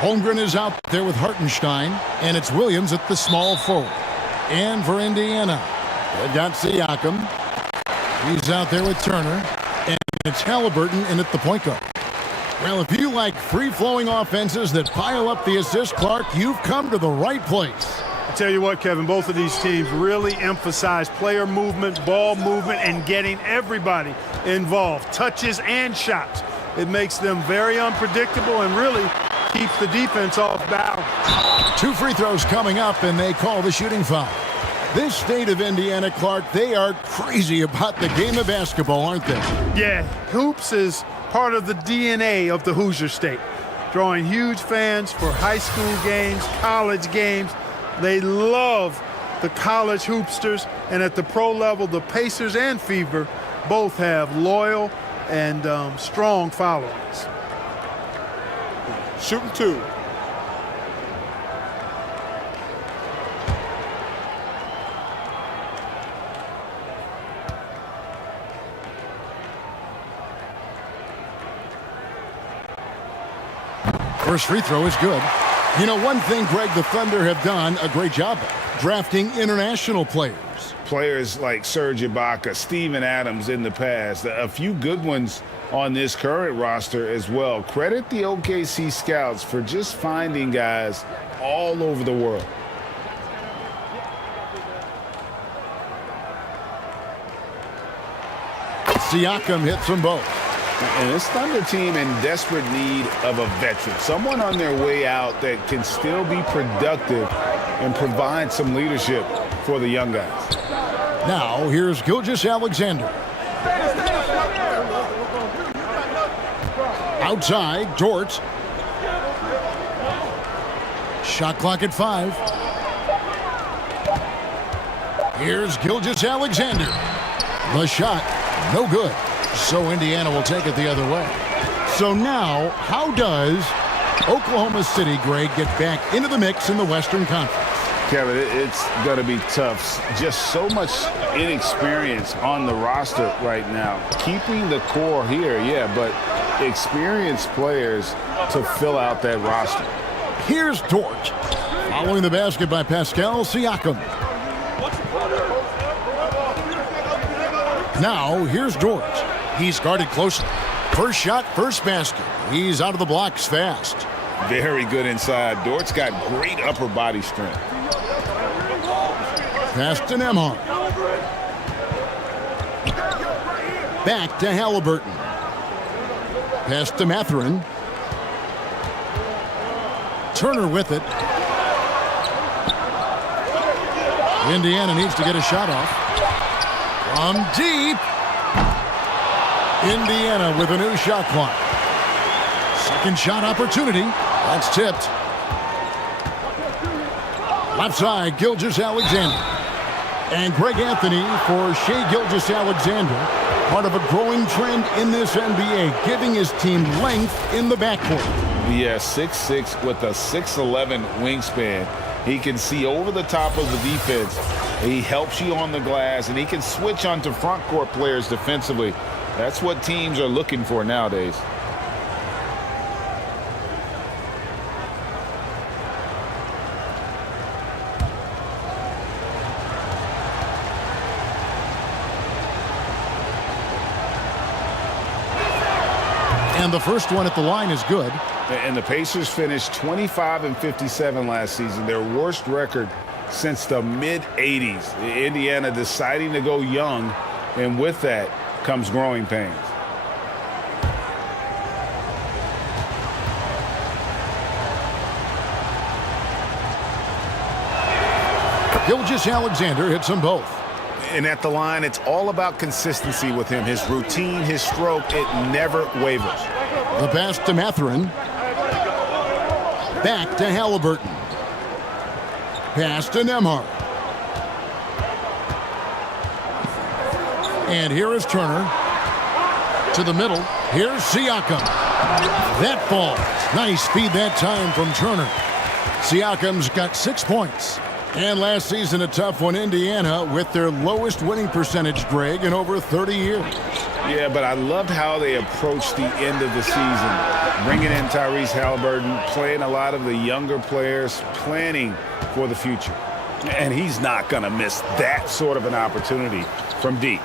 Holmgren is out there with Hartenstein, and it's Williams at the small forward. And for Indiana, they've got Siakam. He's out there with Turner, and it's Halliburton in at the point guard. Well, if you like free-flowing offenses that pile up the assist, Clark, you've come to the right place. I tell you what, Kevin, both of these teams really emphasize player movement, ball movement, and getting everybody involved, touches and shots. It makes them very unpredictable and really keeps the defense off balance. 2 free throws coming up, and they call the shooting foul. This state of Indiana, Clark, they are crazy about the game of basketball, aren't they? Yeah, hoops is part of the DNA of the Hoosier State, drawing huge fans for high school games, college games. They love the college hoopsters, and at the pro level, the Pacers and Fever both have loyal and strong followings. Shooting 2. First free throw is good. You know, one thing Greg the Thunder have done a great job of, drafting international players. Players like Serge Ibaka, Steven Adams in the past, a few good ones on this current roster as well. Credit the OKC scouts for just finding guys all over the world. Siakam hits them both. And this Thunder team in desperate need of a veteran, someone on their way out that can still be productive and provide some leadership for the young guys. Now, here's Gilgeous-Alexander. Outside, Dort. Shot clock at 5. Here's Gilgeous-Alexander. The shot, no good. So Indiana will take it the other way. So now, how does Oklahoma City, Greg, get back into the mix in the Western Conference? Kevin, it's going to be tough. Just so much inexperience on the roster right now. Keeping the core here, yeah, but experienced players to fill out that roster. Here's Dort. Following the basket by Pascal Siakam. Now, here's Dort. He's guarded closely. First shot, first basket. He's out of the blocks fast. Very good inside. Dort's got great upper body strength. Pass to Nembhard. Back to Halliburton. Pass to Mathurin. Turner with it. Indiana needs to get a shot off. From deep. Indiana with a new shot clock. Second shot opportunity. That's tipped. Left side, Gilgeous-Alexander. And Greg Anthony for Shai Gilgeous-Alexander. Part of a growing trend in this NBA, giving his team length in the backcourt. Yeah, 6'6" with a 6'11" wingspan. He can see over the top of the defense. He helps you on the glass, and he can switch onto front court players defensively. That's what teams are looking for nowadays. And the first one at the line is good. And the Pacers finished 25-57 last season, their worst record since the mid-'80s. Indiana deciding to go young, and with that comes growing pains. Gilgeous-Alexander hits them both. And at the line, it's all about consistency with him. His routine, his stroke, it never wavers. The pass to Mathurin. Back to Halliburton. Pass to Nembhard. And here is Turner. To the middle. Here's Siakam. That falls. Nice feed that time from Turner. Siakam's got 6 points. And last season, a tough one, Indiana, with their lowest winning percentage, Greg, in over 30 years. Yeah, but I loved how they approached the end of the season, bringing in Tyrese Halliburton, playing a lot of the younger players, planning for the future. And he's not going to miss that sort of an opportunity from deep.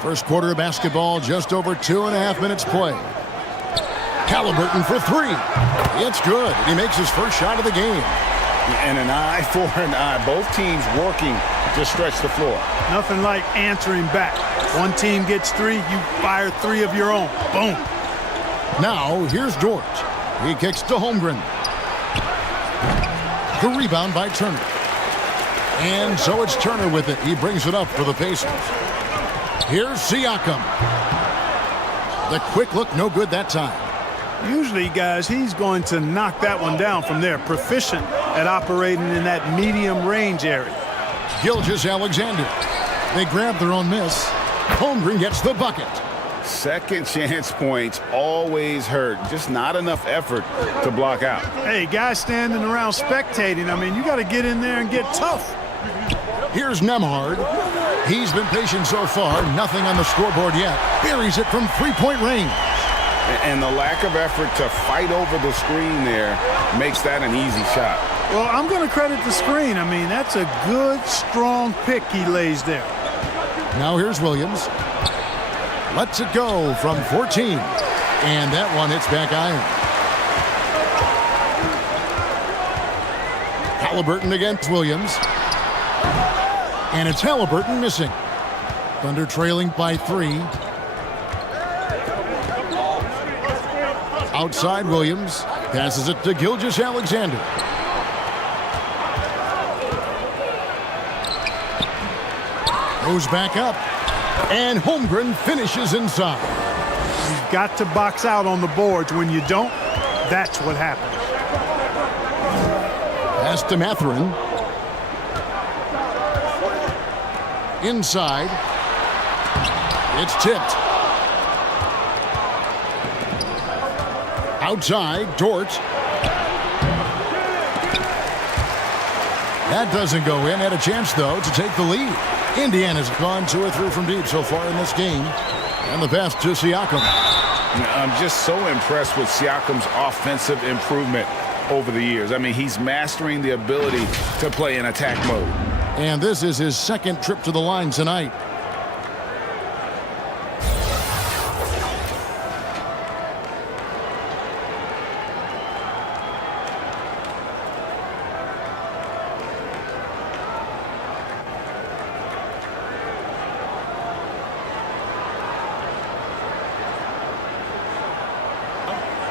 First quarter of basketball, just over 2.5 minutes played. Halliburton for three. It's good. He makes his first shot of the game. And an eye for an eye. Both teams working to stretch the floor. Nothing like answering back. One team gets three, you fire three of your own. Boom. Now, here's Dort. He kicks to Holmgren. The rebound by Turner. And so it's Turner with it. He brings it up for the Pacers. Here's Siakam. The quick look, no good that time. Usually, guys, he's going to knock that one down from there. Proficient at operating in that medium range area. Gilgeous-Alexander. They grab their own miss. Holmgren gets the bucket. Second chance points always hurt. Just not enough effort to block out. Hey, guys standing around spectating, I mean, you got to get in there and get tough. Here's Nembhard. He's been patient so far. Nothing on the scoreboard yet. Buries it from three-point range. And the lack of effort to fight over the screen there makes that an easy shot. Well, I'm going to credit the screen. I mean, that's a good, strong pick he lays there. Now here's Williams. Lets it go from 14. And that one hits back iron. Halliburton against Williams. And it's Halliburton missing. Thunder trailing by 3. Outside Williams. Passes it to Gilgeous-Alexander. Goes back up. And Holmgren finishes inside. You've got to box out on the boards. When you don't, that's what happens. Pass to Mathurin. Inside. It's tipped. Outside, Dort. That doesn't go in. Had a chance, though, to take the lead. Indiana's gone 2 or 3 from deep so far in this game. And the pass to Siakam. I'm just so impressed with Siakam's offensive improvement over the years. I mean, he's mastering the ability to play in attack mode. And this is his second trip to the line tonight.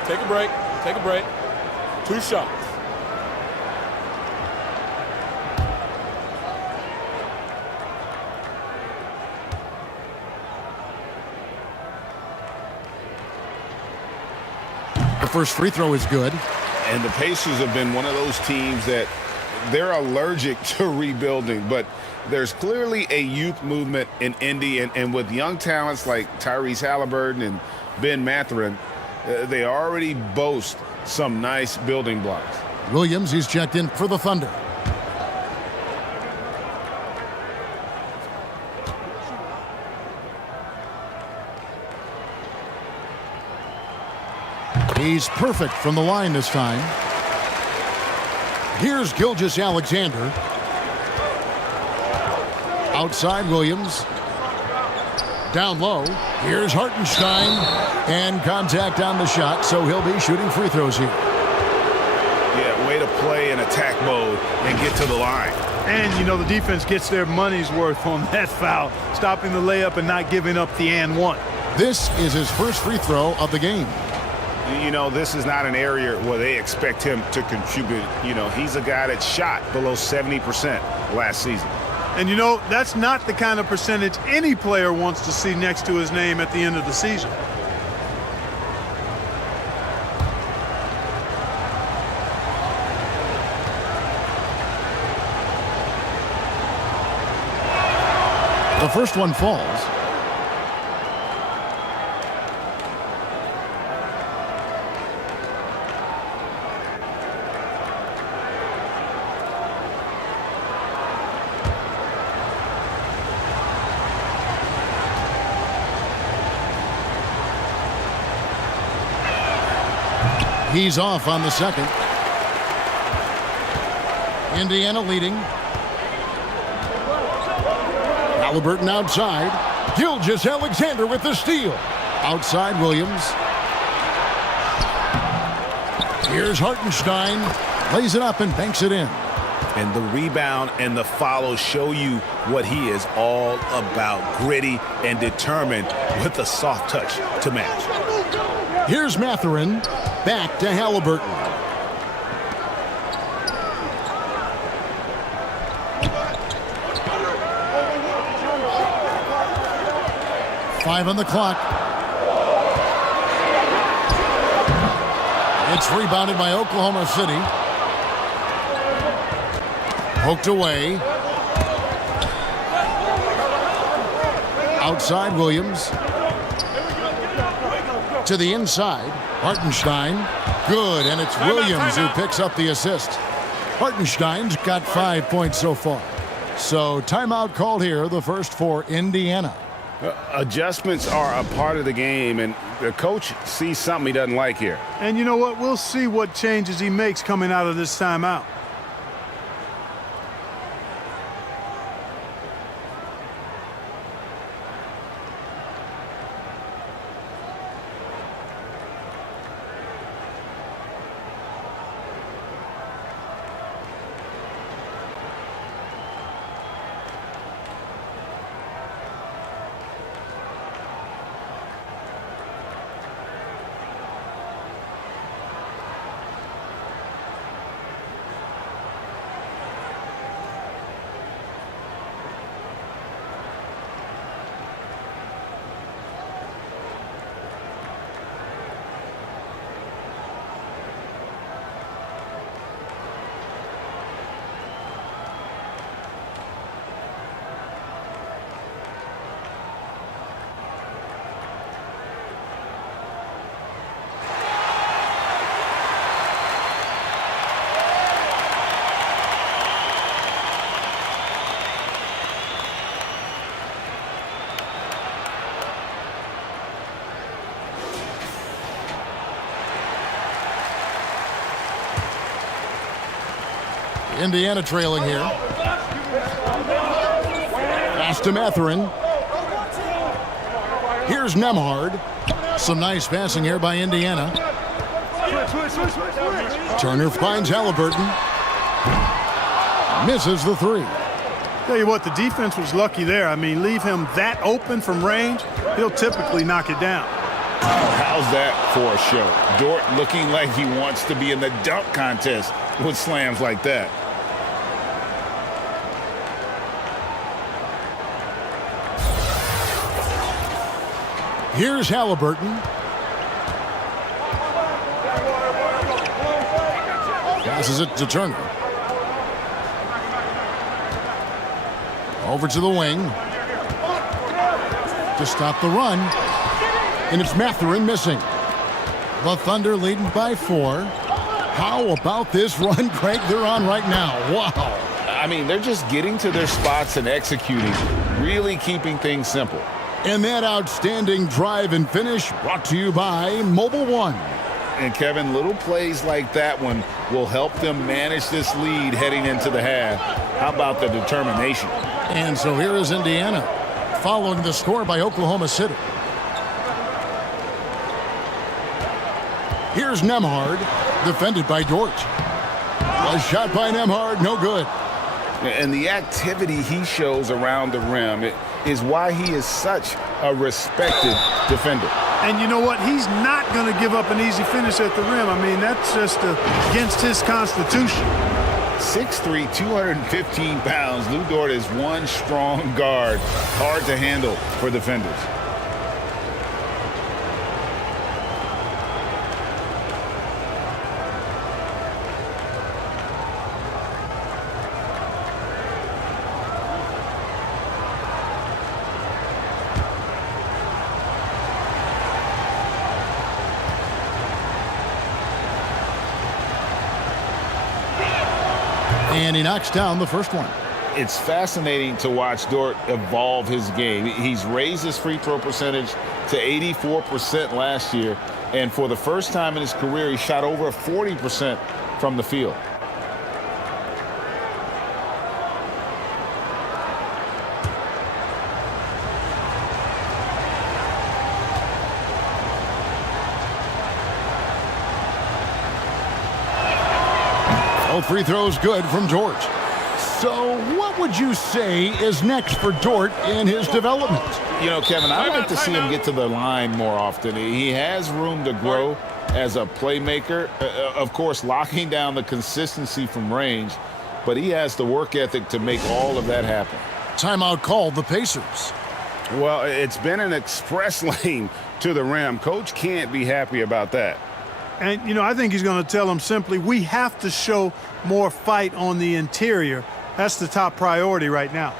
Take a break. Take a break. 2 shots. The first free throw is good. And the Pacers have been one of those teams that they're allergic to rebuilding, but there's clearly a youth movement in Indy, and with young talents like Tyrese Halliburton and Ben Mathurin, they already boast some nice building blocks. Williams, he's checked in for the Thunder. He's perfect from the line this time. Here's Gilgeous-Alexander. Outside Williams. Down low. Here's Hartenstein. And contact on the shot, so he'll be shooting free throws here. Yeah, way to play in attack mode and get to the line. And, you know, the defense gets their money's worth on that foul, stopping the layup and not giving up the and one. This is his first free throw of the game. You know, this is not an area where they expect him to contribute. You know, he's a guy that shot below 70% last season. And, you know, that's not the kind of percentage any player wants to see next to his name at the end of the season. The first one falls. He's off on the second. Indiana leading. Halliburton outside. Gilgeous-Alexander with the steal. Outside Williams. Here's Hartenstein. Lays it up and banks it in. And the rebound and the follow show you what he is all about. Gritty and determined with a soft touch to match. Here's Mathurin. Back to Halliburton. Five on the clock. It's rebounded by Oklahoma City. Poked away. Outside Williams. To the inside. Hartenstein. Good, and it's Williams who picks up the assist. Hartenstein's got 5 points so far. So timeout called here, the first for Indiana. Adjustments are a part of the game, and the coach sees something he doesn't like here. And you know what? We'll see what changes he makes coming out of this timeout. Indiana trailing here. Pass to Mathurin. Here's Nembhard. Some nice passing here by Indiana. Turner finds Halliburton. Misses the three. Tell you what, the defense was lucky there. I mean, leave him that open from range, he'll typically knock it down. How's that for a show? Dort looking like he wants to be in the dunk contest with slams like that. Here's Halliburton. Passes it to Turner. Over to the wing. To stop the run. And it's Mathurin missing. The Thunder leading by 4. How about this run, Craig, they're on right now? Wow. I mean, they're just getting to their spots and executing, really keeping things simple. And that outstanding drive and finish brought to you by Mobile One. And Kevin, little plays like that one will help them manage this lead heading into the half. How about the determination? And so here is Indiana, following the score by Oklahoma City. Here's Nembhard, defended by Dort. A shot by Nembhard, no good. And the activity he shows around the rim is why he is such a respected defender. And you know what? He's not going to give up an easy finish at the rim. I mean, that's just against his constitution. 6'3", 215 pounds. Lou Dort is one strong guard. Hard to handle for defenders. And he knocks down the first one. It's fascinating to watch Dort evolve his game. He's raised his free throw percentage to 84% last year. And for the first time in his career, he shot over 40% from the field. Both free throws good from George. So what would you say is next for Dort in his development? You know, Kevin, I'd like to see him get to the line more often. He has room to grow as a playmaker. Of course, locking down the consistency from range, but he has the work ethic to make all of that happen. Timeout called the Pacers. Well, it's been an express lane to the rim. Coach can't be happy about that. And, you know, I think he's going to tell them simply, we have to show more fight on the interior. That's the top priority right now.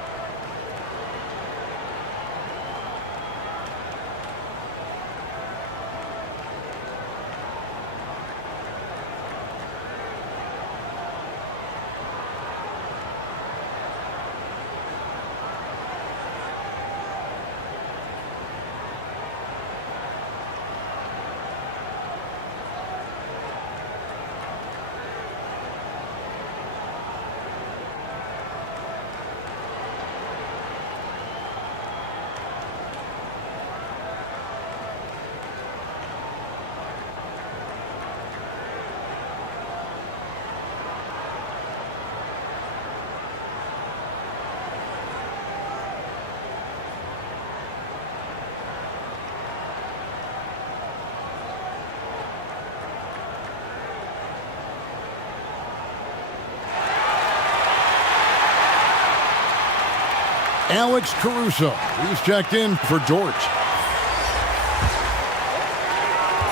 Alex Caruso. He's checked in for George.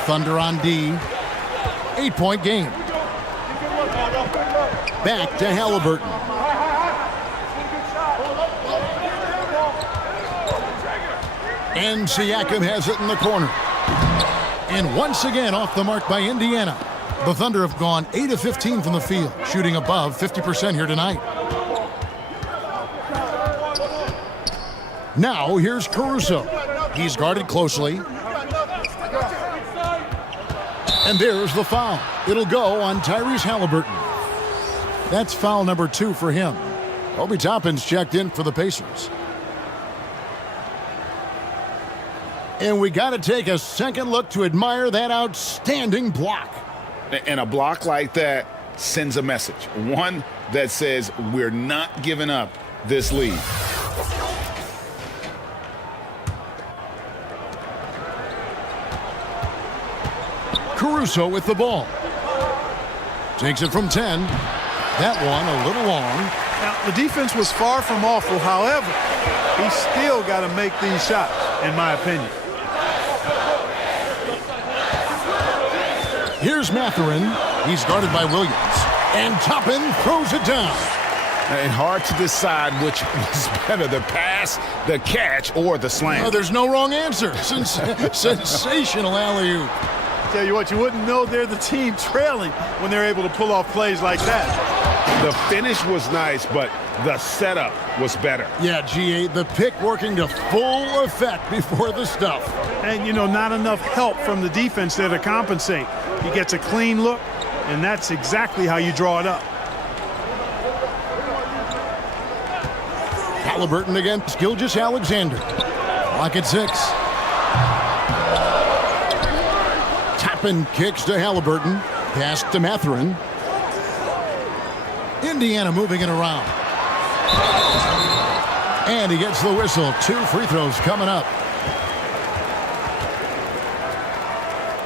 Thunder on D. 8-point game. Back to Halliburton. And Siakam has it in the corner. And once again off the mark by Indiana. The Thunder have gone 8 of 15 from the field, shooting above 50% here tonight. Now here's Caruso. He's guarded closely. And there's the foul. It'll go on Tyrese Halliburton. That's foul number 2 for him. Obi Toppin's checked in for the Pacers. And we got to take a second look to admire that outstanding block. And a block like that sends a message. One that says we're not giving up this lead. Caruso with the ball. Takes it from 10. That one a little long. Now, the defense was far from awful. However, he still got to make these shots, in my opinion. Here's Mathurin. He's guarded by Williams. And Toppin throws it down. And hard to decide which was better, the pass, the catch, or the slam. Oh, there's no wrong answer. Sensational alley-oop. Tell you what, you wouldn't know they're the team trailing when they're able to pull off plays like that. The finish was nice, but the setup was better. Yeah, GA, the pick working to full effect before the stuff. And, you know, not enough help from the defense there to compensate. He gets a clean look, and that's exactly how you draw it up. Halliburton against Gilgeous-Alexander. Clock at 6. Toppin kicks to Halliburton. Pass to Mathurin. Indiana moving it around. And he gets the whistle. 2 free throws coming up.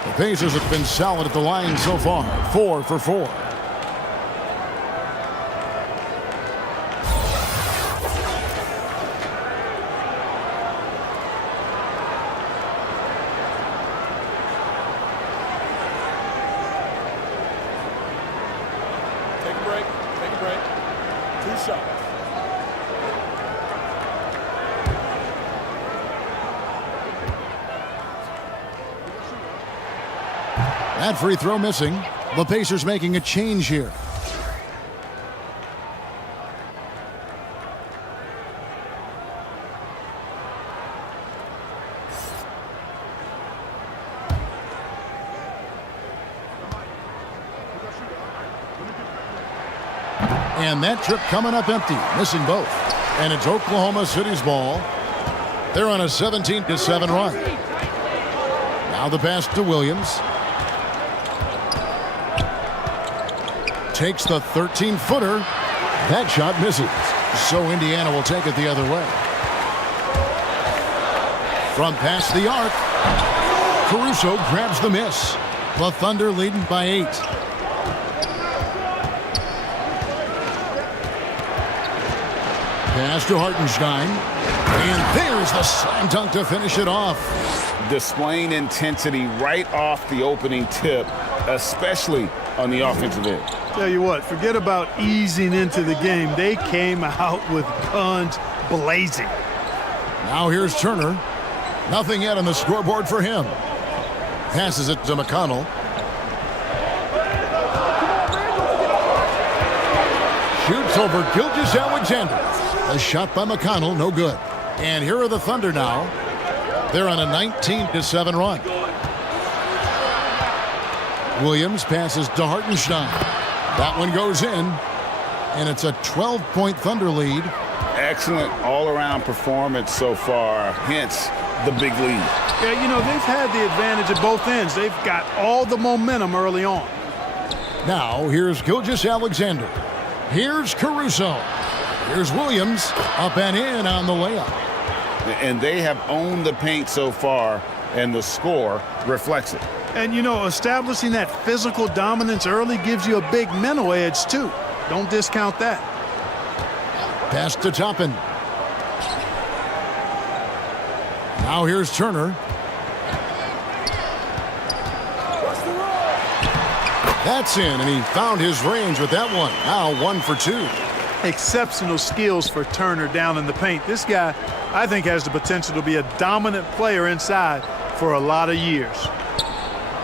The Pacers have been solid at the line so far. 4 for 4. Take a break. Take a break. 2 shots. That free throw missing. The Pacers making a change here. And that trip coming up empty, missing both. And it's Oklahoma City's ball. They're on a 17-7 run. Now the pass to Williams. Takes the 13-footer. That shot misses. So Indiana will take it the other way. From past the arc, Caruso grabs the miss. The Thunder leading by 8. Pass to Hartenstein. And there's the slam dunk to finish it off. Displaying intensity right off the opening tip, especially on the offensive end. Tell you what, forget about easing into the game. They came out with guns blazing. Now here's Turner. Nothing yet on the scoreboard for him. Passes it to McConnell. Shoots over Gilgeous-Alexander. A shot by McConnell, no good. And here are the Thunder now. They're on a 19-7 run. Williams passes to Hartenstein. That one goes in, and it's a 12-point Thunder lead. Excellent all-around performance so far, hence the big lead. Yeah, you know, they've had the advantage at both ends. They've got all the momentum early on. Now, here's Gilgeous-Alexander. Here's Caruso. Here's Williams, up and in on the layup. And they have owned the paint so far, and the score reflects it. And, you know, establishing that physical dominance early gives you a big mental edge, too. Don't discount that. Pass to Toppin. Now here's Turner. That's in, and he found his range with that one. Now 1 for 2. Exceptional skills for Turner down in the paint. This guy, I think, has the potential to be a dominant player inside for a lot of years.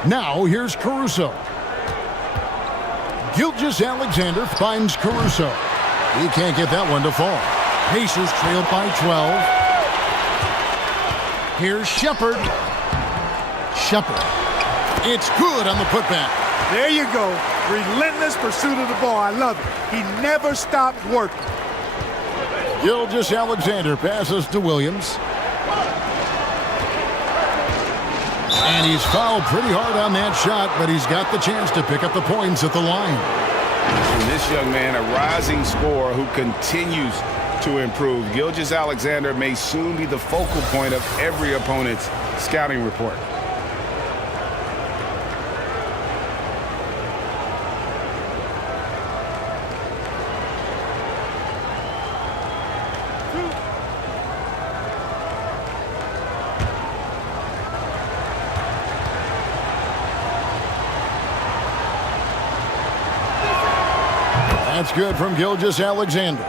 Now here's Caruso. Gilgeous-Alexander finds Caruso. He can't get that one to fall. Pacers trail by 12. Here's Shepherd. Shepherd. It's good on the putback. There you go. Relentless pursuit of the ball. I love it. He never stopped working. Gilgeous-Alexander passes to Williams. And he's fouled pretty hard on that shot, but he's got the chance to pick up the points at the line. And this young man, a rising scorer who continues to improve. Gilgeous-Alexander may soon be the focal point of every opponent's scouting report. That's good from Gilgeous-Alexander.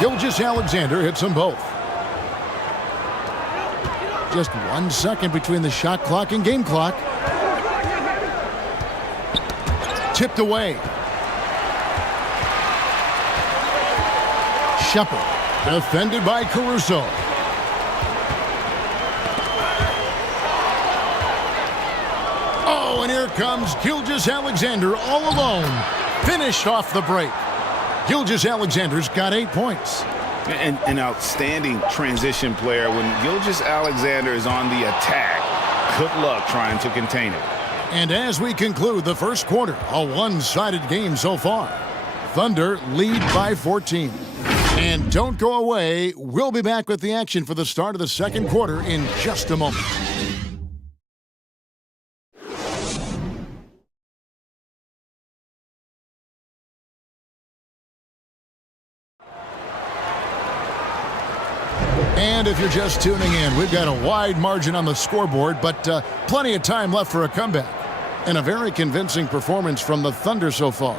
Gilgeous-Alexander hits them both. Just 1 second between the shot clock and game clock. Tipped away. Shepherd, defended by Caruso. Oh, and here comes Gilgeous-Alexander all alone. Finished off the break. Gilgeous-Alexander's got 8 points. And an outstanding transition player. When Gilgeous-Alexander is on the attack, good luck trying to contain it. And as we conclude the first quarter, a one-sided game so far. Thunder lead by 14. And don't go away. We'll be back with the action for the start of the second quarter in just a moment. And if you're just tuning in, we've got a wide margin on the scoreboard, but plenty of time left for a comeback. And a very convincing performance from the Thunder so far.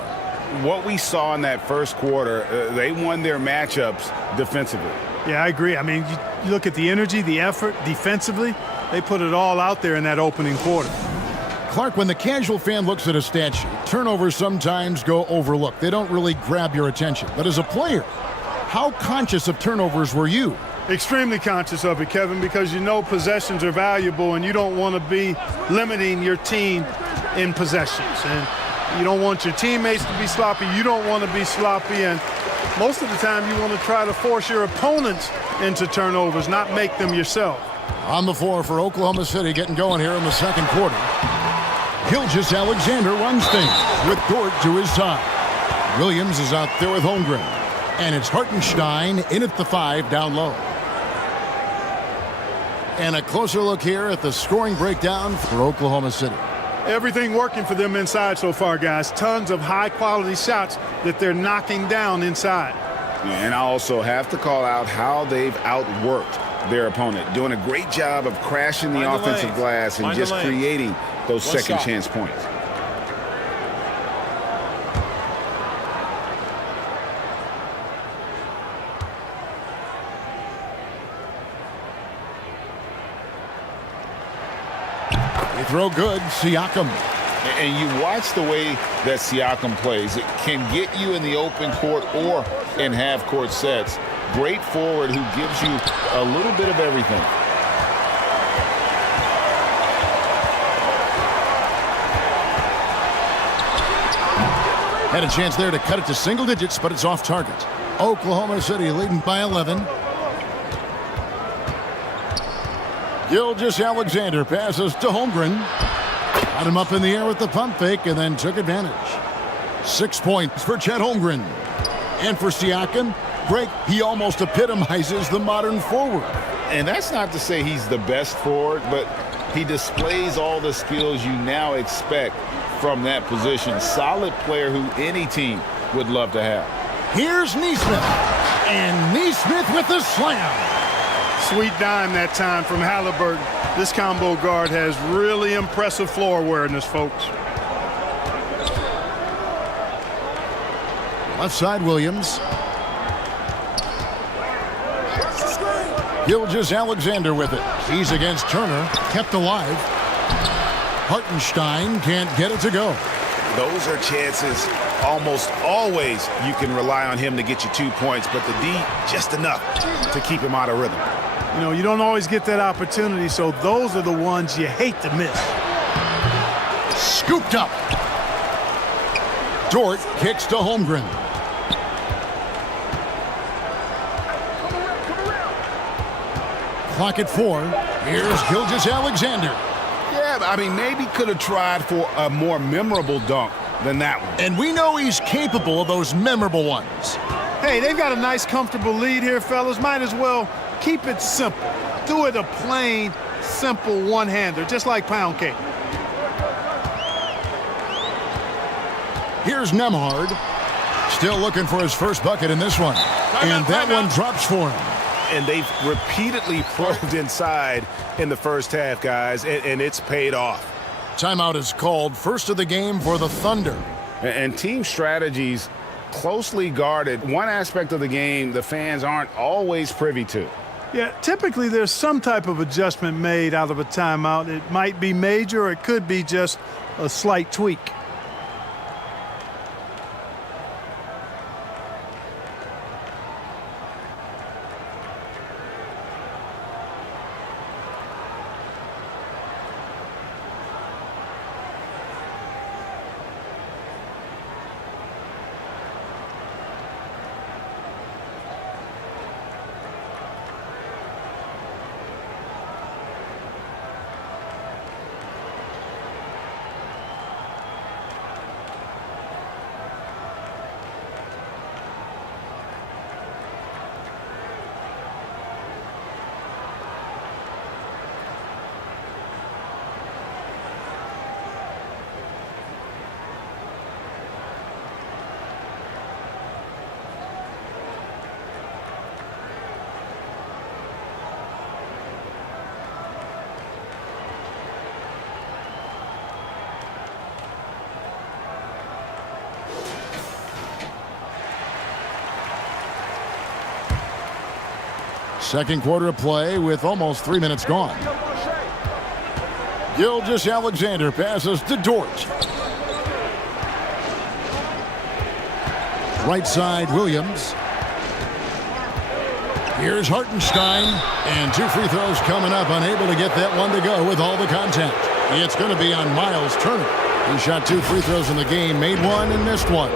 What we saw in that first quarter, they won their matchups defensively. Yeah, I agree. I mean, you look at the energy, the effort defensively, they put it all out there in that opening quarter. Clark, when the casual fan looks at a stat sheet, turnovers sometimes go overlooked. They don't really grab your attention. But as a player, how conscious of turnovers were you? Extremely conscious of it, Kevin, because you know possessions are valuable and you don't want to be limiting your team in possessions. And you don't want your teammates to be sloppy. You don't want to be sloppy. And most of the time you want to try to force your opponents into turnovers, not make them yourself. On the floor for Oklahoma City, getting going here in the second quarter. Gilgeous-Alexander runs things with Dort to his side. Williams is out there with Holmgren. And it's Hartenstein in at the 5 down low. And a closer look here at the scoring breakdown for Oklahoma City. Everything working for them inside so far, guys. Tons of high-quality shots that they're knocking down inside. And I also have to call out how they've outworked their opponent, doing a great job of crashing the offensive glass and just creating those second chance points. They throw good. Siakam. And you watch the way that Siakam plays. It can get you in the open court or in half-court sets. Great forward who gives you a little bit of everything. Had a chance there to cut it to single digits, but it's off target. Oklahoma City leading by 11. Gilgeous-Alexander passes to Holmgren. Got him up in the air with the pump fake and then took advantage. 6 points for Chet Holmgren. And for Siakam, Greg, he almost epitomizes the modern forward. And that's not to say he's the best forward, but he displays all the skills you now expect from that position. Solid player who any team would love to have. Here's Neesmith. And Neesmith with the slam. Sweet dime that time from Halliburton. This combo guard has really impressive floor awareness, folks. Left side, Williams. Gilgeous-Alexander with it. He's against Turner. Kept alive. Hartenstein can't get it to go. Those are chances almost always you can rely on him to get you 2 points, but the D just enough to keep him out of rhythm. You know, you don't always get that opportunity, so those are the ones you hate to miss. Scooped up. Dort kicks to Holmgren. Clock at 4. Here's Gilgeous-Alexander. Yeah, I mean, maybe could have tried for a more memorable dunk than that one. And we know he's capable of those memorable ones. Hey, they've got a nice, comfortable lead here, fellas. Might as well keep it simple. Do it a plain, simple one-hander, just like pound cake. Here's Nembhard. Still looking for his first bucket in this one. And that one drops for him. And they've repeatedly probed inside in the first half, guys, and it's paid off. Timeout is called. First of the game for the Thunder. And team strategies closely guarded. One aspect of the game the fans aren't always privy to. Yeah, typically there's some type of adjustment made out of a timeout. It might be major or it could be just a slight tweak. Second quarter of play with almost 3 minutes gone. Gilgeous-Alexander passes to Dort. Right side, Williams. Here's Hartenstein. And 2 free throws coming up. Unable to get that one to go with all the contact. It's going to be on Miles Turner. He shot 2 free throws in the game, made one and missed one.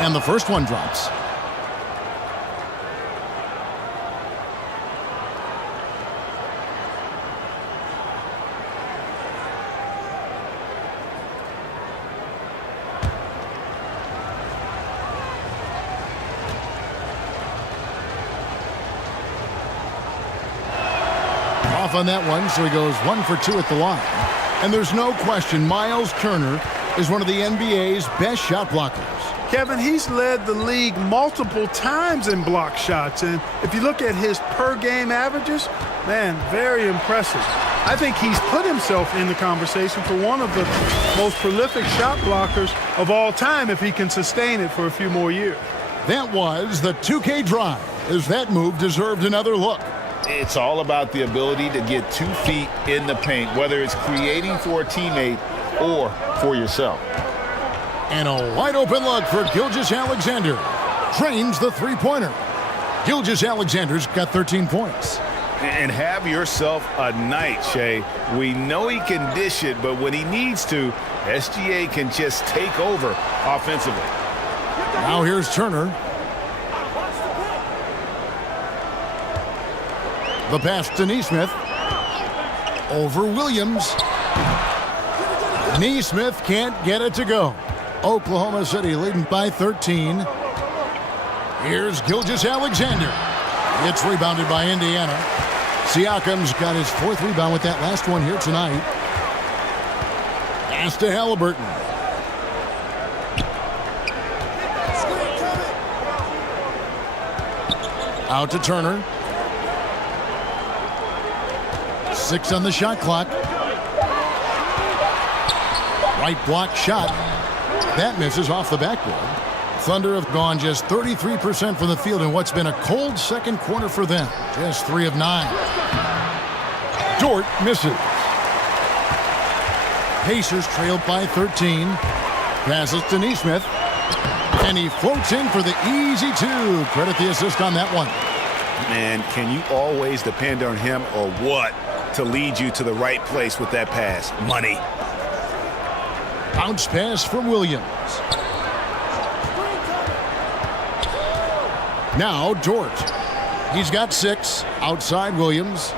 And the first one drops. Off on that one, so he goes 1 for 2 at the line. And there's no question Miles Turner is one of the NBA's best shot blockers. Kevin, he's led the league multiple times in block shots. And if you look at his per-game averages, man, very impressive. I think he's put himself in the conversation for one of the most prolific shot blockers of all time if he can sustain it for a few more years. That was the 2K drive, as that move deserved another look. It's all about the ability to get 2 feet in the paint, whether it's creating for a teammate or for yourself. And a wide-open look for Gilgeous-Alexander. Drains the three-pointer. Gilgeous-Alexander's got 13 points. And have yourself a night, Shea. We know he can dish it, but when he needs to, SGA can just take over offensively. Now here's Turner. The pass to Nesmith. Over Williams. Nesmith can't get it to go. Oklahoma City leading by 13. Here's Gilgeous-Alexander. It's rebounded by Indiana. Siakam's got his 4th rebound with that last one here tonight. Pass to Halliburton. Out to Turner. 6 on the shot clock. Right block shot. That misses off the backboard. Thunder have gone just 33% from the field in what's been a cold second quarter for them. Just 3 of 9. Dort misses. Pacers trailed by 13. Passes to Nesmith. And he floats in for the easy 2. Credit the assist on that one. Man, can you always depend on him or what to lead you to the right place with that pass? Money. Bounce pass from Williams. Now Dort. He's got 6. Outside Williams.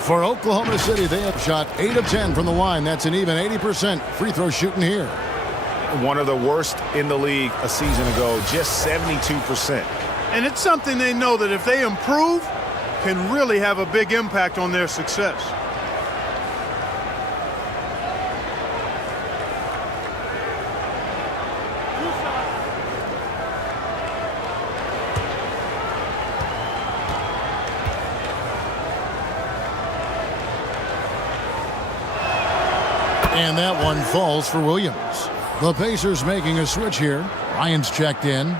For Oklahoma City, they have shot 8 of 10 from the line. That's an even 80% free throw shooting here. One of the worst in the league a season ago, just 72%. And it's something they know that if they improve, can really have a big impact on their success. And that one falls for Williams. The Pacers making a switch here. Ryan's checked in.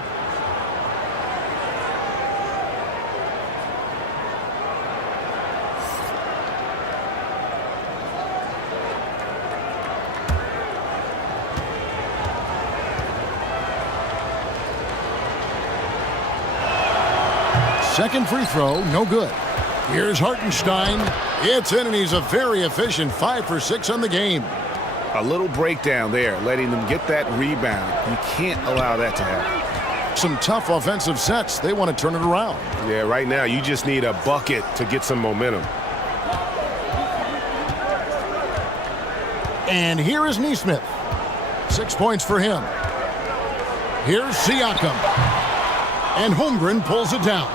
Second free throw, no good. Here's Hartenstein. It's in, and he's a very efficient 5 for 6 on the game. A little breakdown there, letting them get that rebound. You can't allow that to happen. Some tough offensive sets. They want to turn it around. Yeah, right now you just need a bucket to get some momentum. And here is Nesmith. 6 points for him. Here's Siakam. And Holmgren pulls it down.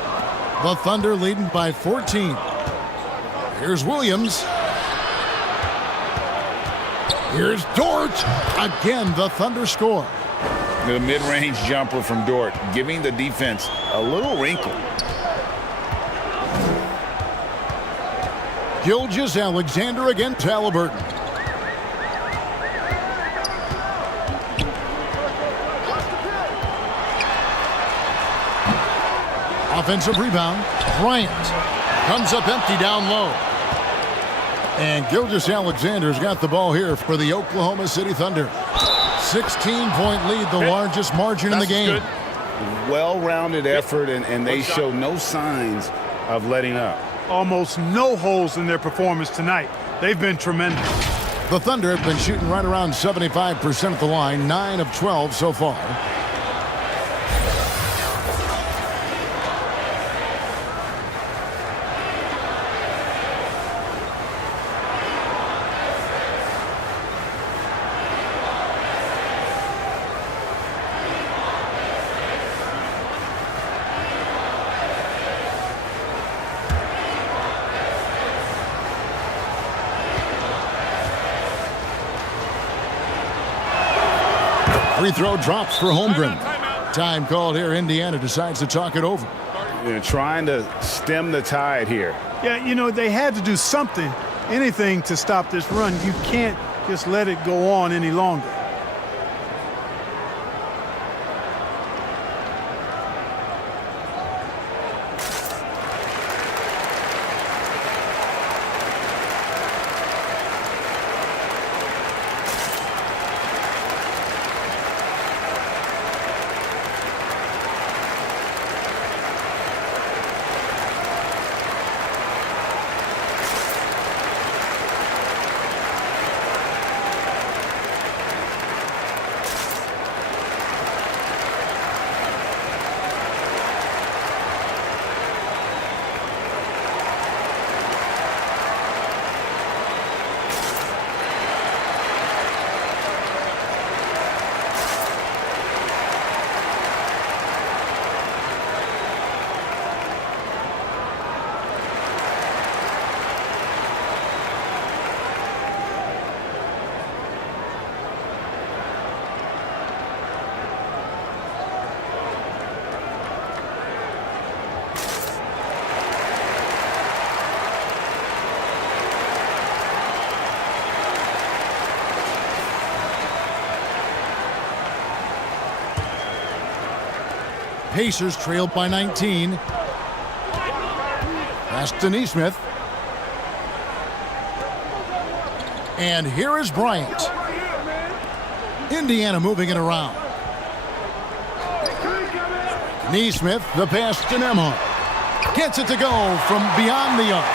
The Thunder leading by 14. Here's Williams. Here's Dort. Again, the Thunder score. The mid-range jumper from Dort, giving the defense a little wrinkle. Gilgeous-Alexander against Halliburton. Offensive rebound. Bryant comes up empty down low. And Gilgeous-Alexander's got the ball here for the Oklahoma City Thunder. 16-point lead, the largest margin in the game. Good. Well-rounded effort, and they show no signs of letting up. Almost no holes in their performance tonight. They've been tremendous. The Thunder have been shooting right around 75% at the line, 9 of 12 so far. Free throw drops for Holmgren. Time called here. Indiana decides to talk it over. They're trying to stem the tide here. Yeah, you know, they had to do something, anything to stop this run. You can't just let it go on any longer. Pacers trailed by 19. Pass to Neesmith. And here is Bryant. Indiana moving it around. Neesmith, the pass to Nembhard. Gets it to go from beyond the arc.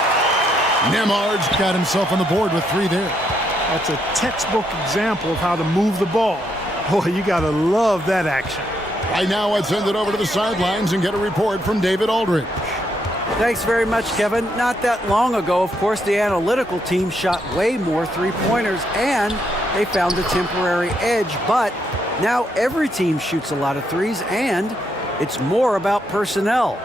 Nembhard's got himself on the board with 3 there. That's a textbook example of how to move the ball. Boy, you got to love that action. Right now, let's send it over to the sidelines and get a report from David Aldridge. Thanks very much, Kevin. Not that long ago, of course, the analytical team shot way more three-pointers, and they found a temporary edge. But now every team shoots a lot of threes, and it's more about personnel.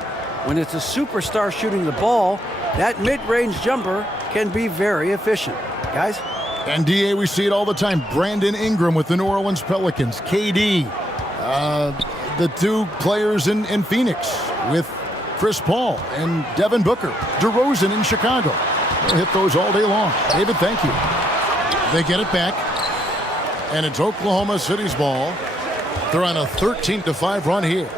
When it's a superstar shooting the ball, that mid-range jumper can be very efficient. Guys? And, D.A., we see it all the time. Brandon Ingram with the New Orleans Pelicans. KD. The 2 players in Phoenix with Chris Paul and Devin Booker. DeRozan in Chicago. They'll hit those all day long. David, thank you. They get it back. And it's Oklahoma City's ball. They're on a 13-5 run here.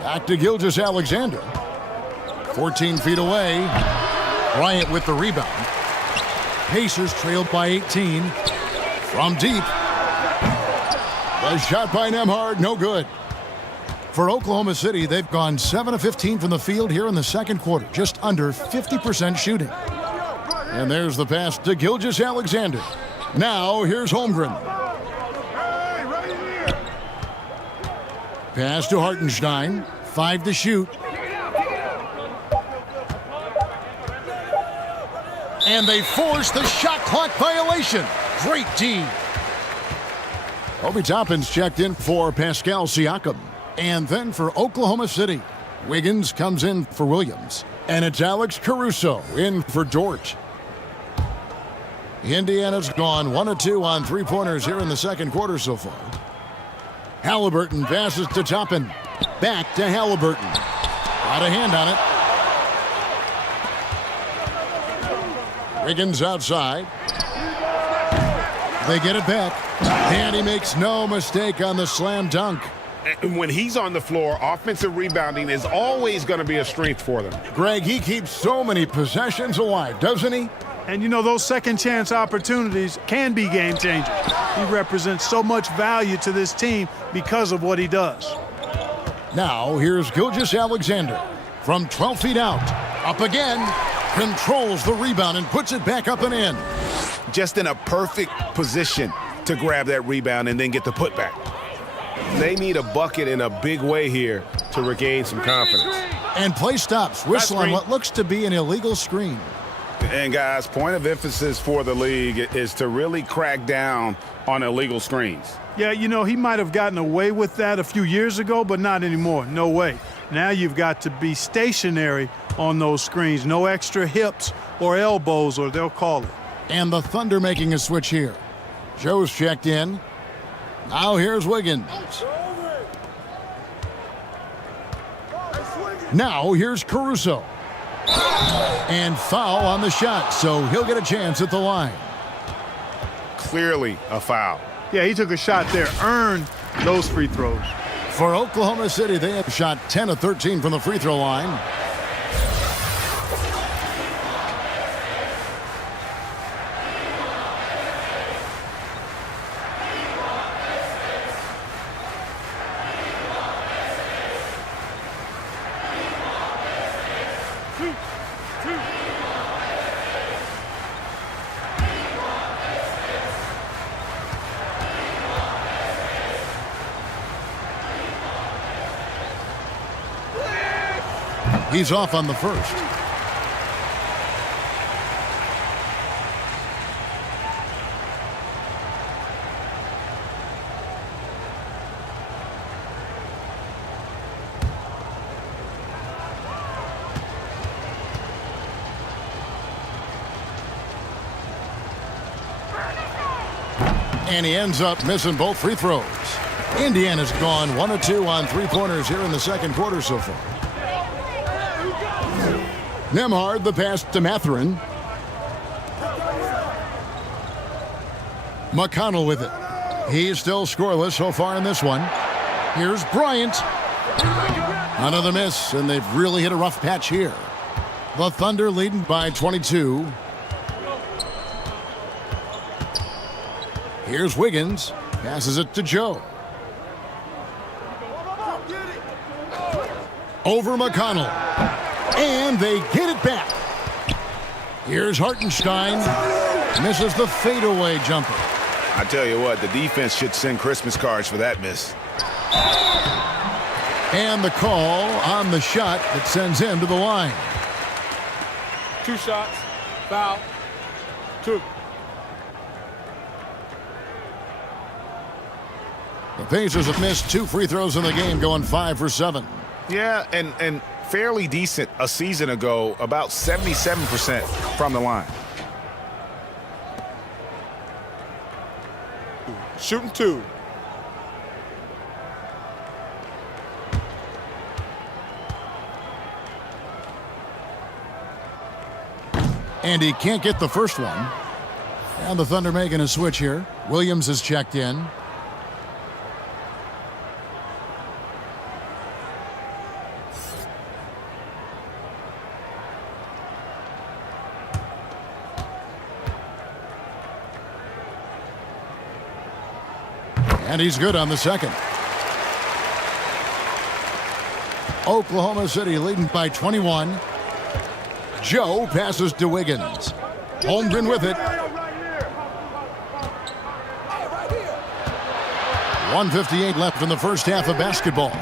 Back to Gilgeous-Alexander. 14 feet away. Bryant with the rebound. Pacers trailed by 18. From deep. The shot by Nembhard, no good. For Oklahoma City, they've gone 7 of 15 from the field here in the second quarter. Just under 50% shooting. And there's the pass to Gilgeous-Alexander. Now, here's Holmgren. Pass to Hartenstein. 5 to shoot. And they force the shot clock violation. Great D. Obi Toppin's checked in for Pascal Siakam. And then for Oklahoma City, Wiggins comes in for Williams. And it's Alex Caruso in for Dort. Indiana's gone 1 of 2 on three-pointers here in the second quarter so far. Halliburton passes to Toppin. Back to Halliburton. Got a hand on it. Wiggins outside. They get it back. And he makes no mistake on the slam dunk. And when he's on the floor, offensive rebounding is always going to be a strength for them. Greg, he keeps so many possessions alive, doesn't he? And you know, those second chance opportunities can be game changers. He represents so much value to this team because of what he does. Now, here's Gilgeous-Alexander from 12 feet out. Up again. Controls the rebound and puts it back up and in. Just in a perfect position to grab that rebound and then get the putback. They need a bucket in a big way here to regain some confidence. And play stops. Whistle on what looks to be an illegal screen. And guys, point of emphasis for the league is to really crack down on illegal screens. Yeah, you know, he might have gotten away with that a few years ago, but not anymore. No way. Now you've got to be stationary on those screens. No extra hips or elbows, or they'll call it. And the Thunder making a switch here. Joe's checked in. Now here's Wiggins. Now here's Caruso. And foul on the shot, so he'll get a chance at the line. Clearly a foul. Yeah, he took a shot there, earned those free throws. For Oklahoma City, they have shot 10 of 13 from the free throw line. He's off on the first. And he ends up missing both free throws. Indiana's gone 1 of 2 on three-pointers here in the second quarter so far. Nembhard, the pass to Mathurin. McConnell with it. He's still scoreless so far in this one. Here's Bryant. Another miss, and they've really hit a rough patch here. The Thunder leading by 22. Here's Wiggins. Passes it to Joe. Over McConnell. And they get it back. Here's Hartenstein. Misses the fadeaway jumper. I tell you what, the defense should send Christmas cards for that miss. And the call on the shot that sends him to the line. 2 shots. Foul. 2. The Pacers have missed 2 free throws in the game, going 5 for 7. Yeah, and fairly decent a season ago, about 77% from the line. Shooting 2. And he can't get the first one. And the Thunder making a switch here. Williams is checked in. And he's good on the second. Oklahoma City leading by 21. Joe passes to Wiggins. Holmgren with it. 1:58 left in the first half of basketball.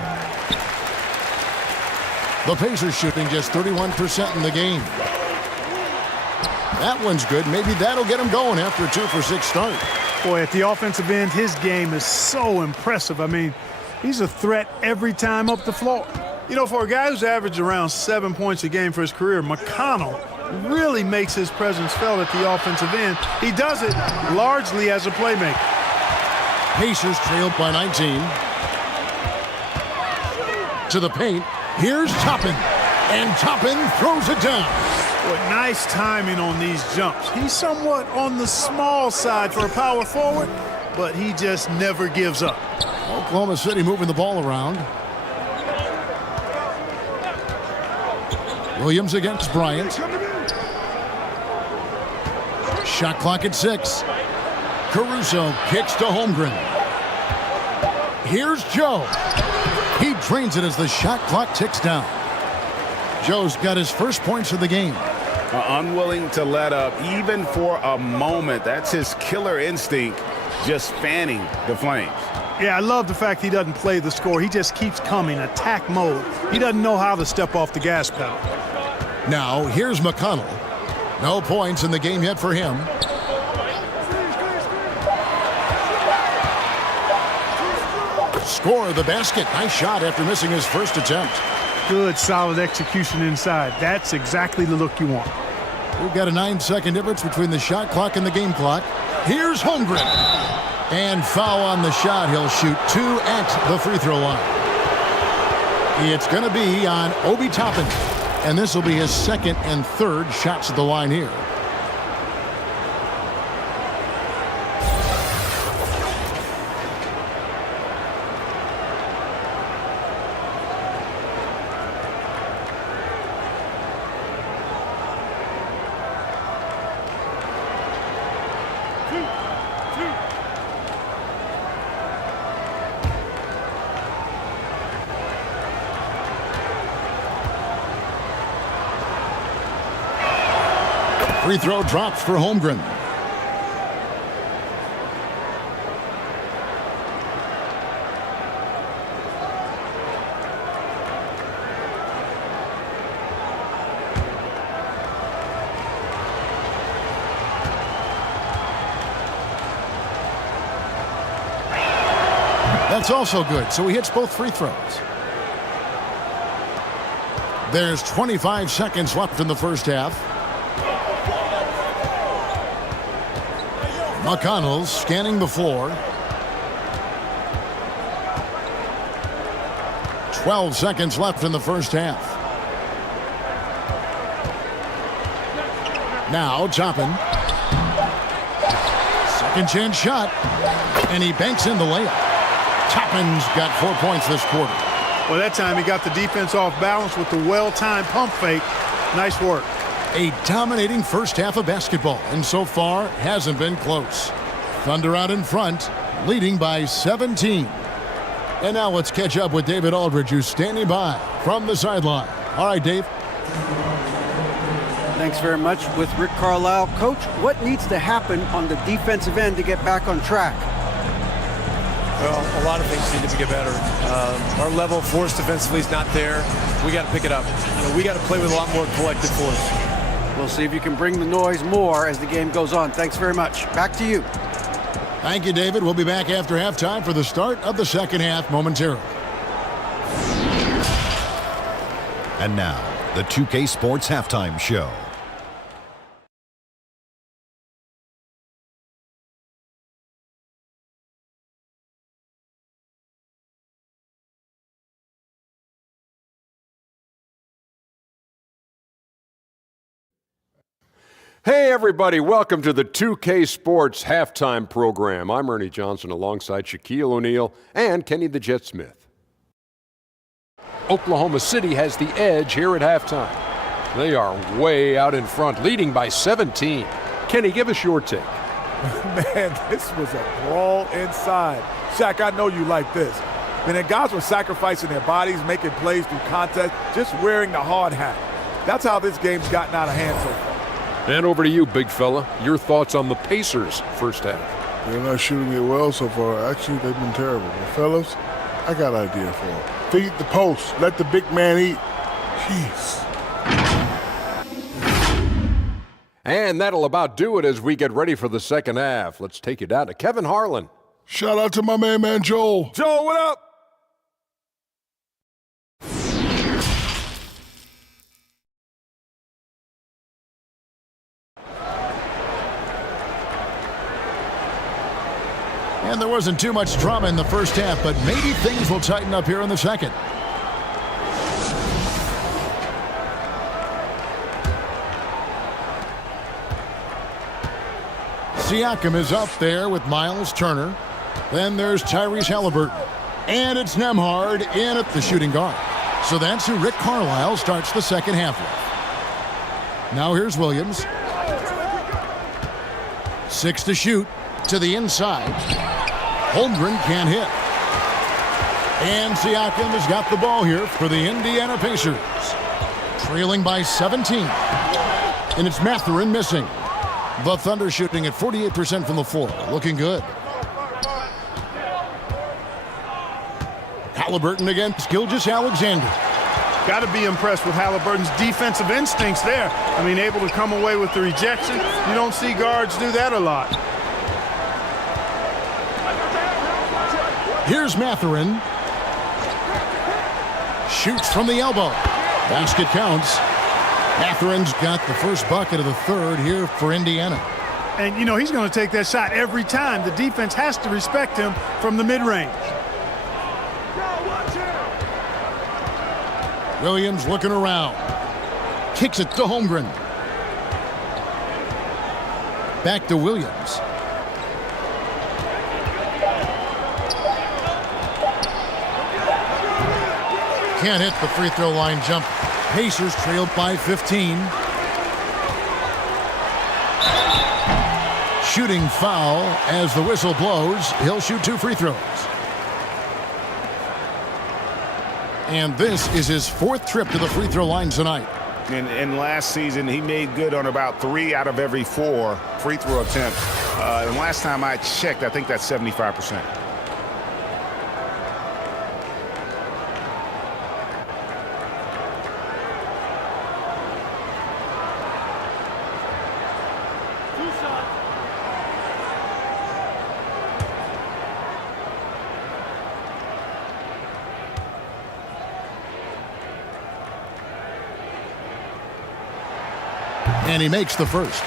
The Pacers shooting just 31% in the game. That one's good. Maybe that'll get him going after a 2-for-6 start. Boy, at the offensive end, his game is so impressive. I mean, he's a threat every time up the floor. You know, for a guy who's averaged around 7 points a game for his career, McConnell really makes his presence felt at the offensive end. He does it largely as a playmaker. Pacers trailed by 19. To the paint. Here's Toppin. And Toppin throws it down. Boy, nice timing on these jumps. He's somewhat on the small side for a power forward, but he just never gives up. Oklahoma City moving the ball around. Williams against Bryant. Shot clock at 6. Caruso kicks to Holmgren. Here's Joe. He drains it as the shot clock ticks down. Joe's got his first points of the game. Unwilling to let up even for a moment. That's his killer instinct, just fanning the flames. Yeah, I love the fact he doesn't play the score. He just keeps coming, attack mode. He doesn't know how to step off the gas pedal. Now, here's McConnell. No points in the game yet for him. Score the basket. Nice shot after missing his first attempt. Good, solid execution inside. That's exactly the look you want. We've got a 9-second difference between the shot clock and the game clock. Here's Holmgren. And foul on the shot. He'll shoot 2 at the free throw line. It's going to be on Obi Toppin. And this will be his second and third shots at the line here. Free throw drops for Holmgren. That's also good, so he hits both free throws. There's 25 seconds left in the first half. McConnell's scanning the floor. 12 seconds left in the first half. Now Toppin. Second chance shot. And he banks in the layup. Toppin's got 4 points this quarter. Well, that time he got the defense off balance with the well-timed pump fake. Nice work. A dominating first half of basketball, and so far hasn't been close. Thunder out in front, leading by 17. And now let's catch up with David Aldridge, who's standing by from the sideline. All right, Dave. Thanks very much. With Rick Carlisle. Coach, what needs to happen on the defensive end to get back on track? Well, a lot of things need to get better. Our level of force defensively is not there. We got to pick it up. We got to play with a lot more collective force. We'll see if you can bring the noise more as the game goes on. Thanks very much. Back to you. Thank you, David. We'll be back after halftime for the start of the second half momentarily. And now, the 2K Sports Halftime Show. Hey everybody, welcome to the 2K Sports Halftime Program. I'm Ernie Johnson alongside Shaquille O'Neal and Kenny the Jet Smith. Oklahoma City has the edge here at halftime. They are way out in front, leading by 17. Kenny, give us your take. Man, this was a brawl inside. Shaq, I know you like this. Man, the guys were sacrificing their bodies, making plays through contest, just wearing the hard hat. That's how this game's gotten out of hand so far. And over to you, big fella. Your thoughts on the Pacers first half? They're not shooting it well so far. Actually, they've been terrible. But fellas, I got an idea for them. Feed the post. Let the big man eat. Jeez. And that'll about do it as we get ready for the second half. Let's take you down to Kevin Harlan. Shout out to my man Joel. Joel, what up? And there wasn't too much drama in the first half, but maybe things will tighten up here in the second. Siakam is up there with Miles Turner. Then there's Tyrese Halliburton. And it's Nembhard in at the shooting guard. So that's who Rick Carlisle starts the second half with. Now here's Williams. 6 to shoot to the inside. Holmgren can't hit. And Siakam has got the ball here for the Indiana Pacers. Trailing by 17. And it's Mathurin missing. The Thunder shooting at 48% from the floor. Looking good. Halliburton against Gilgeous-Alexander. Got to be impressed with Halliburton's defensive instincts there. I mean, able to come away with the rejection. You don't see guards do that a lot. Here's Mathurin. Shoots from the elbow. Basket counts. Mathurin's got the first bucket of the third here for Indiana. And, you know, he's going to take that shot every time. The defense has to respect him from the mid-range. Williams looking around. Kicks it to Holmgren. Back to Williams. Can't hit the free throw line jump. Pacers trailed by 15. Shooting foul as the whistle blows. He'll shoot 2 free throws. And this is his 4th trip to the free throw line tonight. And last season, he made good on about 3 out of every 4 free throw attempts. And last time I checked, I think that's 75%. And he makes the first.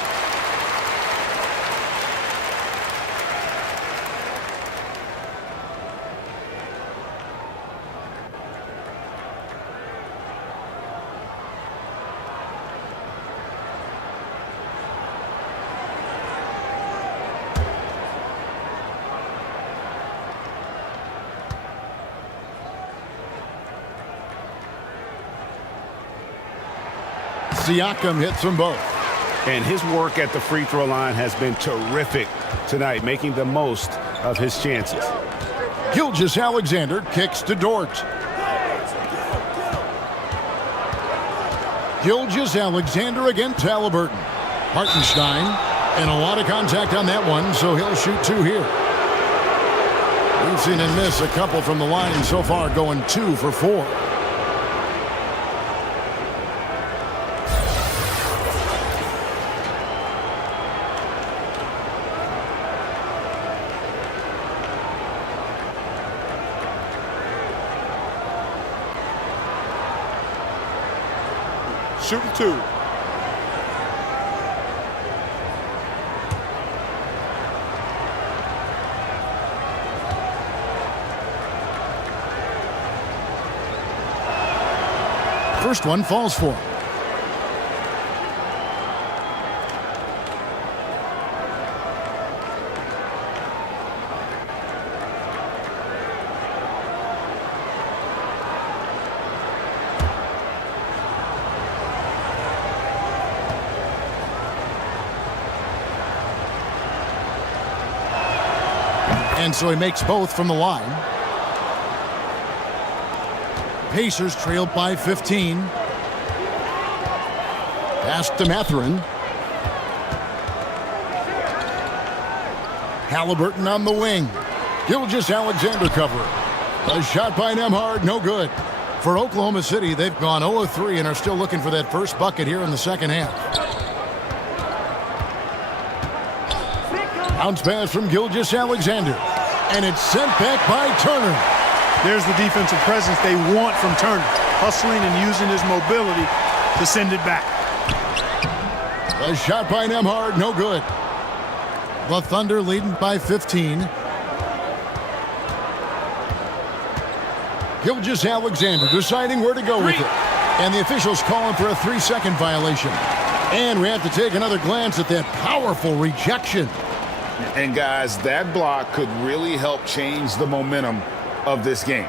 Siakam hits them both. And his work at the free throw line has been terrific tonight, making the most of his chances. Gilgeous-Alexander kicks to Dort. Gilgeous-Alexander against Halliburton. Hartenstein, and a lot of contact on that one, so he'll shoot 2 here. We've seen him miss a couple from the line so far, going 2 for 4. Shooting 2. First one falls for him. And so he makes both from the line. Pacers trailed by 15. Pass to Mathurin. Halliburton on the wing. Gilgeous-Alexander cover. A shot by Nembhard, no good. For Oklahoma City, they've gone 0-3 and are still looking for that first bucket here in the second half. Bounce pass from Gilgeous-Alexander. And it's sent back by Turner. There's the defensive presence they want from Turner. Hustling and using his mobility to send it back. A shot by Nembhard, no good. The Thunder leading by 15. Gilgeous-Alexander deciding where to go with it. And the officials calling for a 3-second violation. And we have to take another glance at that powerful rejection. And guys, that block could really help change the momentum of this game.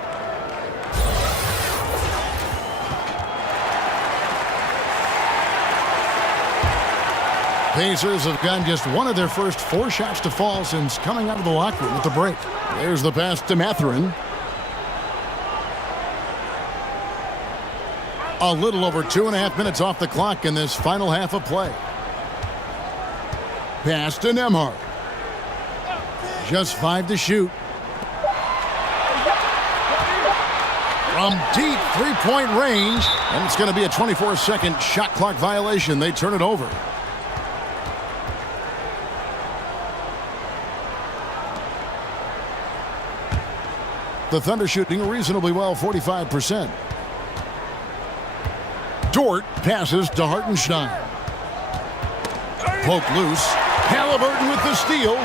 Pacers have gotten just one of their first 4 shots to fall since coming out of the locker room at the break. There's the pass to Mathurin. A little over 2.5 minutes off the clock in this final half of play. Pass to Nembhard. Just 5 to shoot. From deep 3-point range. And it's going to be a 24-second shot clock violation. They turn it over. The Thunder shooting reasonably well, 45%. Dort passes to Hartenstein. Poke loose. Halliburton with the steal.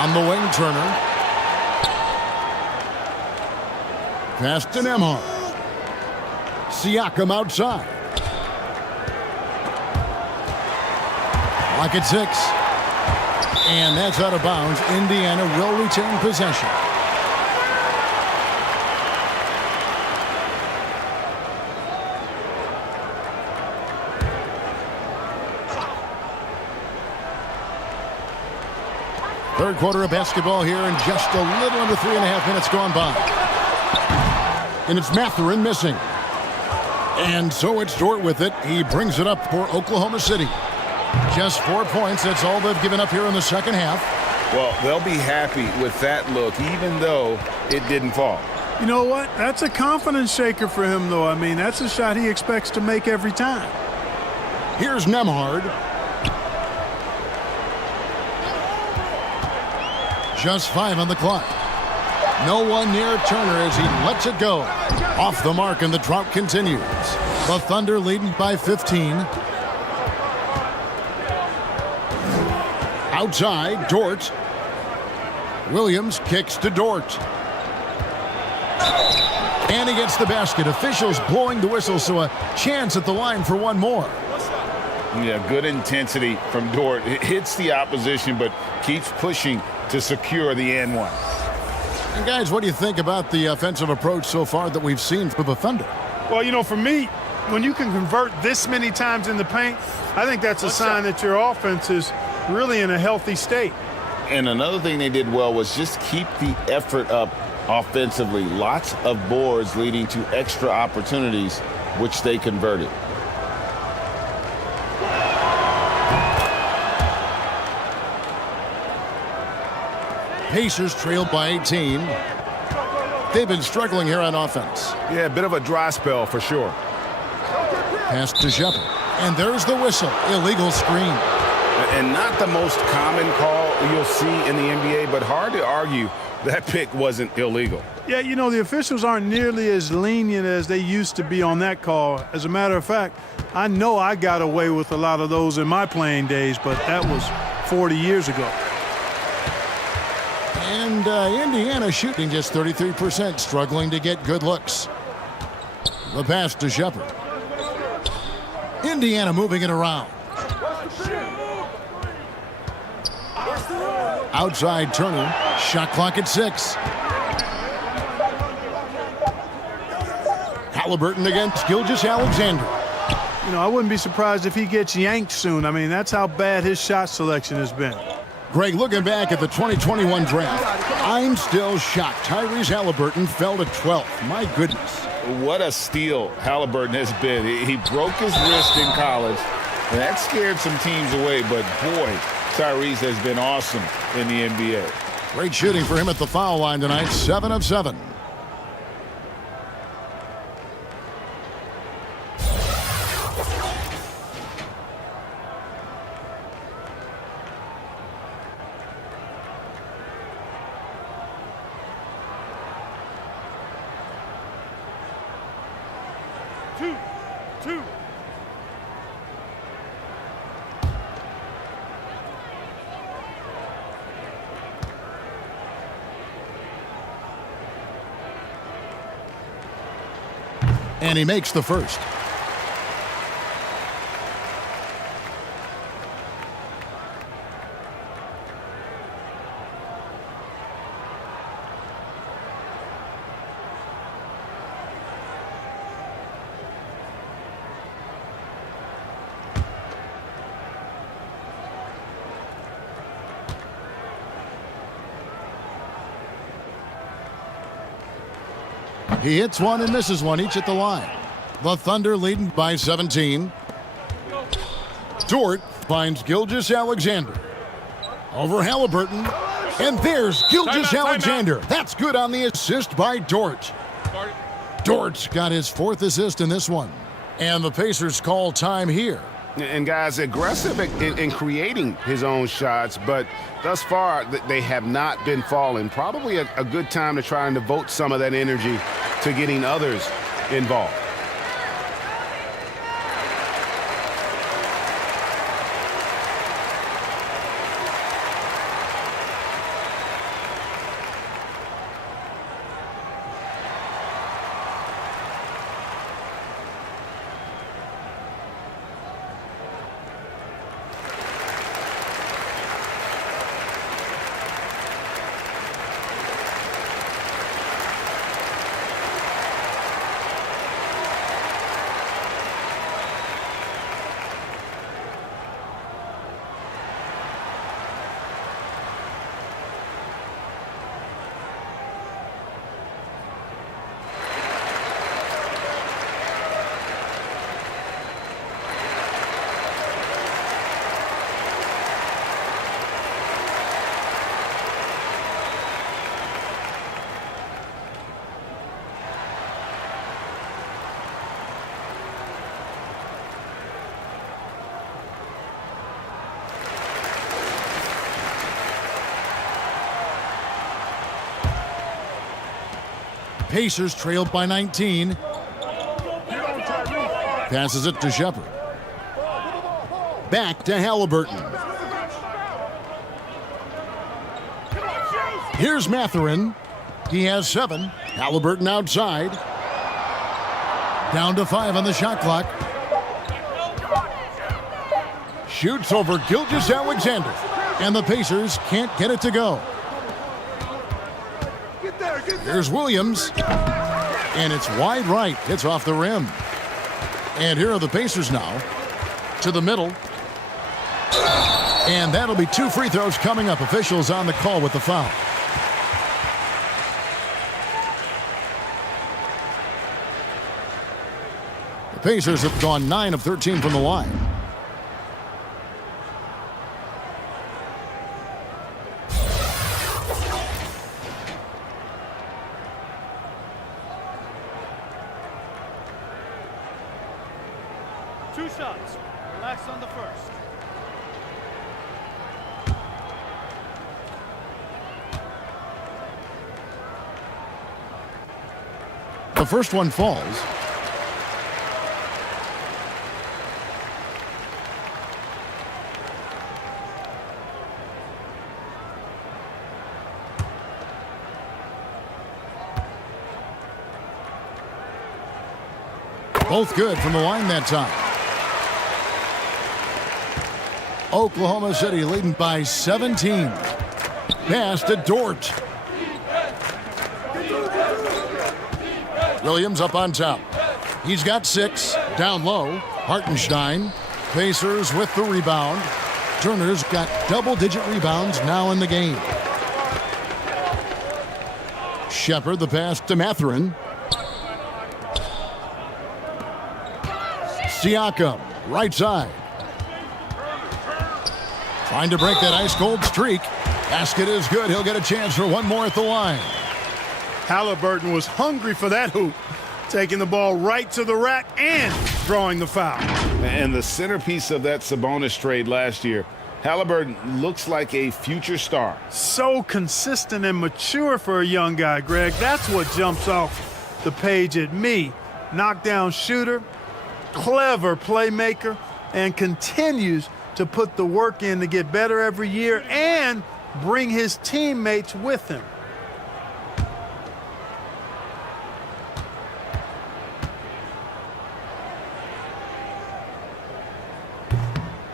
On the wing, Turner. Pass to Nembhard. Siakam outside. Lock at 6. And that's out of bounds. Indiana will retain possession. Third quarter of basketball here, and just a little under 3.5 minutes gone by. And it's Mathurin missing. And so it's Dort with it. He brings it up for Oklahoma City. Just 4 points. That's all they've given up here in the second half. Well, they'll be happy with that look, even though it didn't fall. You know what? That's a confidence shaker for him, though. I mean, that's a shot he expects to make every time. Here's Nembhard. Just 5 on the clock. No one near Turner as he lets it go. Off the mark, and the drought continues. The Thunder leading by 15. Outside, Dort. Williams kicks to Dort. And he gets the basket. Officials blowing the whistle, so a chance at the line for one more. Yeah, good intensity from Dort. It hits the opposition, but keeps pushing to secure the and one. And guys, what do you think about the offensive approach so far that we've seen for the Thunder? Well, you know, for me, when you can convert this many times in the paint, I think that's a sign that your offense is really in a healthy state. And another thing they did well was just keep the effort up offensively. Lots of boards leading to extra opportunities, which they converted. Pacers trailed by 18. They've been struggling here on offense. Yeah, a bit of a dry spell for sure. Pass to Shepard. And there's the whistle. Illegal screen. And not the most common call you'll see in the NBA, but hard to argue that pick wasn't illegal. Yeah, you know, the officials aren't nearly as lenient as they used to be on that call. As a matter of fact, I know I got away with a lot of those in my playing days, but that was 40 years ago. And Indiana shooting just 33%, struggling to get good looks. The pass to Shepard. Indiana moving it around. Outside Turner. Shot clock at 6. Halliburton against Gilgeous-Alexander. You know, I wouldn't be surprised if he gets yanked soon. I mean, that's how bad his shot selection has been. Greg, looking back at the 2021 draft, I'm still shocked. Tyrese Halliburton fell to 12th. My goodness. What a steal Halliburton has been. He broke his wrist in college, and that scared some teams away. But, boy, Tyrese has been awesome in the NBA. Great shooting for him at the foul line tonight, 7 of 7. Two. And he makes the first. He hits one and misses one, each at the line. The Thunder leading by 17. Dort finds Gilgeous-Alexander. Over Halliburton. And there's Gilgeous-Alexander. That's good on the assist by Dort. Dort's got his 4th assist in this one. And the Pacers call time here. And guys, aggressive in creating his own shots, but thus far they have not been falling. Probably a good time to try and devote some of that energy to getting others involved. Pacers trailed by 19. Passes it to Shepard. Back to Halliburton. Here's Mathurin. He has 7. Halliburton outside. Down to 5 on the shot clock. Shoots over Gilgeous-Alexander. And the Pacers can't get it to go. Here's Williams. And it's wide right. Hits off the rim. And here are the Pacers now. To the middle. And that'll be 2 free throws coming up. Officials on the call with the foul. The Pacers have gone 9 of 13 from the line. Two shots. Relax on the first. The first one falls. Both good from the line that time. Oklahoma City leading by 17. Pass to Dort. Williams up on top. He's got 6. Down low. Hartenstein. Pacers with the rebound. Turner's got double-digit rebounds now in the game. Shepard the pass to Mathurin. Siakam, right side. Trying to break that ice-cold streak. Basket is good. He'll get a chance for one more at the line. Halliburton was hungry for that hoop, taking the ball right to the rack and drawing the foul. And the centerpiece of that Sabonis trade last year, Halliburton looks like a future star. So consistent and mature for a young guy, Greg. That's what jumps off the page at me. knockdown shooter, clever playmaker, and continues to put the work in to get better every year and bring his teammates with him.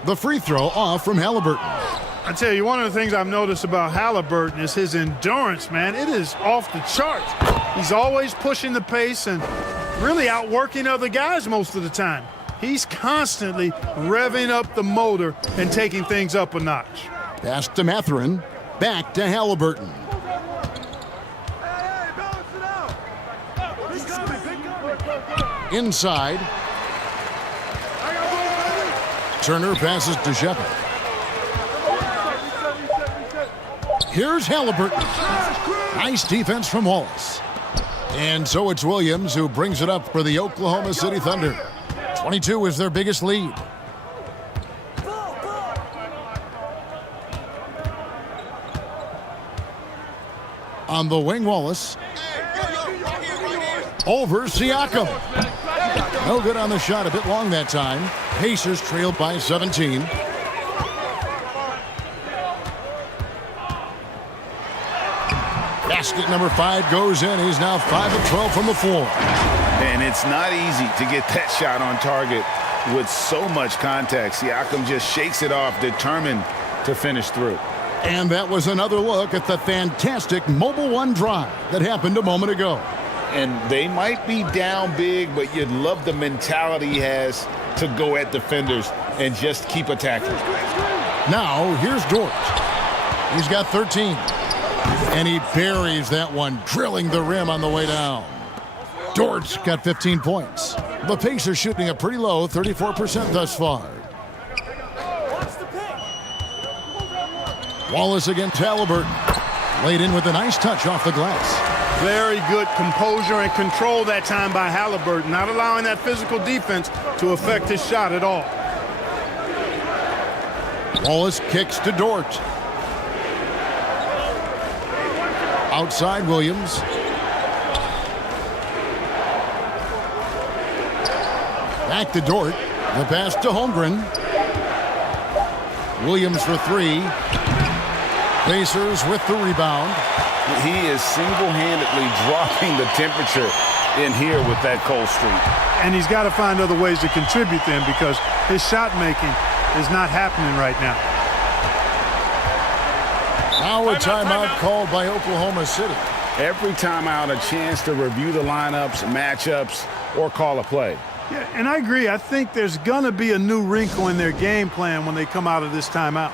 The free throw off from Halliburton. I tell you, one of the things I've noticed about Halliburton is his endurance, man. It is off the charts. He's always pushing the pace and really outworking other guys most of the time. He's constantly revving up the motor and taking things up a notch. Pass to Mathurin. Back to Halliburton. Inside. Turner passes to Shepard. Here's Halliburton. Nice defense from Wallace. And so it's Williams who brings it up for the Oklahoma City Thunder. 22 is their biggest lead. On the wing, Wallace. Over Siakam. No good on the shot, a bit long that time. Pacers trailed by 17. Basket number 5 goes in. He's now 5 of 12 from the floor. And it's not easy to get that shot on target with so much contact. Siakam just shakes it off, determined to finish through. And that was another look at the fantastic Mobile One drive that happened a moment ago. And they might be down big, but you'd love the mentality he has to go at defenders and just keep attacking. Now, here's Dort. He's got 13. And he buries that one, drilling the rim on the way down. Dort's got 15 points. The Pacers shooting a pretty low 34% thus far. Wallace against Halliburton. Laid in with a nice touch off the glass. Very good composure and control that time by Halliburton, not allowing that physical defense to affect his shot at all. Wallace kicks to Dort. Outside Williams. Back to Dort. The pass to Holmgren. Williams for 3. Pacers with the rebound. He is single-handedly dropping the temperature in here with that cold streak. And he's got to find other ways to contribute then, because his shot making is not happening right now. Now a timeout called by Oklahoma City. Every timeout, a chance to review the lineups, matchups, or call a play. Yeah, and I agree. I think there's going to be a new wrinkle in their game plan when they come out of this timeout.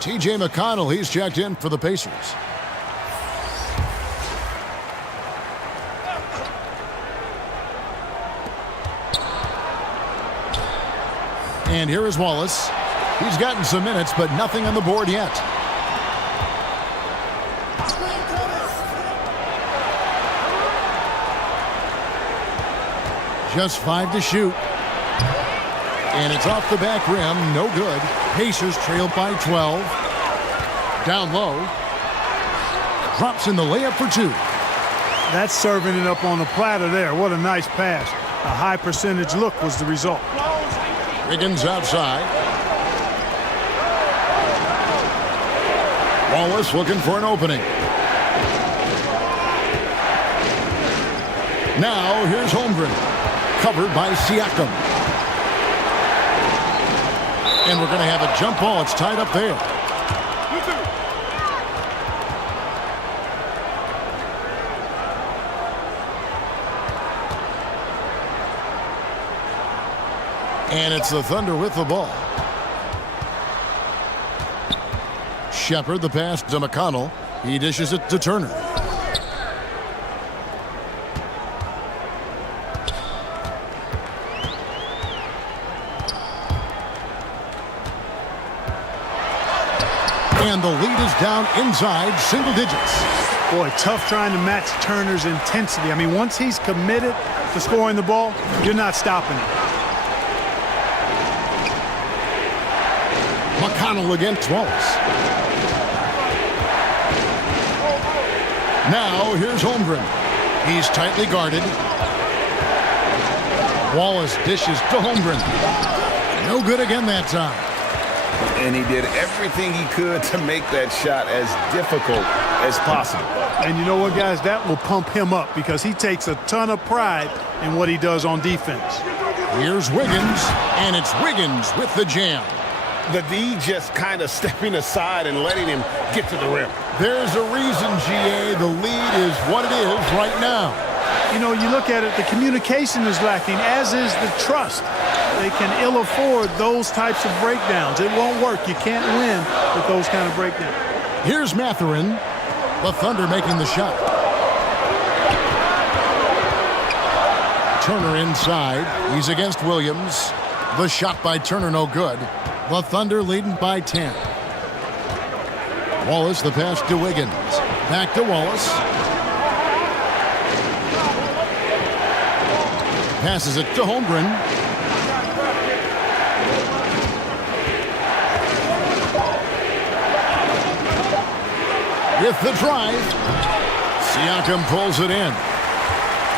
T.J. McConnell, he's checked in for the Pacers. And here is Wallace. He's gotten some minutes, but nothing on the board yet. Just 5 to shoot. And it's off the back rim, no good. Pacers trailed by 12. Down low. Drops in the layup for 2. That's serving it up on the platter there. What a nice pass. A high percentage look was the result. Wiggins outside. Wallace looking for an opening. Now here's Holmgren. Covered by Siakam. And we're going to have a jump ball. It's tied up there. And it's the Thunder with the ball. Shepard, the pass to McConnell. He dishes it to Turner. And the lead is down inside single digits. Boy, tough trying to match Turner's intensity. I mean, once he's committed to scoring the ball, you're not stopping him. McConnell against Wallace. Now here's Holmgren. He's tightly guarded. Wallace dishes to Holmgren. No good again that time. And he did everything he could to make that shot as difficult as possible. And you know what, guys? That will pump him up because he takes a ton of pride in what he does on defense. Here's Wiggins, and it's Wiggins with the jam. The D just kind of stepping aside and letting him get to the rim. There's a reason, GA, the lead is what it is right now. You know, you look at it, the communication is lacking, as is the trust. They can ill afford those types of breakdowns. It won't work. You can't win with those kind of breakdowns. Here's Mathurin. The Thunder making the shot. Turner inside. He's against Williams. The shot by Turner no good. The Thunder leading by 10. Wallace, the pass to Wiggins. Back to Wallace. Passes it to Holmgren. With the drive, Siakam pulls it in.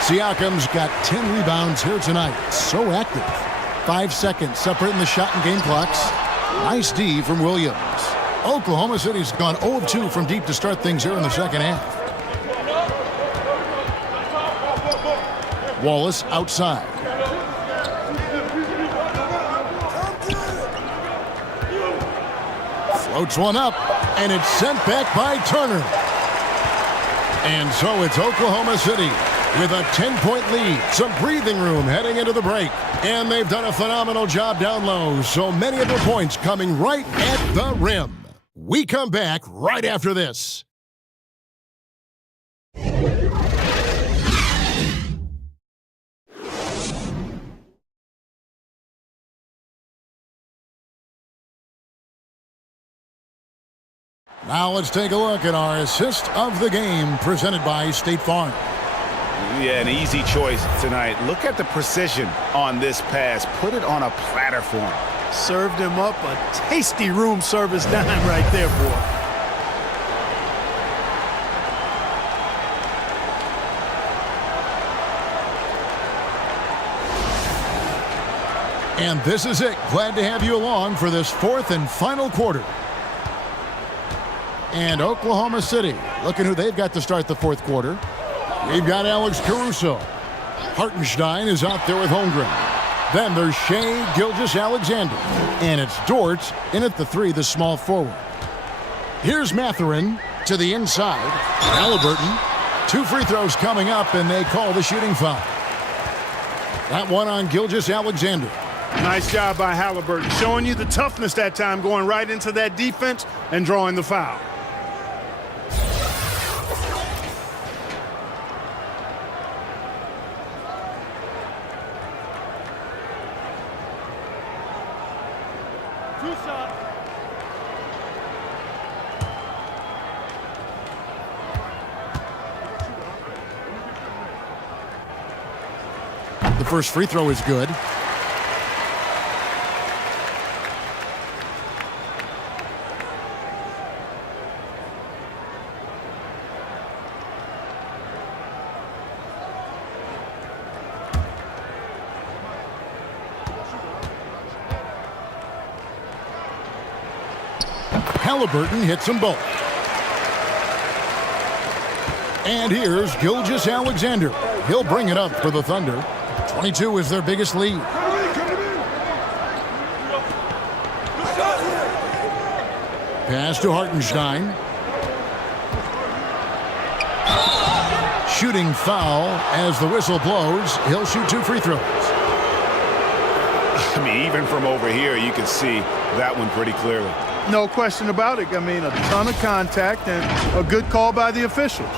Siakam's got 10 rebounds here tonight. So active. 5 seconds separating the shot and game clocks. Nice D from Williams. Oklahoma City's gone 0 of 2 from deep to start things here in the second half. Wallace outside. Floats one up, and it's sent back by Turner. And so it's Oklahoma City with a 10-point lead. Some breathing room heading into the break. And they've done a phenomenal job down low. So many of the points coming right at the rim. We come back right after this. Now let's take a look at our assist of the game presented by State Farm. Yeah, an easy choice tonight. Look at the precision on this pass. Put it on a platter for him. Served him up a tasty room service dime right there, boy. And this is it. Glad to have you along for this fourth and final quarter. And Oklahoma City, looking who they've got to start the fourth quarter. We've got Alex Caruso. Hartenstein is out there with Holmgren. Then there's Shea Gilgeous-Alexander. And it's Dort in at the 3, the small forward. Here's Mathurin to the inside. Halliburton. 2 free throws coming up, and they call the shooting foul. That one on Gilgeous-Alexander. Nice job by Halliburton, showing you the toughness that time, going right into that defense and drawing the foul. The first free throw is good. Halliburton hits them both. And here's Gilgeous-Alexander. He'll bring it up for the Thunder. 22 is their biggest lead. Pass to Hartenstein. Shooting foul as the whistle blows. He'll shoot 2 free throws. I mean, even from over here, you can see that one pretty clearly. No question about it. I mean, a ton of contact and a good call by the officials.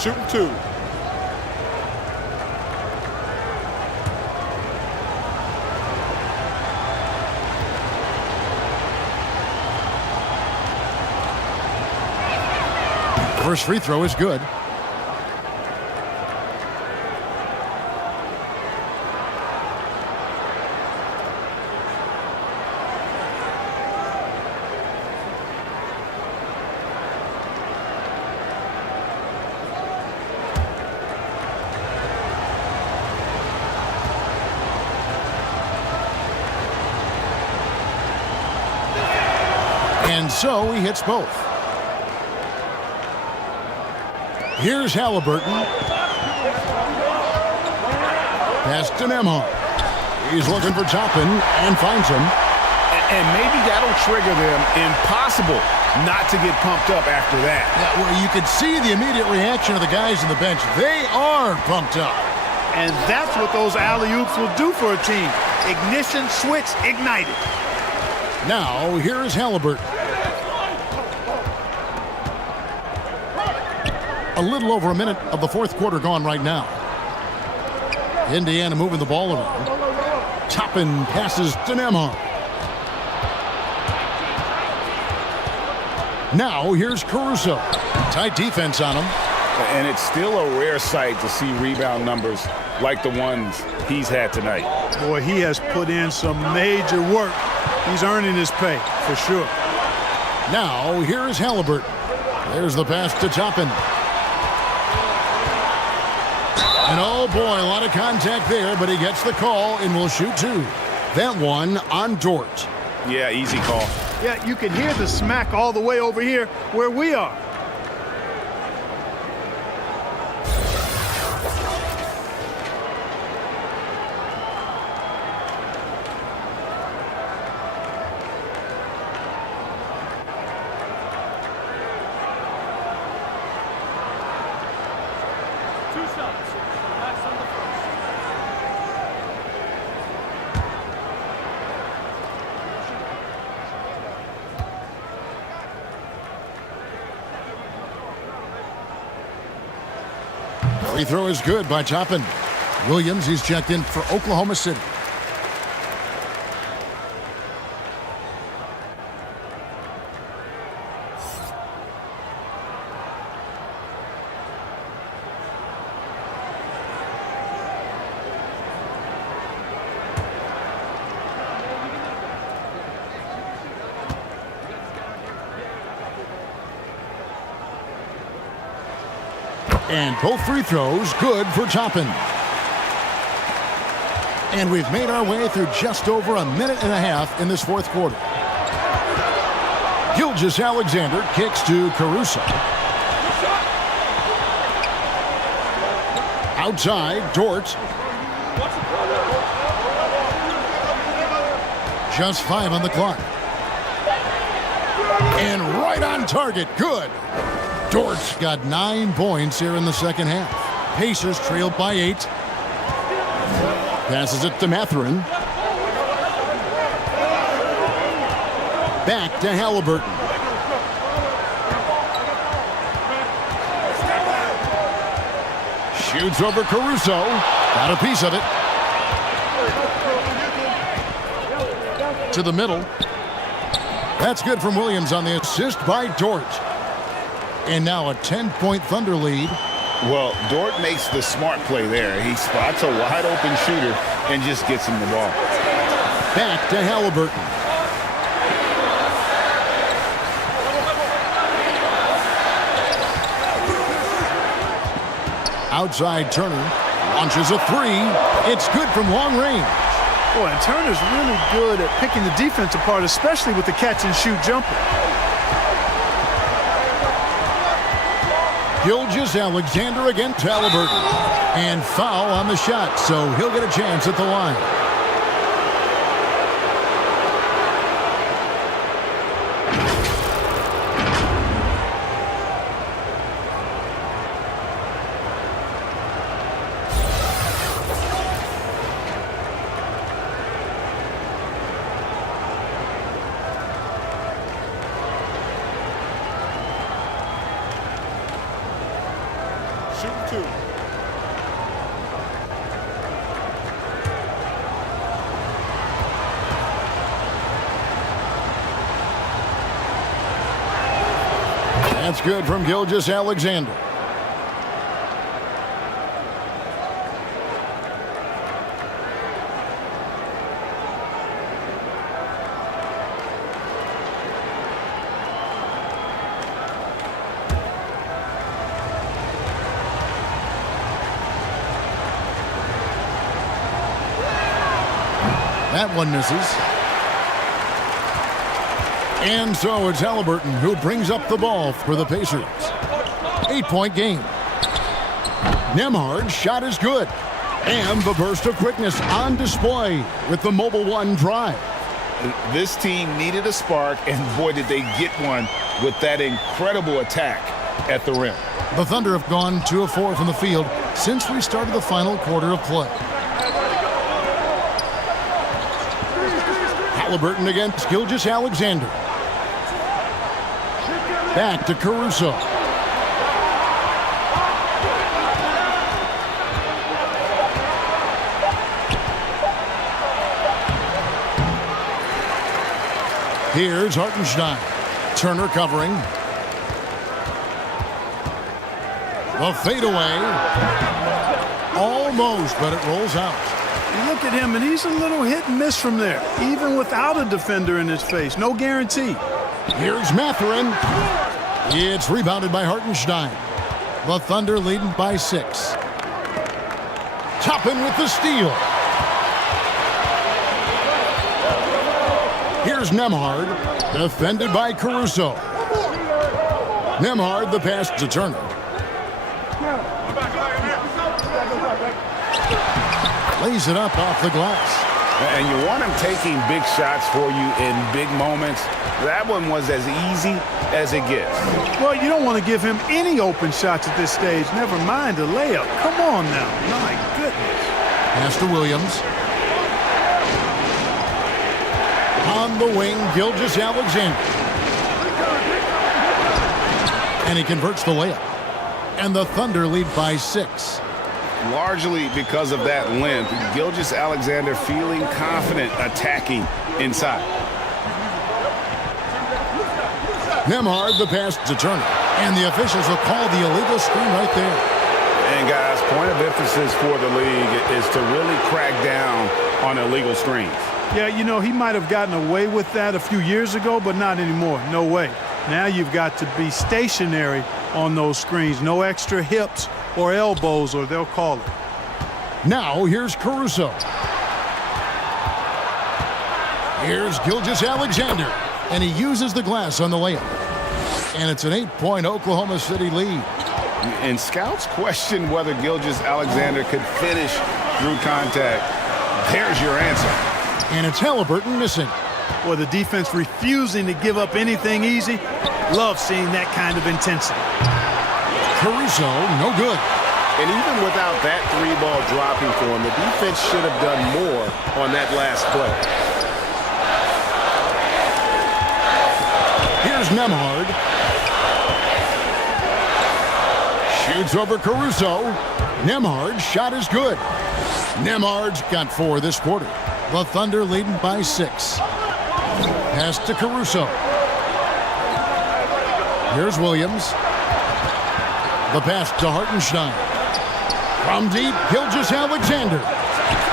Shooting 2. First free throw is good. And so he hits both. Here's Halliburton. Pass to Nembhard. He's looking for Toppin and finds him. And maybe that'll trigger them. Impossible not to get pumped up after that. Yeah, well, you could see the immediate reaction of the guys on the bench. They are pumped up. And that's what those alley-oops will do for a team. Ignition switch ignited. Now, here is Halliburton. A little over a minute of the fourth quarter gone right now. Indiana moving the ball around. Toppin passes to Nembhard. Now here's Caruso. Tight defense on him. And it's still a rare sight to see rebound numbers like the ones he's had tonight. Boy, he has put in some major work. He's earning his pay, for sure. Now here's Halliburton. There's the pass to Toppin. And oh boy, a lot of contact there, but he gets the call and will shoot 2. That one on Dort. Yeah, easy call. Yeah, you can hear the smack all the way over here where we are. Free throw is good by Toppin. Williams, he's checked in for Oklahoma City. And both free throws good for Toppin. And we've made our way through just over a minute and a half in this fourth quarter. Gilgeous-Alexander kicks to Caruso. Outside, Dort. Just 5 on the clock. And right on target, good. Dort's got 9 points here in the second half. Pacers trailed by 8. Passes it to Mathurin. Back to Halliburton. Shoots over Caruso. Got a piece of it. To the middle. That's good from Williams on the assist by Dort. And now a 10-point Thunder lead. Well, Dort makes the smart play there. He spots a wide-open shooter and just gets him the ball. Back to Halliburton. Outside Turner launches a three. It's good from long range. Boy, and Turner's really good at picking the defense apart, especially with the catch-and-shoot jumper. Gilgeous-Alexander against Halliburton. And foul on the shot, so he'll get a chance at the line. Shoot 2. That's good from Gilgeous-Alexander. That one misses. And so it's Halliburton who brings up the ball for the Pacers. 8-point game. Nembhard's shot is good. And the burst of quickness on display with the Mobile One drive. This team needed a spark, and boy, did they get one with that incredible attack at the rim. The Thunder have gone 2 of 4 from the field since we started the final quarter of play. Halliburton against Gilgeous-Alexander. Back to Caruso. Here's Hartenstein. Turner covering. The fadeaway. Almost, but it rolls out. You look at him, and he's a little hit and miss from there, even without a defender in his face. No guarantee. Here's Mathurin. It's rebounded by Hartenstein. The Thunder leading by 6. Toppin with the steal. Here's Nembhard, defended by Caruso. Nembhard, the pass to Turner. Lays it up off the glass. And you want him taking big shots for you in big moments. That one was as easy as it gets. Well, you don't want to give him any open shots at this stage, never mind a layup. Come on now. My goodness. Pass to Williams. On the wing, Gilgeous-Alexander. And he converts the layup. And the Thunder lead by 6. Largely because of that length, Gilgeous-Alexander feeling confident attacking inside. Nembhard, the pass to Turner. And the officials will call the illegal screen right there. And guys, point of emphasis for the league is to really crack down on illegal screens. Yeah, you know, he might have gotten away with that a few years ago, but not anymore. No way. Now you've got to be stationary on those screens. No extra hips or elbows, or they'll call it. Now here's Caruso. Here's Gilgeous-Alexander. And he uses the glass on the layup. And it's an 8-point Oklahoma City lead. And scouts question whether Gilgeous-Alexander could finish through contact. There's your answer. And it's Halliburton missing. Or the defense refusing to give up anything easy. Love seeing that kind of intensity. Caruso, no good. And even without that 3-ball dropping for him, the defense should have done more on that last play. Here's Nembhard. Shoots over Caruso. Nembhard's shot is good. Nembhard's got 4 this quarter. The Thunder leading by 6. Pass to Caruso. Here's Williams. The pass to Hartenstein. From deep, Gilgeous-Alexander.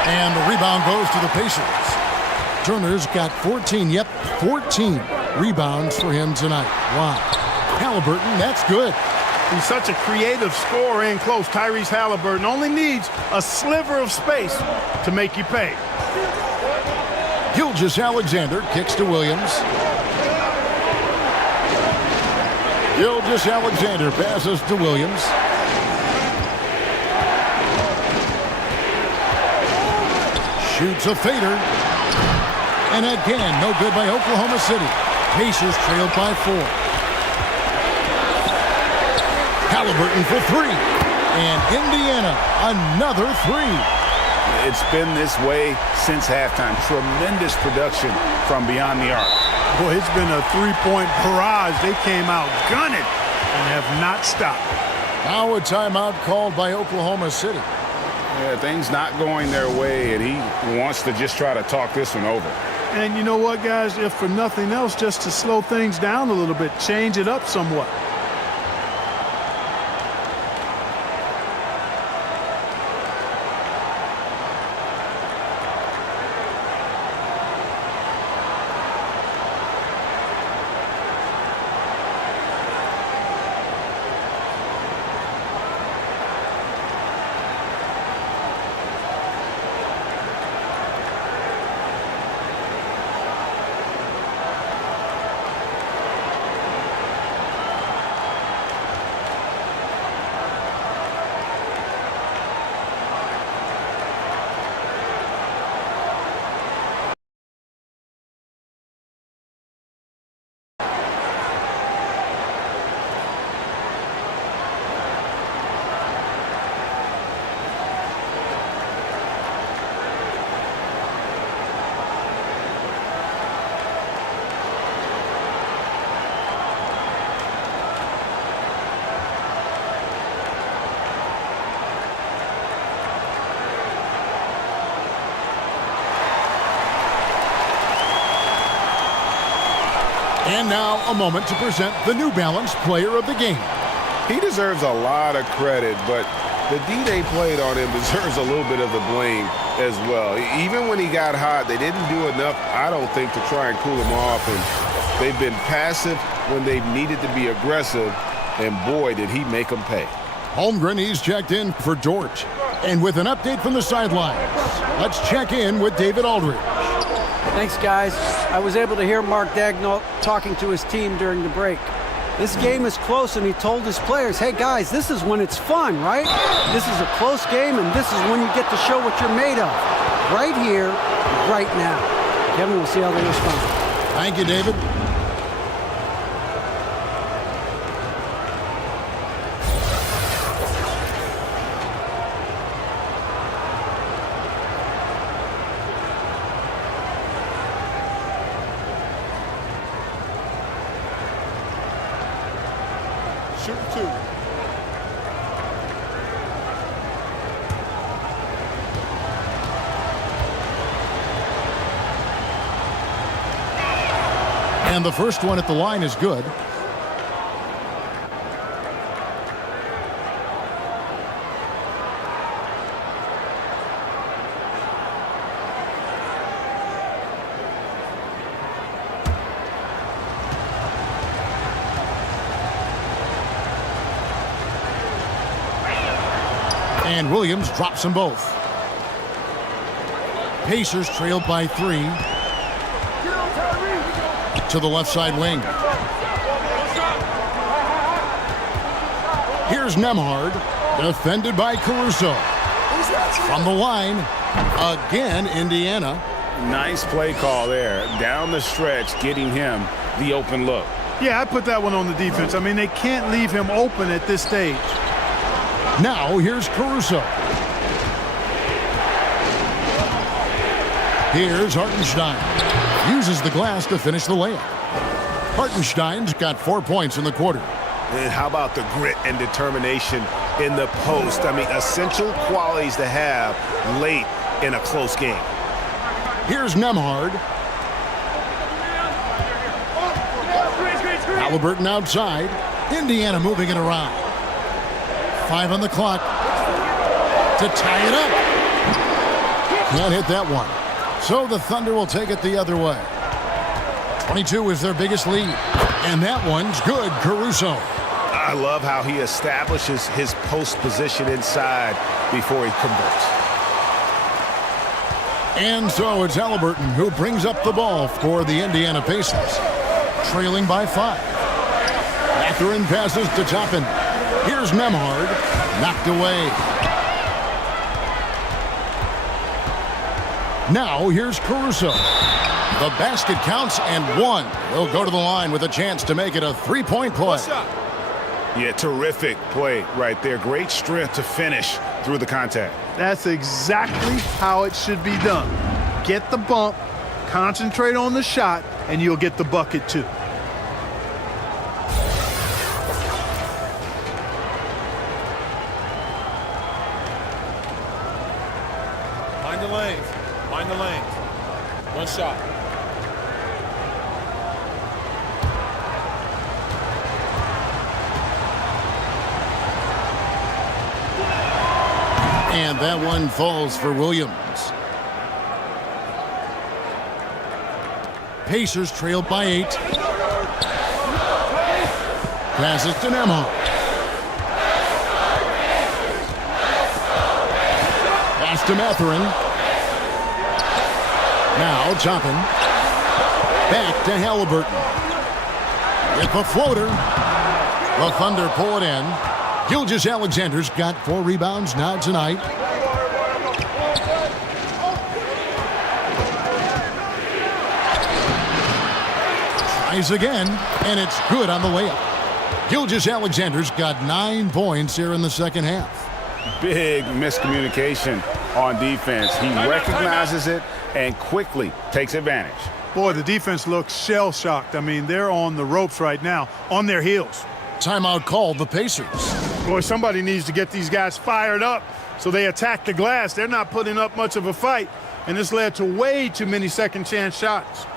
And the rebound goes to the Pacers. Turner's got 14, 14 rebounds for him tonight. Wow. Halliburton, that's good. He's such a creative scorer in close. Tyrese Halliburton only needs a sliver of space to make you pay. Gilgeous-Alexander kicks to Williams. Gilgeous-Alexander passes to Williams. Shoots a fader. And again, no good by Oklahoma City. Pacers trailed by 4. Halliburton for 3. And Indiana, another 3. It's been this way since halftime. Tremendous production from beyond the arc. Boy, it's been a three-point barrage. They came out gunning and have not stopped. Now a timeout called by Oklahoma City. Yeah, things not going their way, and he wants to just try to talk this one over. And you know what, guys? If for nothing else, just to slow things down a little bit, change it up somewhat. And now a moment to present the New Balance Player of the Game. He deserves a lot of credit, but the D they played on him deserves a little bit of the blame as well. Even when he got hot, they didn't do enough, I don't think, to try and cool him off. And they've been passive when they've needed to be aggressive, and boy, did he make them pay. Holmgren, he's checked in for George. And with an update from the sidelines, let's check in with David Aldridge. Thanks, guys. I was able to hear Mark Daigneault talking to his team during the break. This game is close, and he told his players, hey, guys, this is when it's fun, right? This is a close game, and this is when you get to show what you're made of. Right here, right now. Kevin, we'll see how they respond. Thank you, David. Shoot 2. And the first one at the line is good. And Williams drops them both. Pacers trailed by 3. To the left side wing. Here's Nembhard, defended by Caruso. From the line, again, Indiana. Nice play call there. Down the stretch, getting him the open look. Yeah, I put that one on the defense. I mean, they can't leave him open at this stage. Now, here's Caruso. Here's Hartenstein. Uses the glass to finish the layup. Hartenstein's got 4 points in the quarter. And how about the grit and determination in the post? I mean, essential qualities to have late in a close game. Here's Nembhard. Halliburton outside. Indiana moving it around. 5 on the clock to tie it up. Can't hit that one. So the Thunder will take it the other way. 22 is their biggest lead. And that one's good, Caruso. I love how he establishes his post position inside before he converts. And so it's Halliburton who brings up the ball for the Indiana Pacers, trailing by 5. Mathurin passes to Toppin. Here's Nembhard, knocked away. Now here's Caruso. The basket counts and 1. He'll go to the line with a chance to make it a 3-point play. Yeah, terrific play right there. Great strength to finish through the contact. That's exactly how it should be done. Get the bump, concentrate on the shot, and you'll get the bucket too. Mind the lanes. Mind the lanes. One shot. And that one falls for Williams. Pacers trail by 8. Passes to Nembhard. Pass to Mathurin. Now Toppin. Back to Halliburton. With the floater. The Thunder pull it in. Gilgeous-Alexander's got 4 rebounds now tonight. Tries again, and it's good on the layup. Gilgeous-Alexander's got 9 points here in the second half. Big miscommunication on defense. He recognizes it and quickly takes advantage. Boy, the defense looks shell-shocked. I mean, they're on the ropes right now, on their heels. Timeout called the Pacers. Boy, somebody needs to get these guys fired up so they attack the glass. They're not putting up much of a fight, and this led to way too many second-chance shots.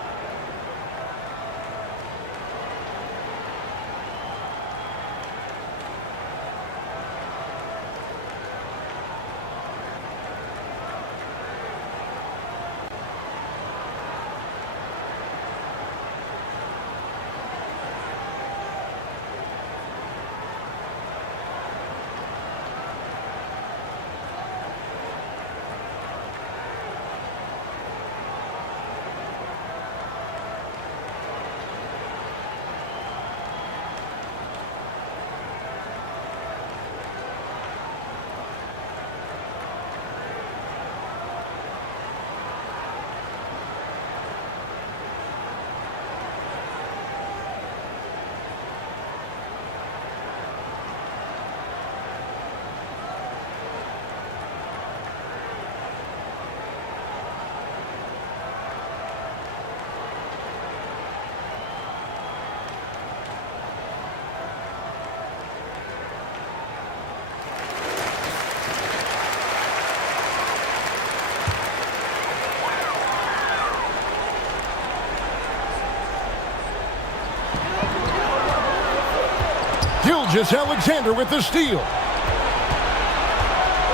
Gilgeous-Alexander with the steal.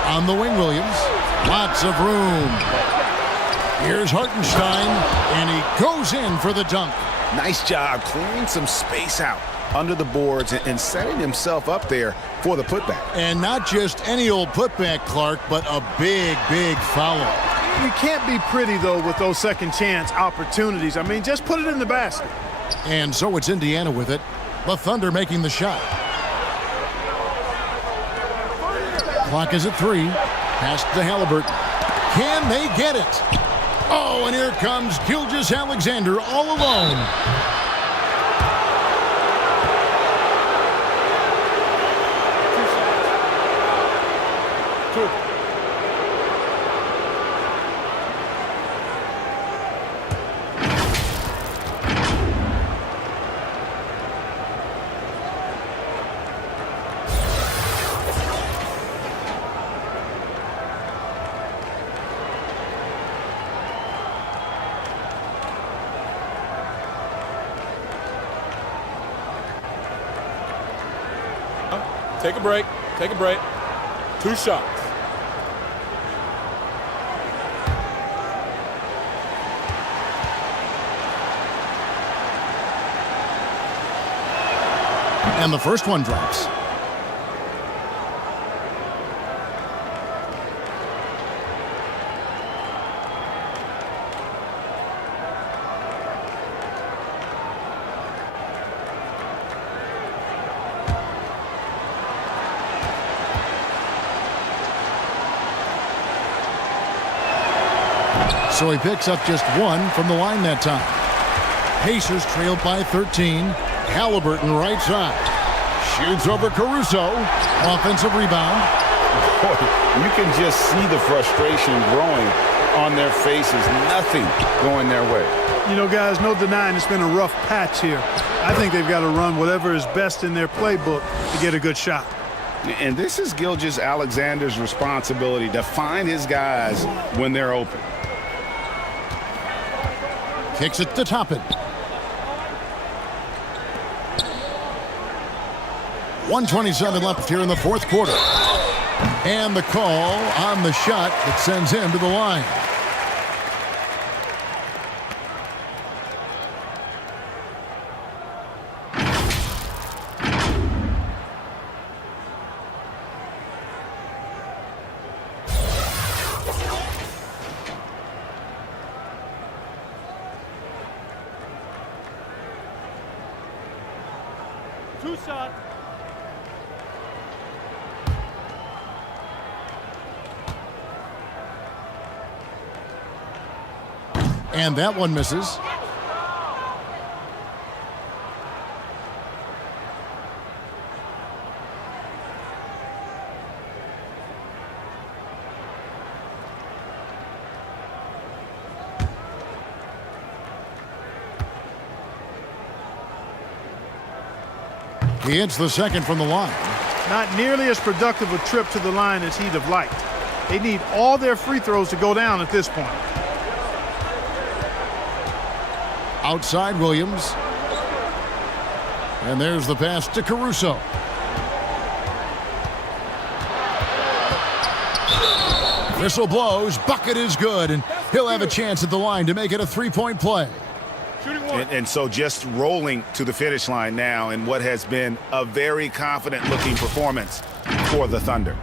On the wing, Williams. Lots of room. Here's Hartenstein, and he goes in for the dunk. Nice job clearing some space out under the boards and setting himself up there for the putback. And not just any old putback, Clark, but a big, big foul. You can't be pretty, though, with those second-chance opportunities. I mean, just put it in the basket. And so it's Indiana with it. The Thunder making the shot. Clock is at 3. Pass to Halliburton. Can they get it? Oh, and here comes Gilgeous-Alexander all alone. Take a break. Take a break. 2 shots. And the first one drops. So he picks up just one from the line that time. Pacers trailed by 13. Halliburton right side. Shoots over Caruso. Offensive rebound. Boy, you can just see the frustration growing on their faces. Nothing going their way. You know, guys, no denying it's been a rough patch here. I think they've got to run whatever is best in their playbook to get a good shot. And this is Gilgeous-Alexander's responsibility to find his guys when they're open. Kicks it to Toppin. 1:27 left here in the fourth quarter. And the call on the shot that sends him to the line. Two shot. And that one misses. He hits the second from the line. Not nearly as productive a trip to the line as he'd have liked. They need all their free throws to go down at this point. Outside Williams. And there's the pass to Caruso. Whistle blows. Bucket is good. And he'll have a chance at the line to make it a three-point play. And so just rolling to the finish line now in what has been a very confident-looking performance for the Thunder.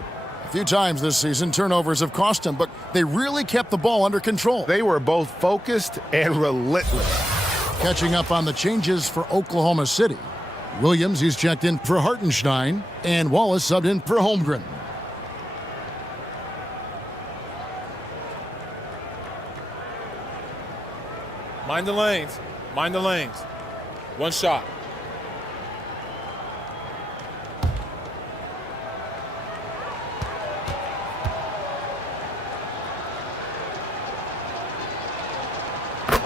A few times this season, turnovers have cost them, but they really kept the ball under control. They were both focused and relentless. Catching up on the changes for Oklahoma City. Williams, he's checked in for Hartenstein, and Wallace subbed in for Holmgren. Mind the lanes. Mind the lanes. One shot.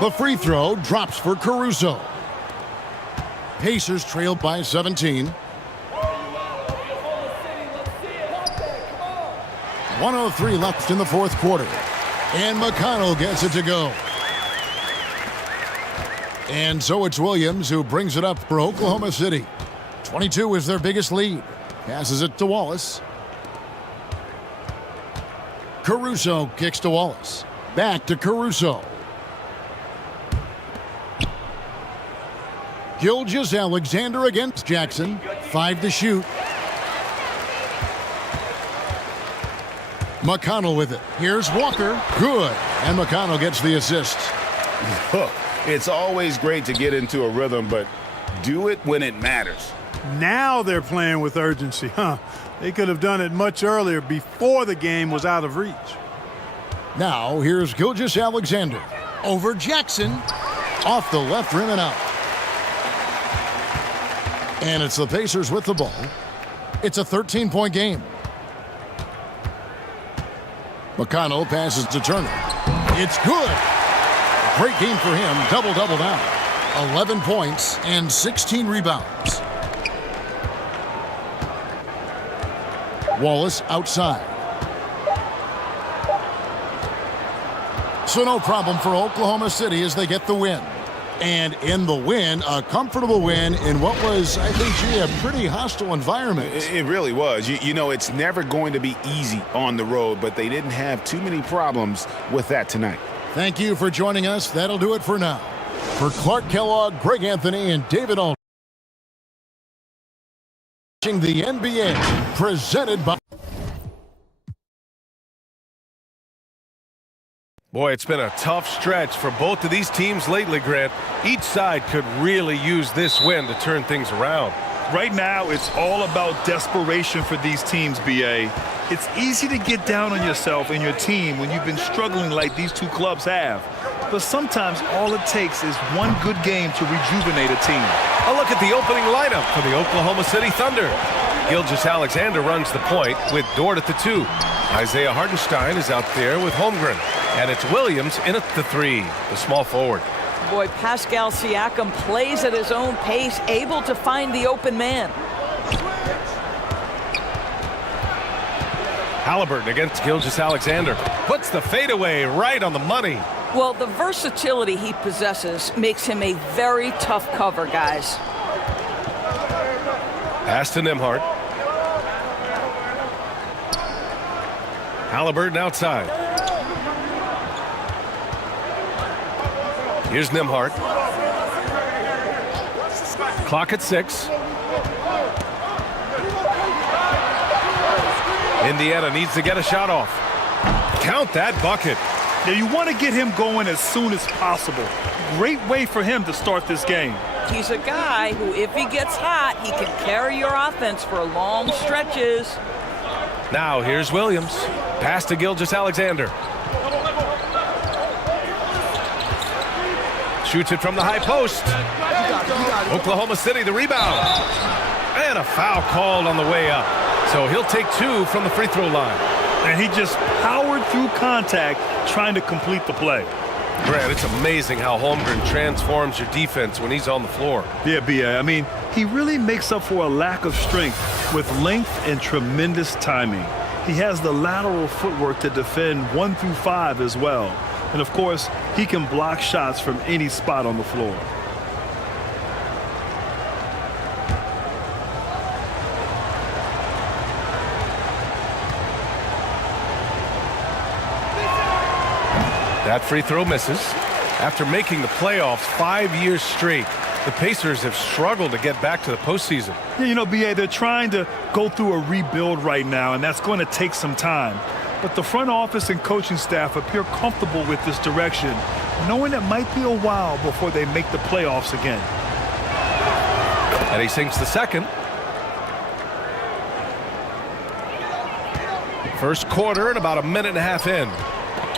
The free throw drops for Caruso. Pacers trailed by 17. 1:03 left in the fourth quarter. And McConnell gets it to go. And so it's Williams who brings it up for Oklahoma City. 22 is their biggest lead. Passes it to Wallace. Caruso kicks to Wallace. Back to Caruso. Gilgeous-Alexander against Jackson. 5 to shoot. McConnell with it. Here's Walker. Good. And McConnell gets the assist. It's always great to get into a rhythm, but do it when it matters. Now they're playing with urgency, huh? They could have done it much earlier before the game was out of reach. Now here's Gilgeous-Alexander. Over Jackson. Off the left rim and out. And it's the Pacers with the ball. It's a 13-point game. McConnell passes to Turner. It's good. Great game for him. Double-double now. 11 points and 16 rebounds. Wallace outside. So no problem for Oklahoma City as they get the win. And in the win, a comfortable win in what was, I think, a pretty hostile environment. It really was. You know, it's never going to be easy on the road, but they didn't have too many problems with that tonight. Thank you for joining us. That'll do it for now. For Clark Kellogg, Greg Anthony, and David Aldridge. The NBA, presented by... Boy, it's been a tough stretch for both of these teams lately, Grant. Each side could really use this win to turn things around. Right now, it's all about desperation for these teams, B.A. It's easy to get down on yourself and your team when you've been struggling like these two clubs have. But sometimes all it takes is one good game to rejuvenate a team. A look at the opening lineup for the Oklahoma City Thunder. Gilgeous-Alexander runs the point with Dort at the 2. Isaiah Hartenstein is out there with Holmgren. And it's Williams in at the 3, the small forward. Boy, Pascal Siakam plays at his own pace, able to find the open man. Halliburton against Gilgeous-Alexander. Puts the fadeaway right on the money. Well, the versatility he possesses makes him a very tough cover, guys. Pass to Nembhard. Halliburton outside. Here's Nembhard. Clock at 6. Indiana needs to get a shot off. Count that bucket. Now, you want to get him going as soon as possible. Great way for him to start this game. He's a guy who, if he gets hot, he can carry your offense for long stretches. Now here's Williams. Pass to Gilgeous-Alexander. Shoots it from the high post. Oklahoma City the rebound. And a foul called on the way up. So he'll take 2 from the free throw line. And he just powered through contact trying to complete the play. Grant, it's amazing how Holmgren transforms your defense when he's on the floor. Yeah, B.A. I mean, he really makes up for a lack of strength with length and tremendous timing. He has the lateral footwork to defend 1 through 5 as well. And, of course, he can block shots from any spot on the floor. That free throw misses. After making the playoffs 5 years straight, the Pacers have struggled to get back to the postseason. Yeah, you know, B.A., they're trying to go through a rebuild right now, and that's going to take some time. But the front office and coaching staff appear comfortable with this direction, knowing it might be a while before they make the playoffs again. And he sinks the second. First quarter and about a minute and a half in.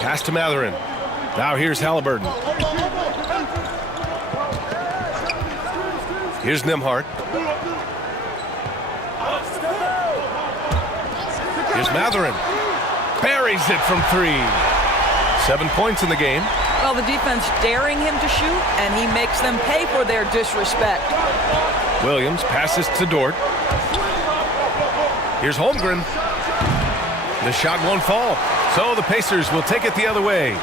Pass to Mathurin. Now here's Halliburton. Here's Nembhard. Here's Mathurin. Buries it from 3. 7 points in the game. Well, the defense daring him to shoot, and he makes them pay for their disrespect. Williams passes to Dort. Here's Holmgren. The shot won't fall, so the Pacers will take it the other way.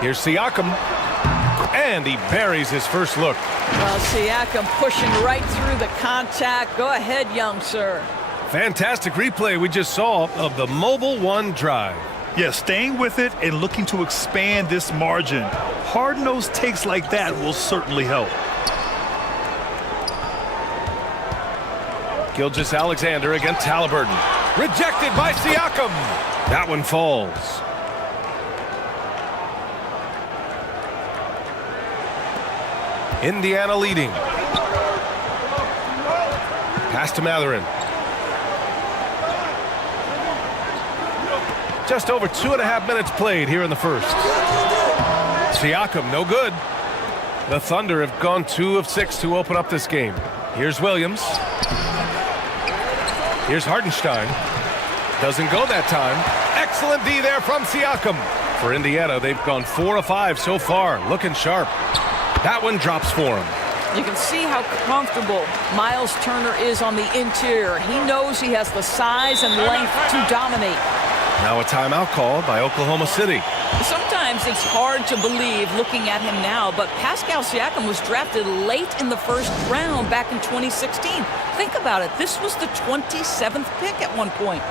Here's Siakam, and he buries his first look. Well, Siakam pushing right through the contact. Go ahead, young sir. Fantastic replay we just saw of the Mobile One drive. Yeah, staying with it and looking to expand this margin. Hard-nosed takes like that will certainly help. Gilgeous-Alexander against Halliburton. Rejected by Siakam. That one falls. Indiana leading. Pass to Mathurin. Just over 2.5 minutes played here in the first. Siakam, no good. The Thunder have gone 2 of 6 to open up this game. Here's Williams. Here's Hartenstein. Doesn't go that time. Excellent D there from Siakam. For Indiana, they've gone 4 of 5 so far. Looking sharp. That one drops for him. You can see how comfortable Miles Turner is on the interior. He knows he has the size and length to dominate. Now a timeout called by Oklahoma City. Sometimes it's hard to believe looking at him now, but Pascal Siakam was drafted late in the first round back in 2016. Think about it. This was the 27th pick at one point.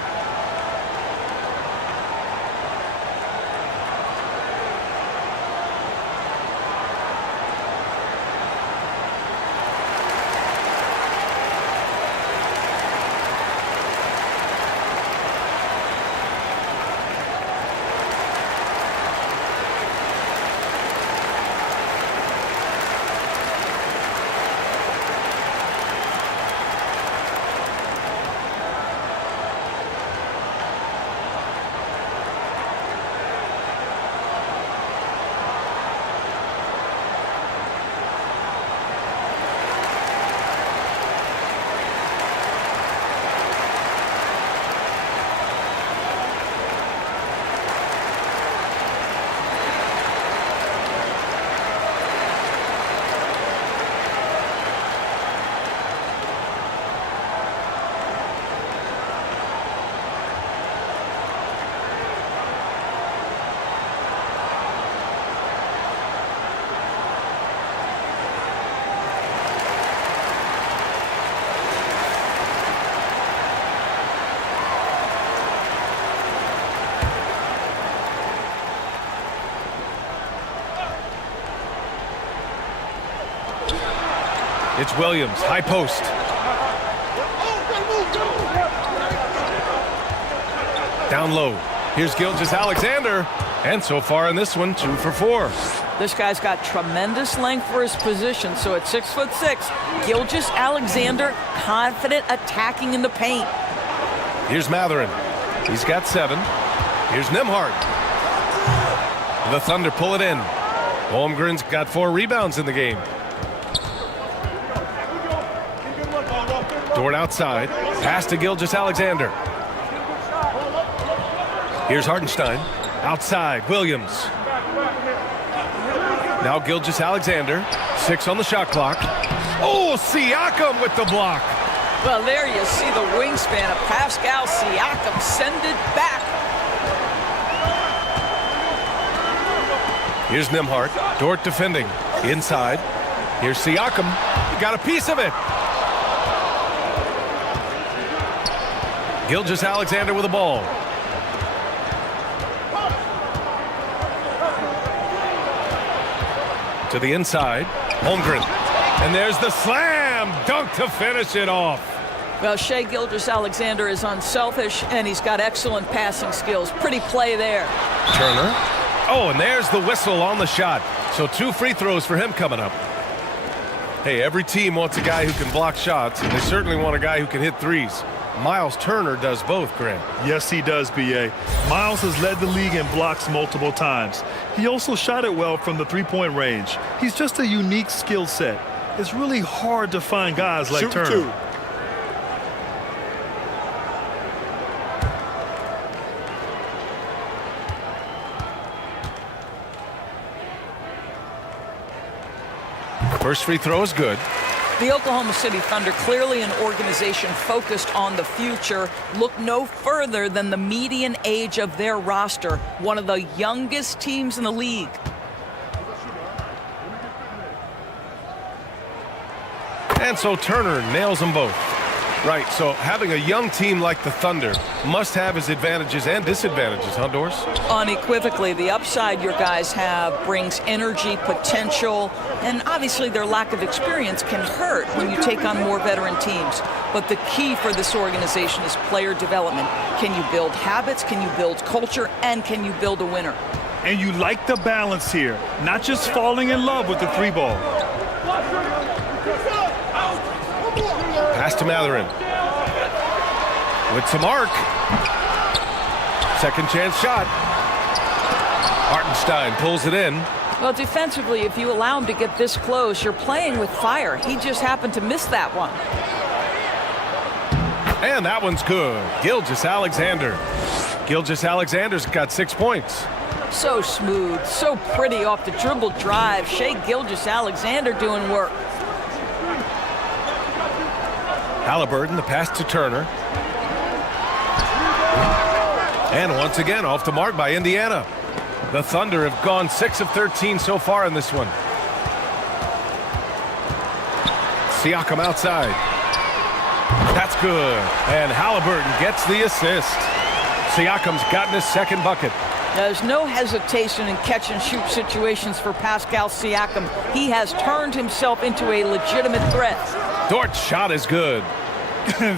It's Williams, high post. Down low. Here's Gilgeous-Alexander. And so far in this one, 2 for 4. This guy's got tremendous length for his position. So at 6'6", Gilgeous-Alexander confident attacking in the paint. Here's Matherin. He's got 7. Here's Nembhard. The Thunder pull it in. Holmgren's got 4 rebounds in the game. Dort outside. Pass to Gilgeous-Alexander. Here's Hartenstein. Outside, Williams. Now Gilgeous-Alexander. 6 on the shot clock. Oh, Siakam with the block. Well, there you see the wingspan of Pascal Siakam send it back. Here's Nembhard. Dort defending. Inside. Here's Siakam. He got a piece of it. Gilgeous-Alexander with the ball. To the inside. Holmgren. And there's the slam dunk to finish it off. Well, Shai Gilgeous-Alexander is unselfish, and he's got excellent passing skills. Pretty play there. Turner. Oh, and there's the whistle on the shot. So 2 free throws for him coming up. Hey, every team wants a guy who can block shots, and they certainly want a guy who can hit threes. Miles Turner does both, Grant. Yes, he does, B.A. Miles has led the league in blocks multiple times. He also shot it well from the three-point range. He's just a unique skill set. It's really hard to find guys like Turner. Shoot 2. First free throw is good. The Oklahoma City Thunder, clearly an organization focused on the future, look no further than the median age of their roster, one of the youngest teams in the league. And so Turner nails them both. Right, so having a young team like the Thunder must have its advantages and disadvantages, huh, Doris? Unequivocally, the upside your guys have brings energy, potential, and obviously their lack of experience can hurt when you take on more veteran teams. But the key for this organization is player development. Can you build habits? Can you build culture? And can you build a winner? And you like the balance here, not just falling in love with the 3-ball. Pass to Matherin. With some arc. Second chance shot. Hartenstein pulls it in. Well, defensively, if you allow him to get this close, you're playing with fire. He just happened to miss that one. And that one's good. Gilgeous-Alexander. Gilgeous-Alexander's got 6 points. So smooth, so pretty off the dribble drive. Shai Gilgeous-Alexander doing work. Halliburton, the pass to Turner. And once again, off the mark by Indiana. The Thunder have gone 6 of 13 so far in this one. Siakam outside. That's good. And Halliburton gets the assist. Siakam's gotten his second bucket. There's no hesitation in catch-and-shoot situations for Pascal Siakam. He has turned himself into a legitimate threat. Dort's shot is good.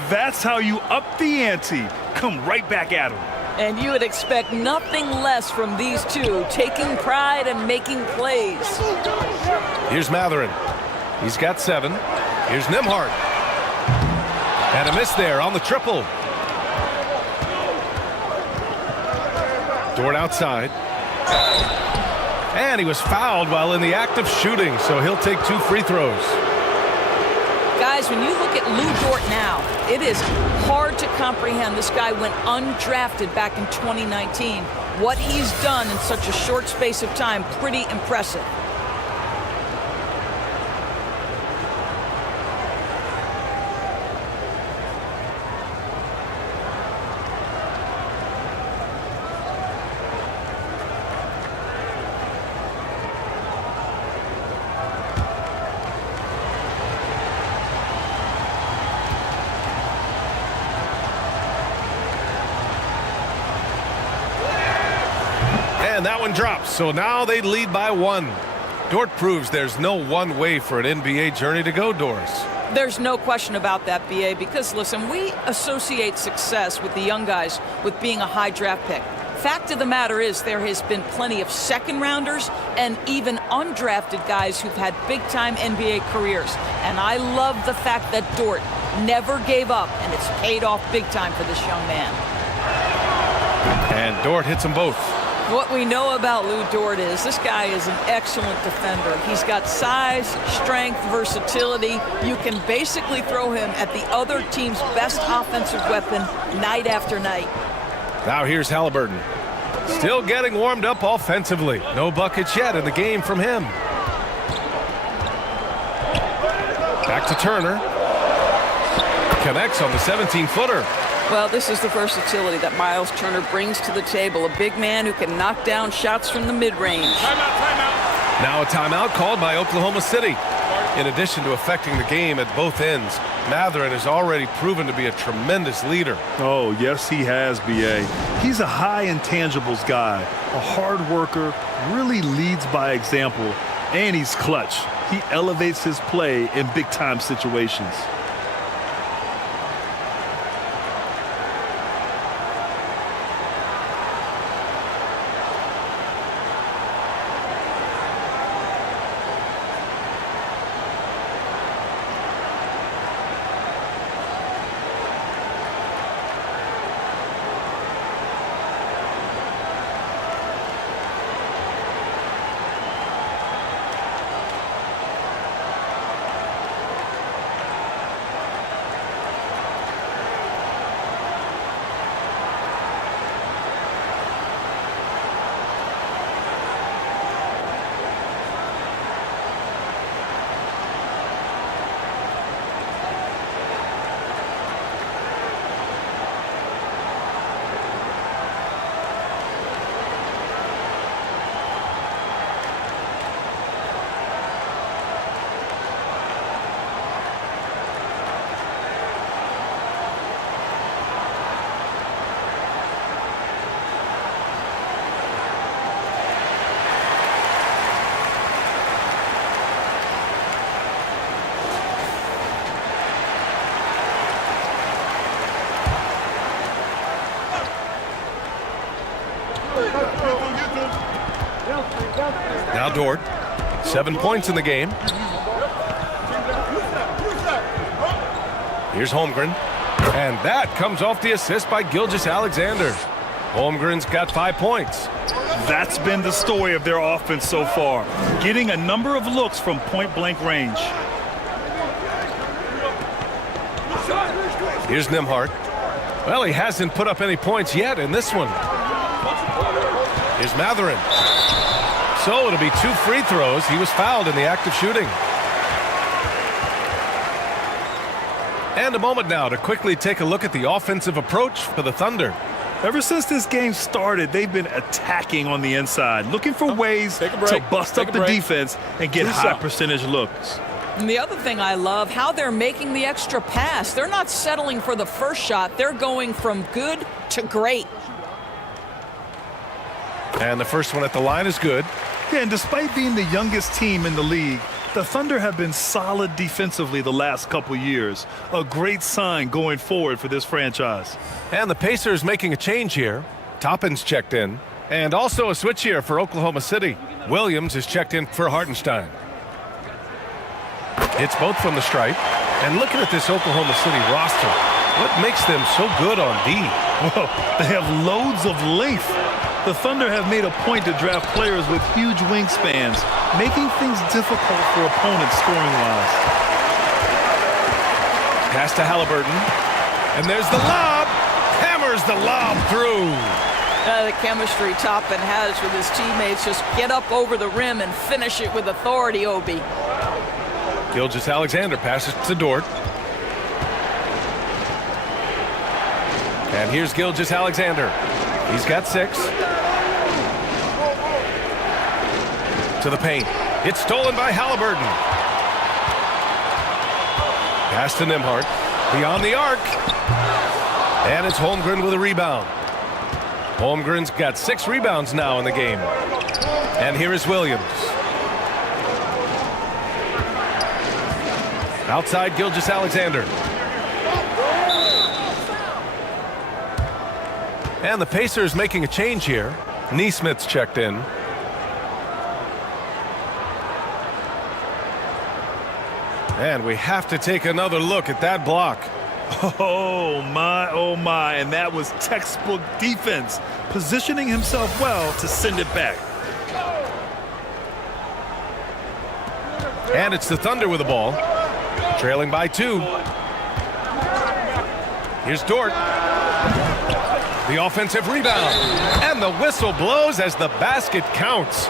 That's how you up the ante. Come right back at him. And you would expect nothing less from these two, taking pride and making plays. Here's Matherin. He's got 7. Here's Nembhard. And a miss there on the triple. Dort outside. And he was fouled while in the act of shooting, so he'll take 2 free throws. Guys, when you look at Lou Dort now, it is hard to comprehend. This guy went undrafted back in 2019. What he's done in such a short space of time, pretty impressive. And that one drops, so now they lead by 1. Dort proves there's no one way for an NBA journey to go, Doris. There's no question about that, BA, because, listen, we associate success with the young guys with being a high draft pick. Fact of the matter is there has been plenty of second-rounders and even undrafted guys who've had big-time NBA careers. And I love the fact that Dort never gave up, and it's paid off big time for this young man. And Dort hits them both. What we know about Lou Dort is this guy is an excellent defender. He's got size, strength, versatility. You can basically throw him at the other team's best offensive weapon night after night. Now here's Halliburton. Still getting warmed up offensively. No buckets yet in the game from him. Back to Turner. Connects on the 17-footer. Well, this is the versatility that Miles Turner brings to the table. A big man who can knock down shots from the mid-range. Now a timeout called by Oklahoma City. In addition to affecting the game at both ends, Mathurin has already proven to be a tremendous leader. Oh, yes, he has, B.A. He's a high intangibles guy, a hard worker, really leads by example, and he's clutch. He elevates his play in big-time situations. Now Dort, 7 points in the game. Here's Holmgren. And that comes off the assist by Gilgeous-Alexander. Holmgren's got 5 points. That's been the story of their offense so far, getting a number of looks from point-blank range. Here's Nembhard. Well, he hasn't put up any points yet in this one. Here's Mathurin. So it'll be 2 free throws. He was fouled in the act of shooting. And a moment now to quickly take a look at the offensive approach for the Thunder. Ever since this game started, they've been attacking on the inside, looking for ways to bust up the defense and get high percentage looks. And the other thing I love, how they're making the extra pass. They're not settling for the first shot. They're going from good to great. And the first one at the line is good. Yeah, and despite being the youngest team in the league, the Thunder have been solid defensively the last couple years. A great sign going forward for this franchise. And the Pacers making a change here. Toppin's checked in. And also a switch here for Oklahoma City. Williams is checked in for Hartenstein. It's both from the stripe. And looking at this Oklahoma City roster, what makes them so good on D? Well, they have loads of length. The Thunder have made a point to draft players with huge wingspans, making things difficult for opponents scoring-wise. Pass to Halliburton. And there's the lob. Hammers the lob through. The chemistry Toppin has with his teammates. Just get up over the rim and finish it with authority, Obi. Gilgeous-Alexander passes to Dort. And here's Gilgeous-Alexander. He's got 6. To the paint. It's stolen by Halliburton. Pass to Nembhard. Beyond the arc. And it's Holmgren with a rebound. Holmgren's got 6 rebounds now in the game. And here is Williams. Outside Gilgeous-Alexander. And the Pacers making a change here. Neesmith's checked in. And we have to take another look at that block. Oh my, and that was textbook defense, positioning himself well to send it back. And it's the Thunder with the ball, trailing by 2. Here's Dort. The offensive rebound, and the whistle blows as the basket counts.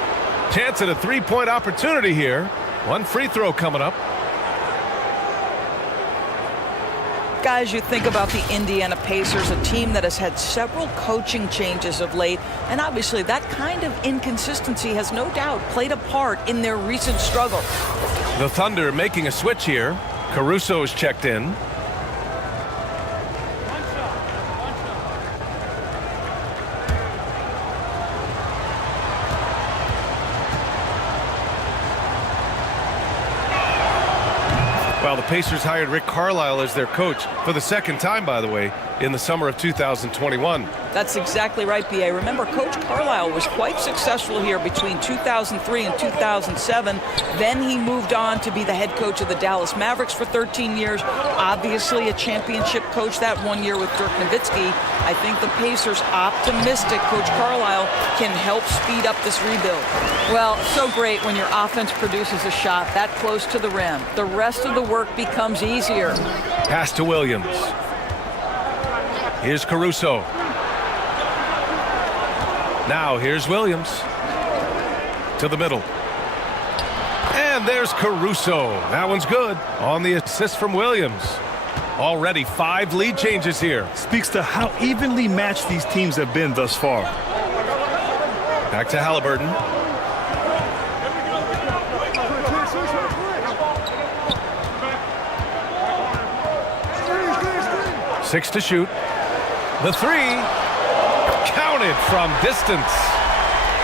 Chance at a three-point opportunity here. One free throw coming up. Guys, you think about the Indiana Pacers, a team that has had several coaching changes of late, and obviously that kind of inconsistency has no doubt played a part in their recent struggle. The Thunder making a switch here. Caruso is checked in. Well, the Pacers hired Rick Carlisle as their coach for the second time, by the way, in the summer of 2021. That's exactly right, B.A. Remember, Coach Carlisle was quite successful here between 2003 and 2007. Then he moved on to be the head coach of the Dallas Mavericks for 13 years. Obviously a championship coach that 1 year with Dirk Nowitzki. I think the Pacers optimistic Coach Carlisle can help speed up this rebuild. Well, so great when your offense produces a shot that close to the rim. The rest of the work becomes easier. Pass to Williams. Here's Caruso. Now here's Williams. To the middle. And there's Caruso. That one's good. On the assist from Williams. Already 5 lead changes here. Speaks to how evenly matched these teams have been thus far. Back to Halliburton. Six to shoot. The 3 counted from distance.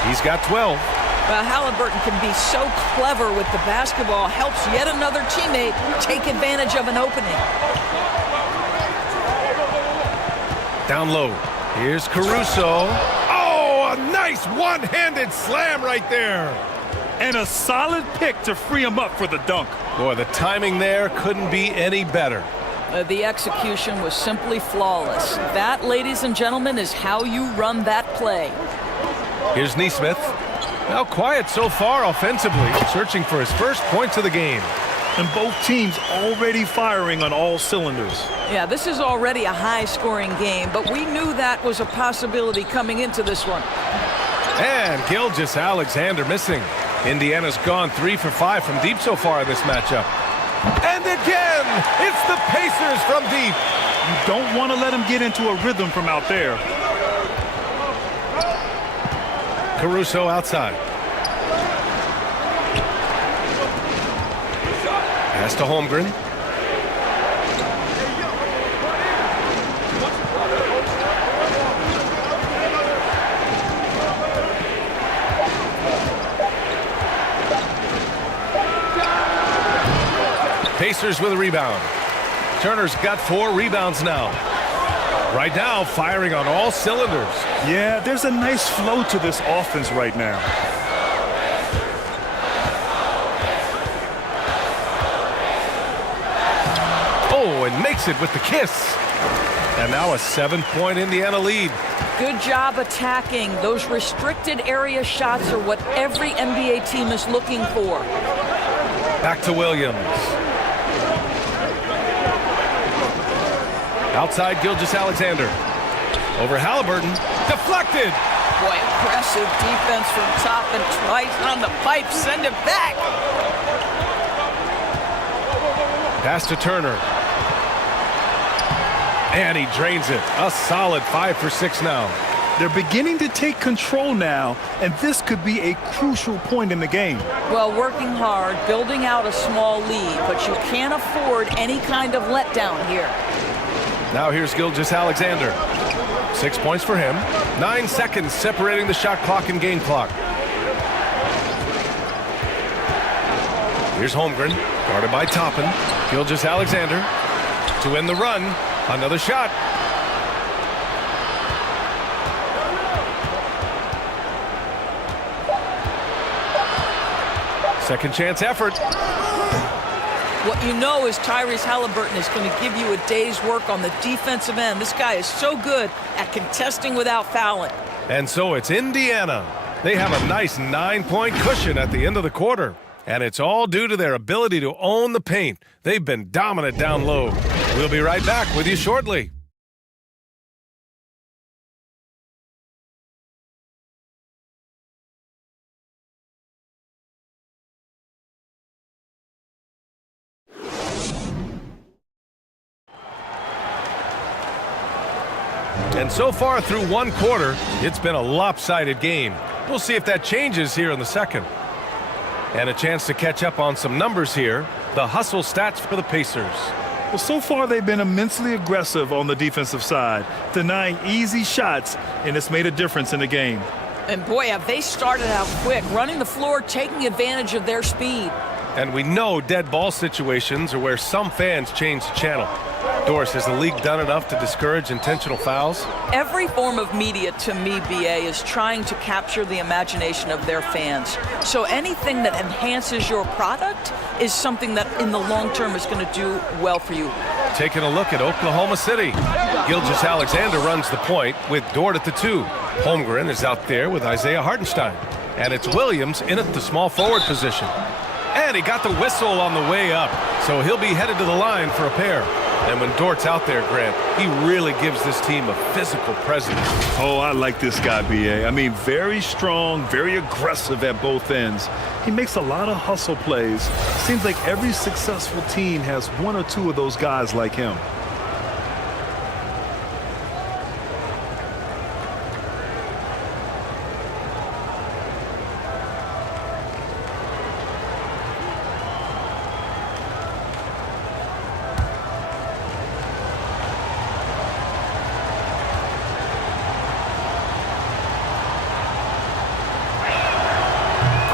He's got 12. Well, Halliburton can be so clever with the basketball, helps yet another teammate take advantage of an opening. Down low. Here's Caruso. Oh, a nice one-handed slam right there. And a solid pick to free him up for the dunk. Boy, the timing there couldn't be any better. The execution was simply flawless. That, ladies and gentlemen, is how you run that play. Here's Neesmith. Now quiet so far offensively, searching for his first points of the game. And both teams already firing on all cylinders. Yeah, this is already a high-scoring game, but we knew that was a possibility coming into this one. And Gilgeous-Alexander missing. Indiana's gone 3 for 5 from deep so far in this matchup. And again, it's the Pacers from deep. You don't want to let him get into a rhythm from out there. Caruso outside. Pass to Holmgren. Pacers with a rebound. Turner's got 4 rebounds now. Right now, firing on all cylinders. Yeah, there's a nice flow to this offense right now. Oh, and makes it with the kiss. And now a 7-point Indiana lead. Good job attacking. Those restricted area shots are what every NBA team is looking for. Back to Williams. Outside Gilgeous-Alexander. Over Halliburton. Deflected. Boy, impressive defense from top and twice on the pipe. Send it back. Pass to Turner. And he drains it. A solid 5 for 6 now. They're beginning to take control now, and this could be a crucial point in the game. Well, working hard, building out a small lead, but you can't afford any kind of letdown here. Now here's Gilgeous-Alexander. 6 points for him. 9 seconds separating the shot clock and game clock. Here's Holmgren, guarded by Toppin. Gilgeous-Alexander to end the run. Another shot. Second chance effort. What you know is Tyrese Halliburton is going to give you a day's work on the defensive end. This guy is so good at contesting without fouling. And so it's Indiana. They have a nice 9-point cushion at the end of the quarter. And it's all due to their ability to own the paint. They've been dominant down low. We'll be right back with you shortly. And so far through one quarter, it's been a lopsided game. We'll see if that changes here in the second. And a chance to catch up on some numbers here. The hustle stats for the Pacers. Well, so far they've been immensely aggressive on the defensive side, denying easy shots, and it's made a difference in the game. And boy, have they started out quick, running the floor, taking advantage of their speed. And we know dead ball situations are where some fans change the channel. Doris, has the league done enough to discourage intentional fouls? Every form of media, to me, BA, is trying to capture the imagination of their fans. So anything that enhances your product is something that in the long term is going to do well for you. Taking a look at Oklahoma City. Gilgeous-Alexander runs the point with Dort at the 2. Holmgren is out there with Isaiah Hartenstein. And it's Williams in at the small forward position. And he got the whistle on the way up, so he'll be headed to the line for a pair. And when Dort's out there, Grant, he really gives this team a physical presence. Oh, I like this guy, B.A. I mean, very strong, very aggressive at both ends. He makes a lot of hustle plays. Seems like every successful team has one or two of those guys like him.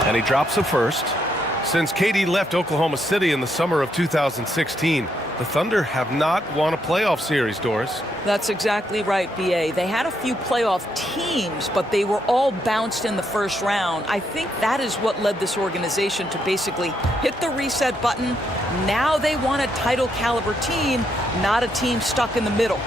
And he drops the first. Since KD left Oklahoma City in the summer of 2016, the Thunder have not won a playoff series, Doris. That's exactly right, BA. They had a few playoff teams, but they were all bounced in the first round. I think that is what led this organization to basically hit the reset button. Now they want a title caliber team, not a team stuck in the middle.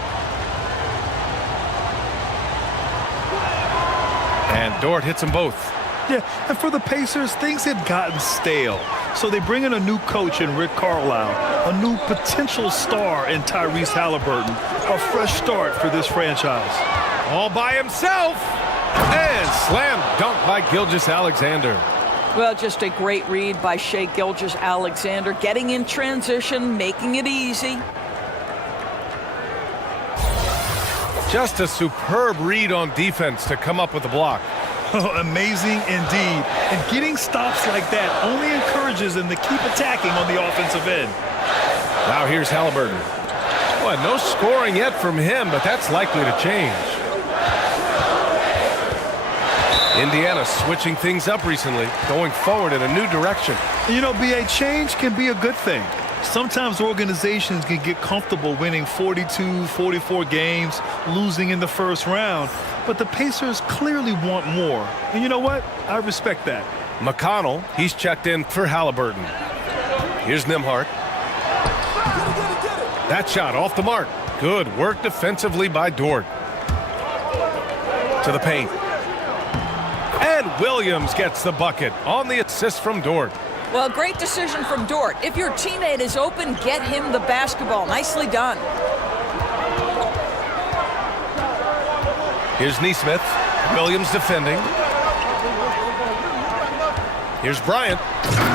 And Dort hits them both. Yeah, and for the Pacers, things had gotten stale. So they bring in a new coach in Rick Carlisle, a new potential star in Tyrese Halliburton, a fresh start for this franchise. All by himself, and slam dunk by Gilgeous-Alexander. Well, just a great read by Shai Gilgeous-Alexander, getting in transition, making it easy. Just a superb read on defense to come up with the block. Oh, amazing indeed. And getting stops like that only encourages them to keep attacking on the offensive end. Now here's Halliburton. Well, no scoring yet from him, but that's likely to change. Indiana switching things up recently, going forward in a new direction. You know, BA, change can be a good thing. Sometimes organizations can get comfortable winning 42, 44 games, losing in the first round. But the Pacers clearly want more. And you know what? I respect that. McConnell, he's checked in for Halliburton. Here's Nembhard. That shot off the mark. Good work defensively by Dort. To the paint. And Williams gets the bucket on the assist from Dort. Well, great decision from Dort. If your teammate is open, get him the basketball. Nicely done. Here's Nesmith. Williams defending. Here's Bryant.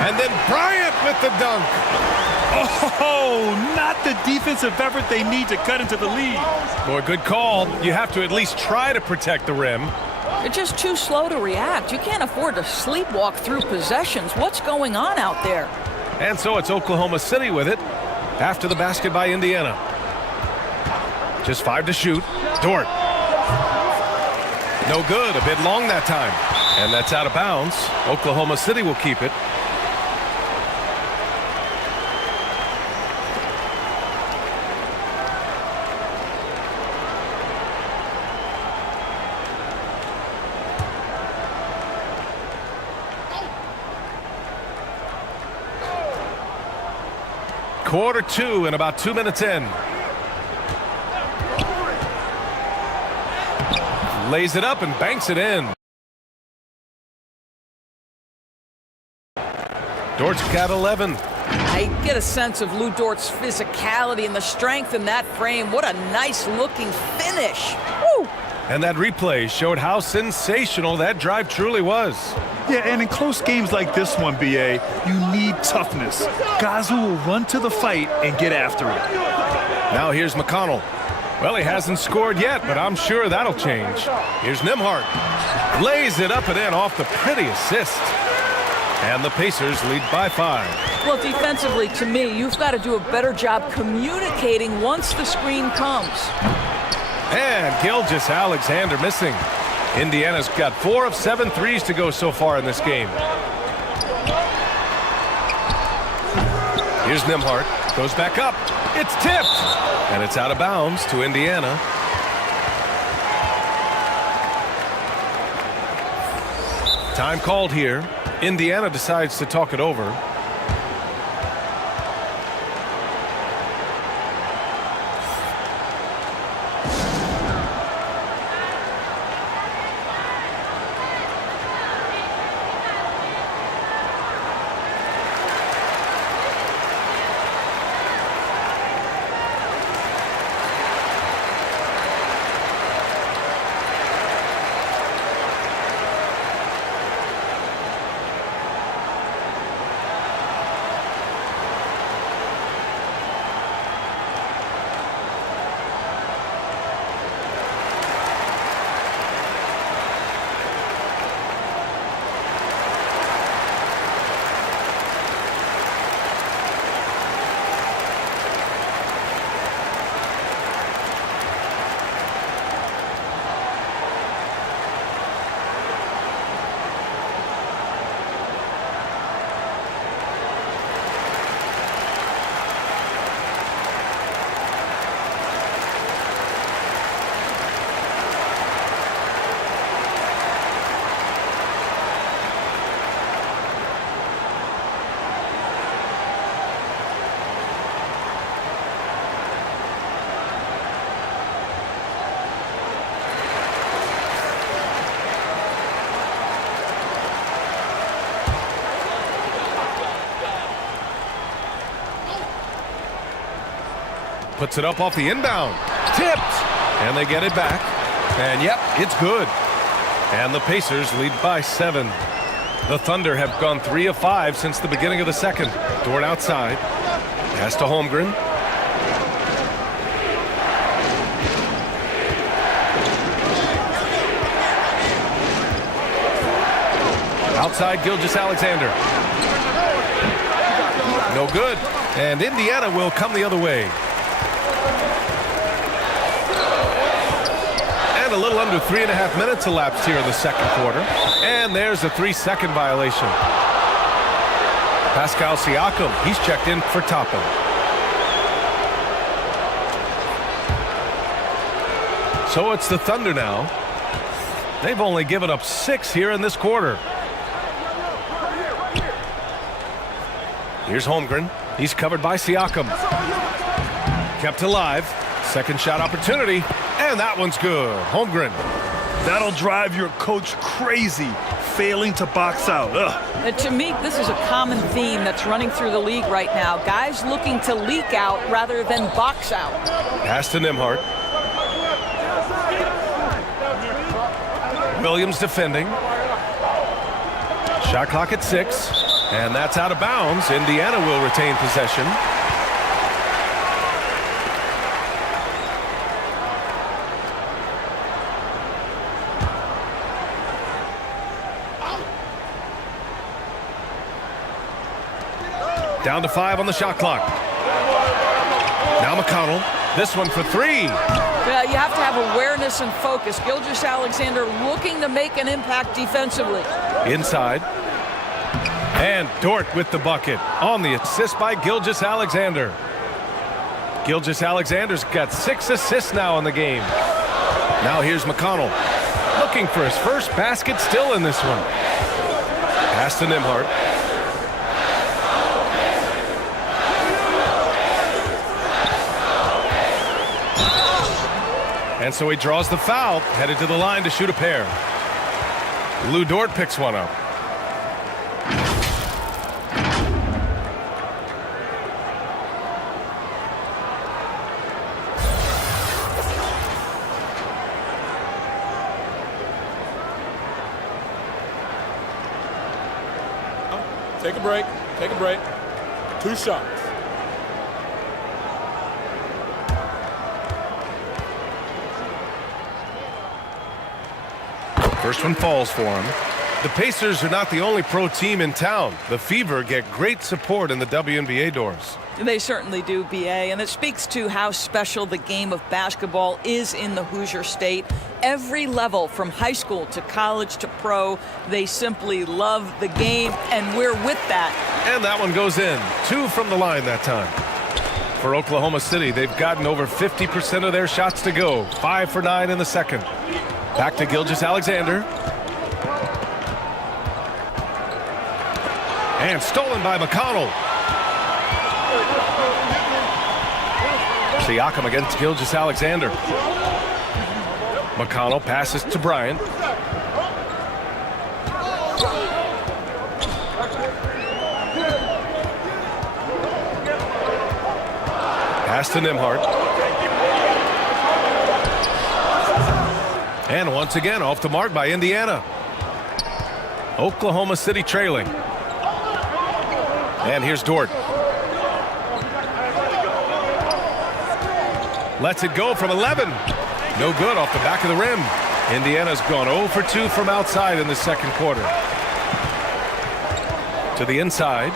And then Bryant with the dunk. Oh, not the defensive effort they need to cut into the lead. Boy, good call. You have to at least try to protect the rim. You're just too slow to react. You can't afford to sleepwalk through possessions. What's going on out there? And so it's Oklahoma City with it after the basket by Indiana. Just 5 to shoot. Dort. No good. A bit long that time. And that's out of bounds. Oklahoma City will keep it. Quarter 2 and about 2 minutes in. Lays it up and banks it in. Dort's got 11. I get a sense of Lou Dort's physicality and the strength in that frame. What a nice looking finish. Woo! And that replay showed how sensational that drive truly was. Yeah, and in close games like this one, BA, you need toughness. Guys who will run to the fight and get after it. Now here's McConnell. Well, he hasn't scored yet, but I'm sure that'll change. Here's Nembhard. Lays it up and in off the pretty assist. And the Pacers lead by 5. Well, defensively, to me, you've got to do a better job communicating once the screen comes. And Gilgeous-Alexander missing. Indiana's got 4 of 7 threes to go so far in this game. Here's Nembhard. Goes back up. It's tipped. And it's out of bounds to Indiana. Time called here. Indiana decides to talk it over. Puts it up off the inbound. Tipped. And they get it back. And yep, it's good. And the Pacers lead by 7. The Thunder have gone 3 of 5 since the beginning of the second. Dort outside. Pass to Holmgren. Outside Gilgeous-Alexander. No good. And Indiana will come the other way. A little under 3.5 minutes elapsed here in the second quarter. And there's a 3-second violation. Pascal Siakam, he's checked in for Toppin. So it's the Thunder now. They've only given up 6 here in this quarter. Here's Holmgren. He's covered by Siakam. Kept alive. Second shot opportunity. And that one's good. Holmgren. That'll drive your coach crazy, failing to box out. And to me, this is a common theme that's running through the league right now. Guys looking to leak out rather than box out. Pass to Nembhard. Williams defending. Shot clock at 6. And that's out of bounds. Indiana will retain possession. Down to 5 on the shot clock. Now McConnell. This one for 3. Yeah, you have to have awareness and focus. Gilgeous-Alexander looking to make an impact defensively. Inside. And Dort with the bucket on the assist by Gilgeous-Alexander. Gilgeous-Alexander's got 6 assists now in the game. Now here's McConnell. Looking for his first basket still in this one. Pass to Nembhard. And so he draws the foul, headed to the line to shoot a pair. Lou Dort picks one up. Take a break. Take a break. 2 shots. First one falls for him. The Pacers are not the only pro team in town. The Fever get great support in the WNBA doors. They certainly do, BA, and it speaks to how special the game of basketball is in the Hoosier State. Every level, from high school to college to pro, they simply love the game, and we're with that. And that one goes in. 2 from the line that time. For Oklahoma City, they've gotten over 50% of their shots to go. 5 for 9 in the second. Back to Gilgeous-Alexander. And stolen by McConnell. Siakam against Gilgeous-Alexander. McConnell passes to Bryant. Pass to Nembhard. And once again off the mark by Indiana. Oklahoma City trailing. And here's Dort. Lets it go from 11. No good off the back of the rim. Indiana's gone 0 for 2 from outside in the second quarter. To the inside.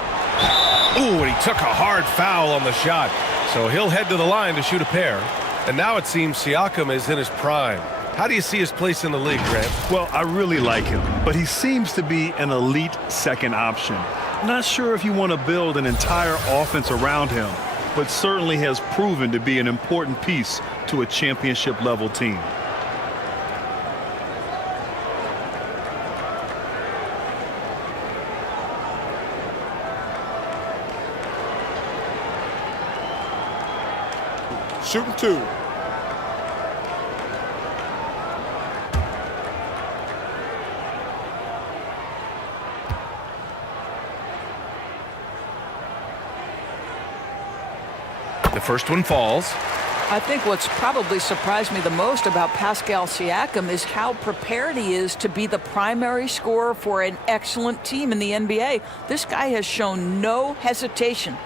Ooh, and he took a hard foul on the shot. So he'll head to the line to shoot a pair. And now it seems Siakam is in his prime. How do you see his place in the league, Grant? Well, I really like him, but he seems to be an elite second option. Not sure if you want to build an entire offense around him, but certainly has proven to be an important piece to a championship-level team. Shooting 2. The first one falls. I think what's probably surprised me the most about Pascal Siakam is how prepared he is to be the primary scorer for an excellent team in the NBA. This guy has shown no hesitation.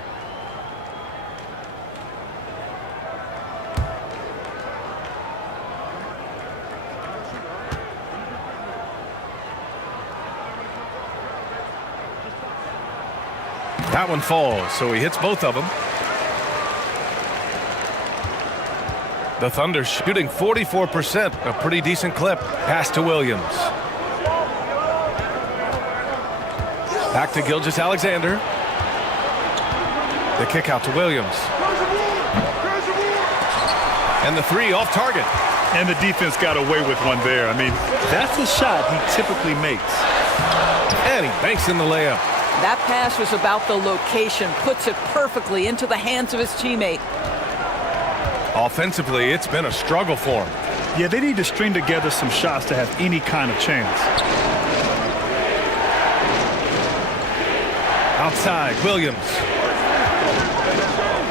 That one falls, so he hits both of them. The Thunder shooting 44%, a pretty decent clip. Pass to Williams. Back to Gilgeous-Alexander. The kick out to Williams. And the 3 off target. And the defense got away with one there. I mean, that's a shot he typically makes. And he banks in the layup. That pass was about the location, puts it perfectly into the hands of his teammate. Offensively, it's been a struggle for him. Yeah, they need to string together some shots to have any kind of chance. Outside, Williams.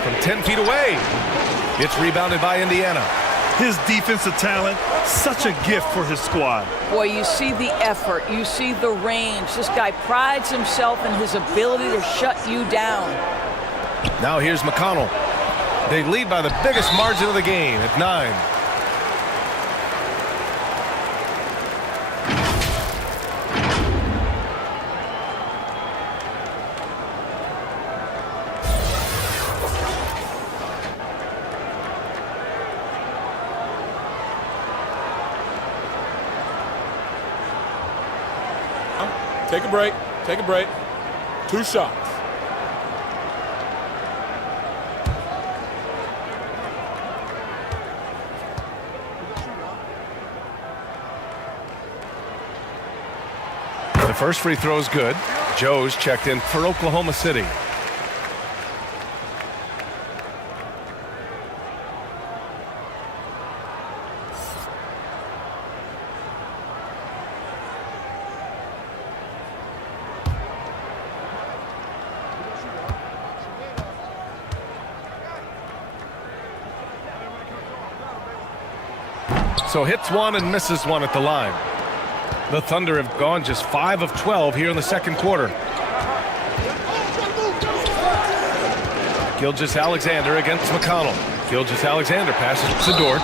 From 10 feet away. It's rebounded by Indiana. His defensive talent, such a gift for his squad. Boy, you see the effort, you see the range. This guy prides himself in his ability to shut you down. Now here's McConnell. They lead by the biggest margin of the game at 9. Take a break. Take a break. 2 shots. The first free throw is good. Joe's checked in for Oklahoma City. So hits one and misses one at the line. The Thunder have gone just 5 of 12 here in the second quarter. Gilgeous-Alexander against McConnell. Gilgeous-Alexander passes to Dort.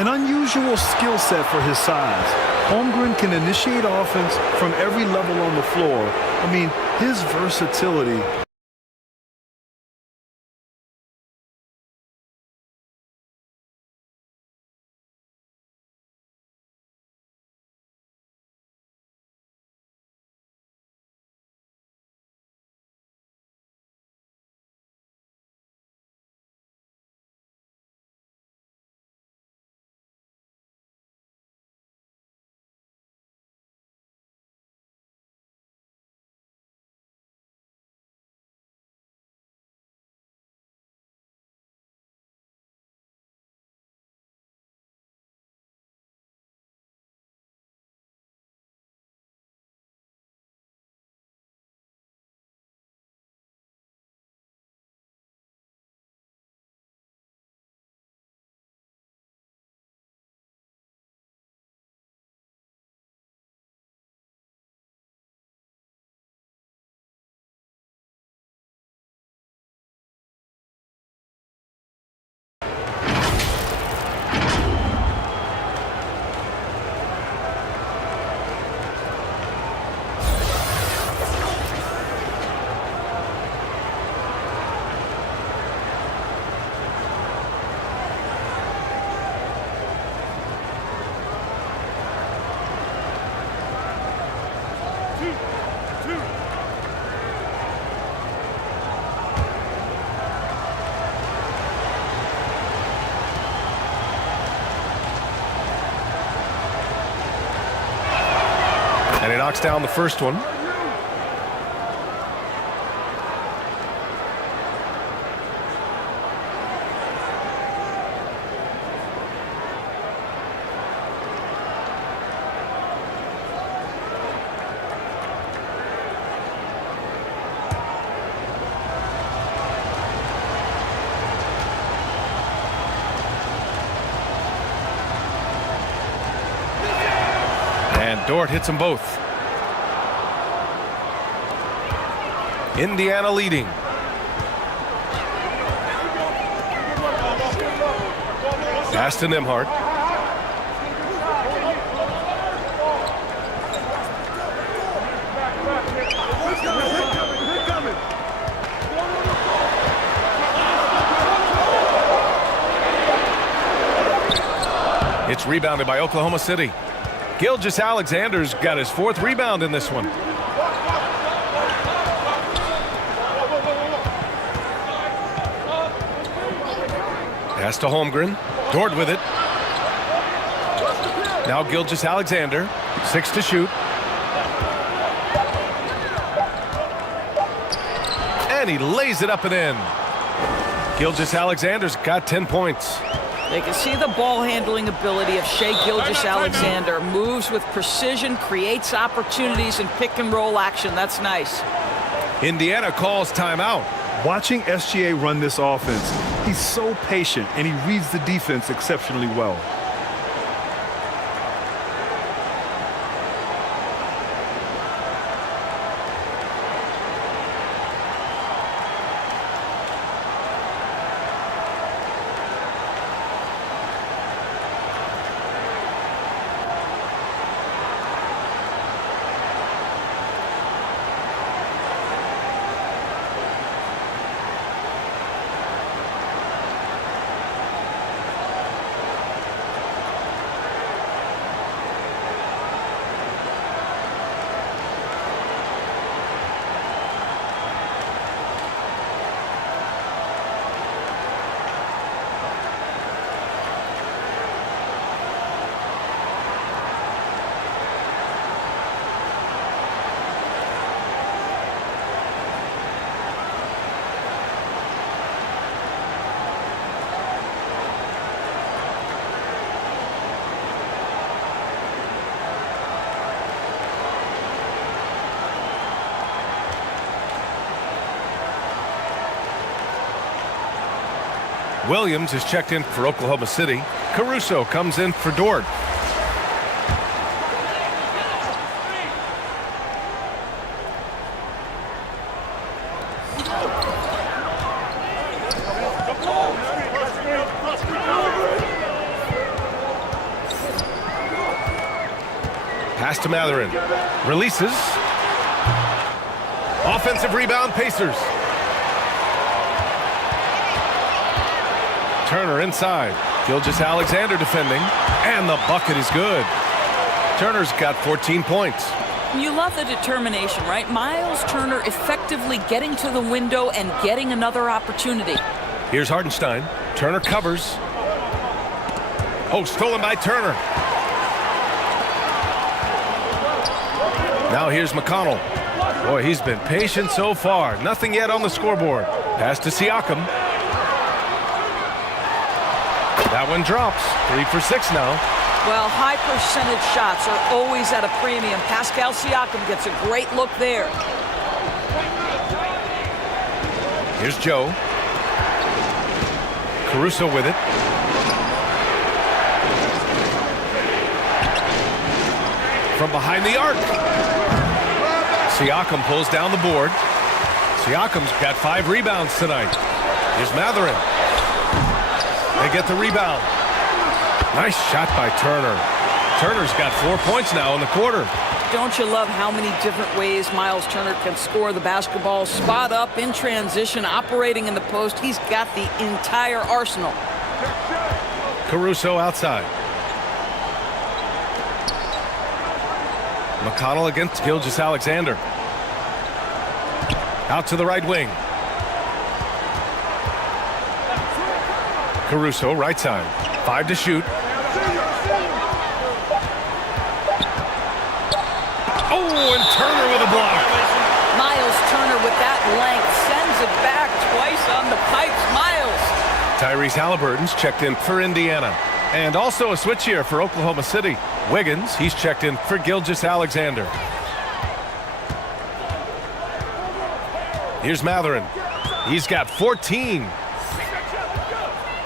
An unusual skill set for his size. Holmgren can initiate offense from every level on the floor. I mean, his versatility. And he knocks down the first one. And Dort hits them both. Indiana leading. Pass to Nembhard. It's rebounded by Oklahoma City. Gilgeous-Alexander's got his 4th rebound in this one. Pass to Holmgren. Dort with it. Now Gilgeous-Alexander. 6 to shoot. And he lays it up and in. Gilgeous-Alexander's got 10 points. They can see the ball handling ability of Shai Gilgeous-Alexander. Moves with precision, creates opportunities in pick and roll action. That's nice. Indiana calls timeout. Watching SGA run this offense, he's so patient and he reads the defense exceptionally well. Williams is checked in for Oklahoma City. Caruso comes in for Dort. Pass to Matherin. Releases. Offensive rebound, Pacers. Turner inside. Gilgeous-Alexander defending. And the bucket is good. Turner's got 14 points. You love the determination, right? Miles Turner effectively getting to the window and getting another opportunity. Here's Hartenstein. Turner covers. Oh, stolen by Turner. Now here's McConnell. Boy, he's been patient so far. Nothing yet on the scoreboard. Pass to Siakam. That one drops. 3 for 6 now. Well, high percentage shots are always at a premium. Pascal Siakam gets a great look there. Here's Joe. Caruso with it. From behind the arc. Siakam pulls down the board. Siakam's got 5 rebounds tonight. Here's Matherin. They get the rebound. Nice shot by Turner. Turner's got 4 points now in the quarter. Don't you love how many different ways Miles Turner can score the basketball? Spot up, in transition, operating in the post. He's got the entire arsenal. Caruso outside. McConnell against Gilgeous-Alexander. Out to the right wing. Caruso, right side. 5 to shoot. Oh, and Turner with a block. Miles Turner with that length sends it back twice on the pipes. Miles. Tyrese Halliburton's checked in for Indiana. And also a switch here for Oklahoma City. Wiggins, he's checked in for Gilgeous-Alexander. Here's Matherin. He's got 14.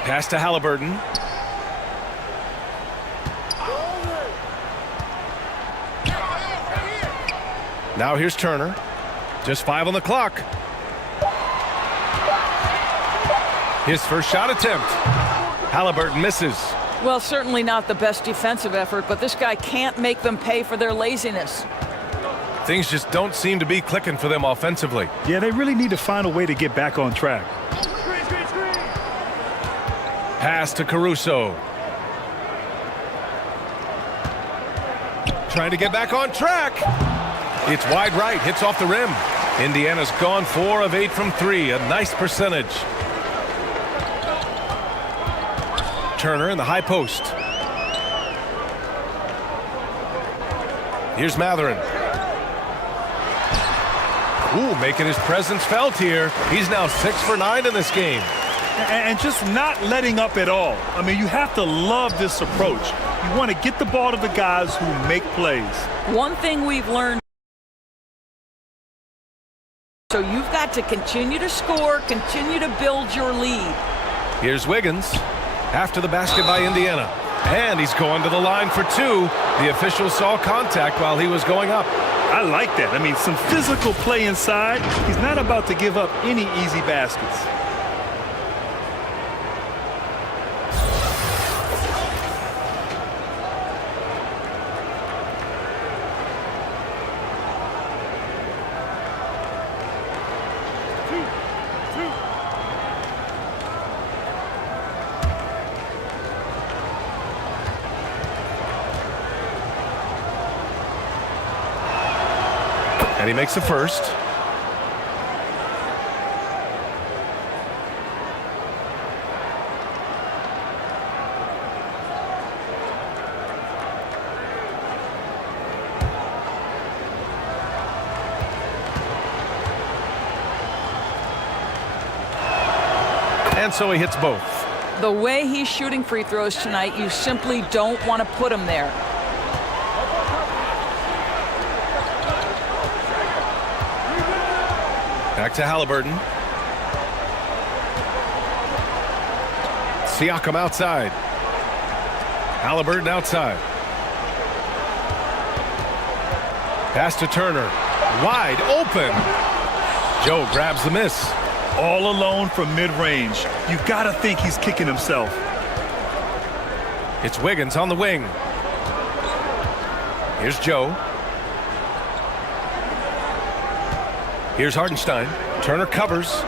Pass to Halliburton. Now here's Turner. Just 5 on the clock. His first shot attempt. Halliburton misses. Well, certainly not the best defensive effort, but this guy can't make them pay for their laziness. Things just don't seem to be clicking for them offensively. Yeah, they really need to find a way to get back on track. Pass to Caruso. Trying to get back on track. It's wide right, hits off the rim. Indiana's gone 4 of 8 from 3, a nice percentage. Turner in the high post. Here's Matherin. Ooh, making his presence felt here. He's now 6 for 9 in this game. And just not letting up at all. I mean, you have to love this approach. You want to get the ball to the guys who make plays. One thing we've learned. So you've got to continue to score, continue to build your lead. Here's Wiggins. After the basket by Indiana. And he's going to the line for 2. The official saw contact while he was going up. I like that. I mean, some physical play inside. He's not about to give up any easy baskets. And he makes the first. And so he hits both. The way he's shooting free throws tonight, you simply don't want to put him there. Back to Halliburton. Siakam outside. Halliburton outside. Pass to Turner. Wide open. Joe grabs the miss. All alone from mid-range. You got to think he's kicking himself. It's Wiggins on the wing. Here's Joe. Here's Hartenstein. Turner covers.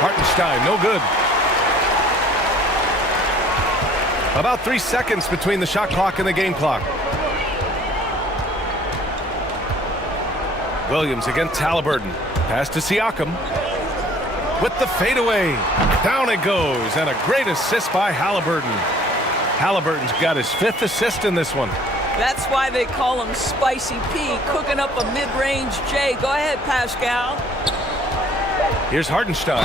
Hartenstein, no good. About 3 seconds between the shot clock and the game clock. Williams against Halliburton. Pass to Siakam. With the fadeaway. Down it goes. And a great assist by Halliburton. Halliburton's got his 5th assist in this one. That's why they call him Spicy P, cooking up a mid-range J. Go ahead, Pascal. Here's Hartenstein.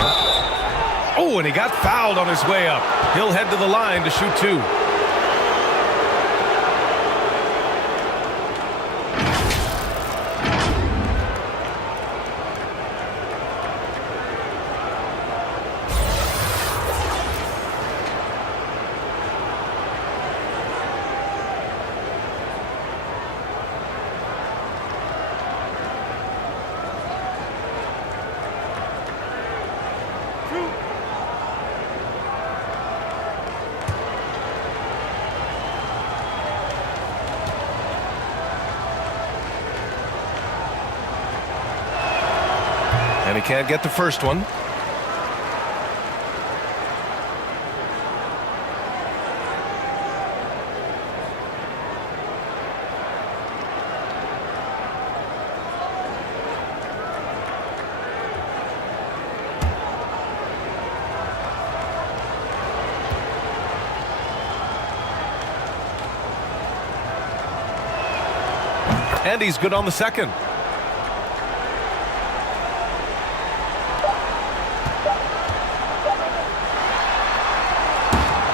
Oh, and he got fouled on his way up. He'll head to the line to shoot 2. And he can't get the first one. And he's good on the second.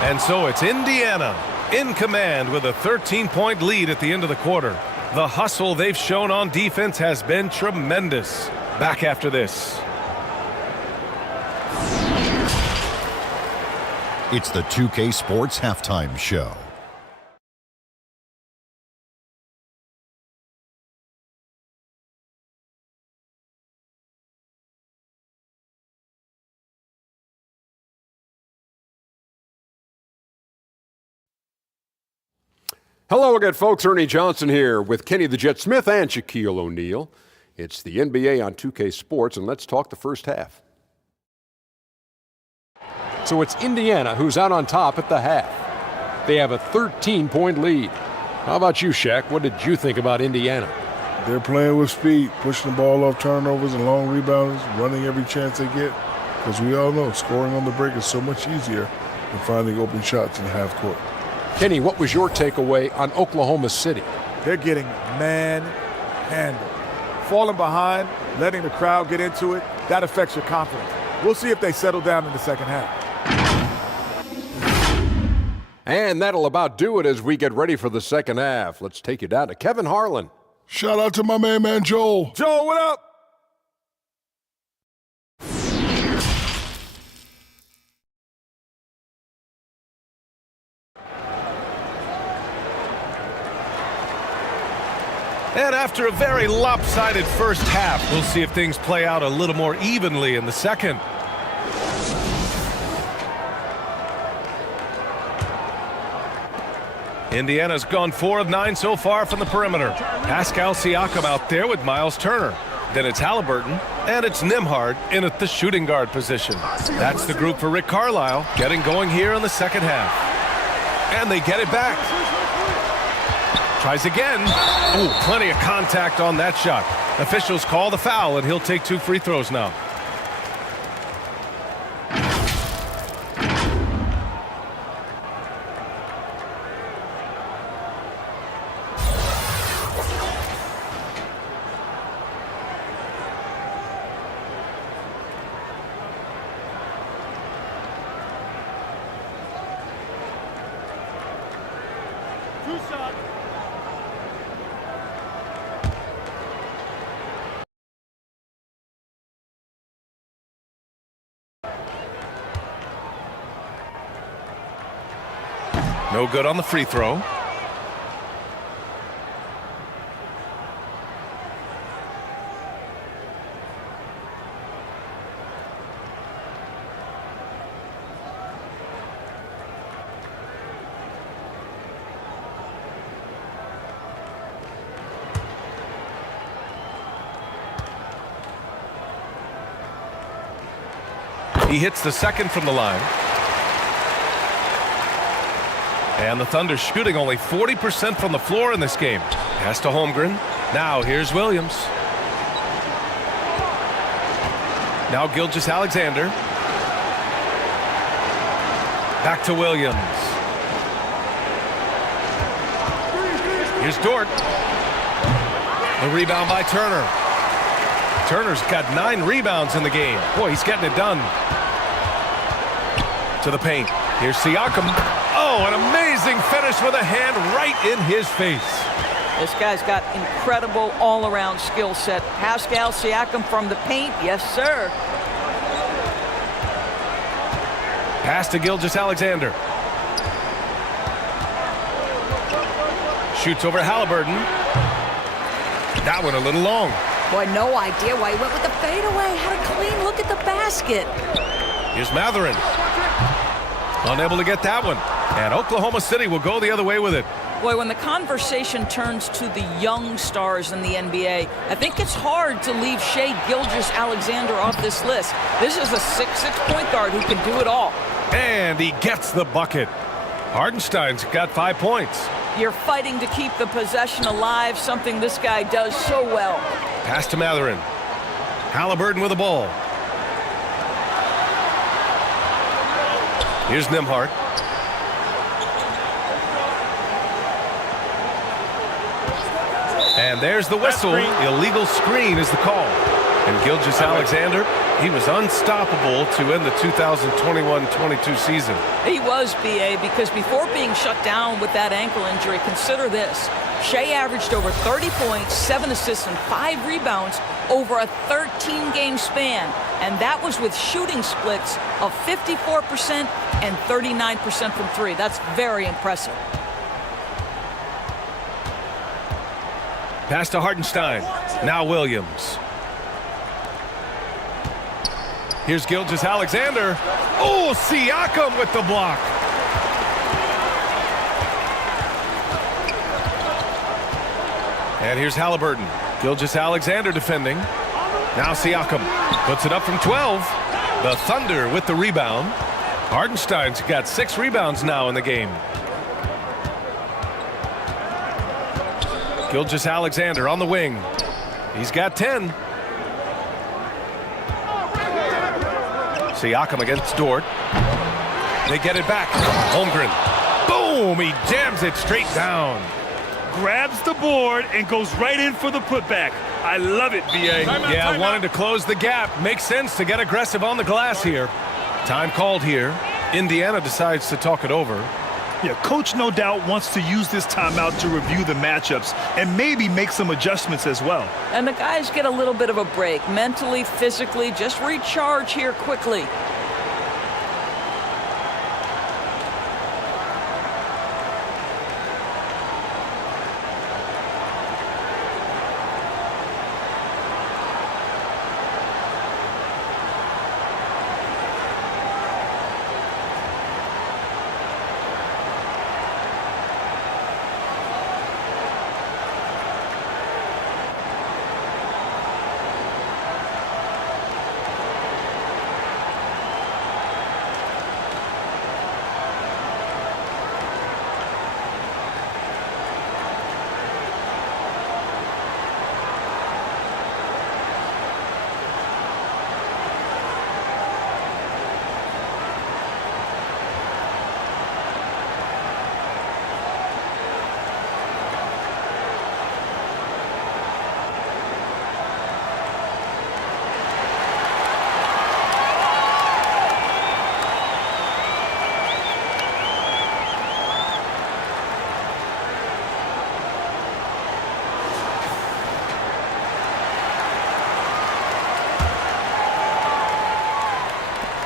And so it's Indiana in command with a 13-point lead at the end of the quarter. The hustle they've shown on defense has been tremendous. Back after this. It's the 2K Sports Halftime Show. Hello again, folks. Ernie Johnson here with Kenny the Jet Smith and Shaquille O'Neal. It's the NBA on 2K Sports, and let's talk the first half. So it's Indiana who's out on top at the half. They have a 13-point lead. How about you, Shaq? What did you think about Indiana? They're playing with speed, pushing the ball off turnovers and long rebounds, running every chance they get. Because we all know scoring on the break is so much easier than finding open shots in the half court. Kenny, what was your takeaway on Oklahoma City? They're getting manhandled. Falling behind, letting the crowd get into it, that affects your confidence. We'll see if they settle down in the second half. And that'll about do it as we get ready for the second half. Let's take you down to Kevin Harlan. Shout out to my man Joel. Joel, what up? And after a very lopsided first half, we'll see if things play out a little more evenly in the second. Indiana's gone 4 of 9 so far from the perimeter. Pascal Siakam out there with Miles Turner. Then it's Halliburton, and it's Nembhard in at the shooting guard position. That's the group for Rick Carlisle getting going here in the second half. And they get it back. Tries again. Ooh, plenty of contact on that shot. Officials call the foul, and he'll take 2 free throws now. No good on the free throw. He hits the second from the line. And the Thunder shooting only 40% from the floor in this game. Pass to Holmgren. Now here's Williams. Now Gilgeous-Alexander. Back to Williams. Here's Dort. The rebound by Turner. Turner's got 9 rebounds in the game. Boy, he's getting it done. To the paint. Here's Siakam. Oh, an amazing finish with a hand right in his face. This guy's got incredible all-around skill set. Pascal Siakam from the paint. Yes, sir. Pass to Gilgeous-Alexander. Shoots over Halliburton. That one a little long. Boy, no idea why he went with the fadeaway. Had a clean look at the basket. Here's Matherin. Unable to get that one. And Oklahoma City will go the other way with it. Boy, when the conversation turns to the young stars in the NBA, I think it's hard to leave Shai Gilgeous-Alexander off this list. This is a 6'6" point guard who can do it all. And he gets the bucket. Hardenstein's got 5 points. You're fighting to keep the possession alive, something this guy does so well. Pass to Matherin. Halliburton with the ball. Here's Nembhard. And there's the whistle. Illegal screen is the call. And Gilgeous-Alexander, he was unstoppable to end the 2021-22 season. He was, BA, because before being shut down with that ankle injury, consider this. Shai averaged over 30 points, 7 assists, and 5 rebounds over a 13-game span. And that was with shooting splits of 54% and 39% from 3. That's very impressive. Pass to Hartenstein. Now Williams. Here's Gilgeous-Alexander. Oh, Siakam with the block. And here's Halliburton. Gilgeous-Alexander defending. Now Siakam puts it up from 12. The Thunder with the rebound. Hartenstein's got 6 rebounds now in the game. Gilgeous-Alexander on the wing. He's got 10. Siakam against Dort. They get it back. Holmgren. Boom! He jams it straight down. Grabs the board and goes right in for the putback. I love it, BA. Yeah, wanted to close the gap. Makes sense to get aggressive on the glass here. Time called here. Indiana decides to talk it over. Yeah, coach no doubt wants to use this timeout to review the matchups and maybe make some adjustments as well. And the guys get a little bit of a break, mentally, physically, just recharge here quickly.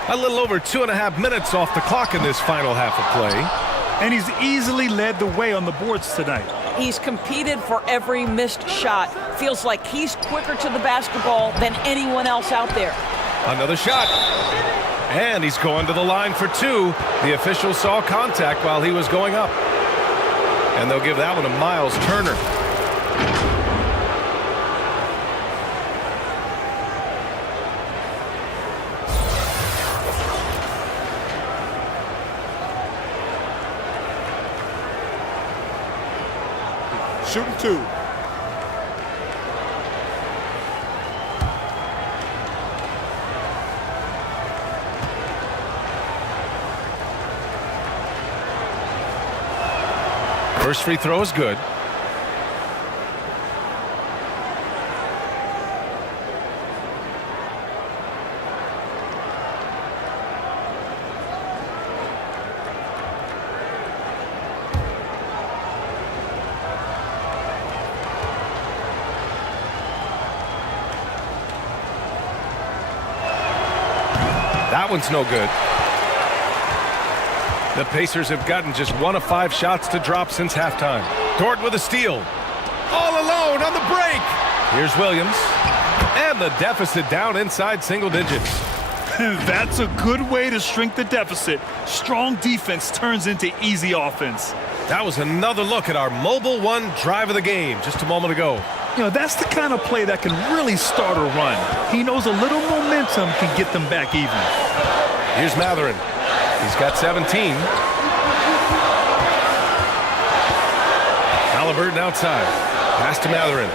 A little over 2.5 minutes off the clock in this final half of play. and he's easily led the way on the boards tonight. He's competed for every missed shot. Feels like he's quicker to the basketball than anyone else out there. Another shot. And he's going to the line for two. The official saw contact while he was going up. And they'll give that one to Miles Turner. Shooting two. First free throw is good. That one's no good. The Pacers have gotten just 1 of 5 shots to drop since halftime. Dort with a steal. All alone on the break. Here's Williams. And the deficit down inside single digits. That's a good way to shrink the deficit. Strong defense turns into easy offense. That was another look at our Mobile One drive of the game just a moment ago. You know, that's the kind of play that can really start a run. He knows a little momentum can get them back even. Here's Matherin. He's got 17. Halliburton outside. Pass to Matherin.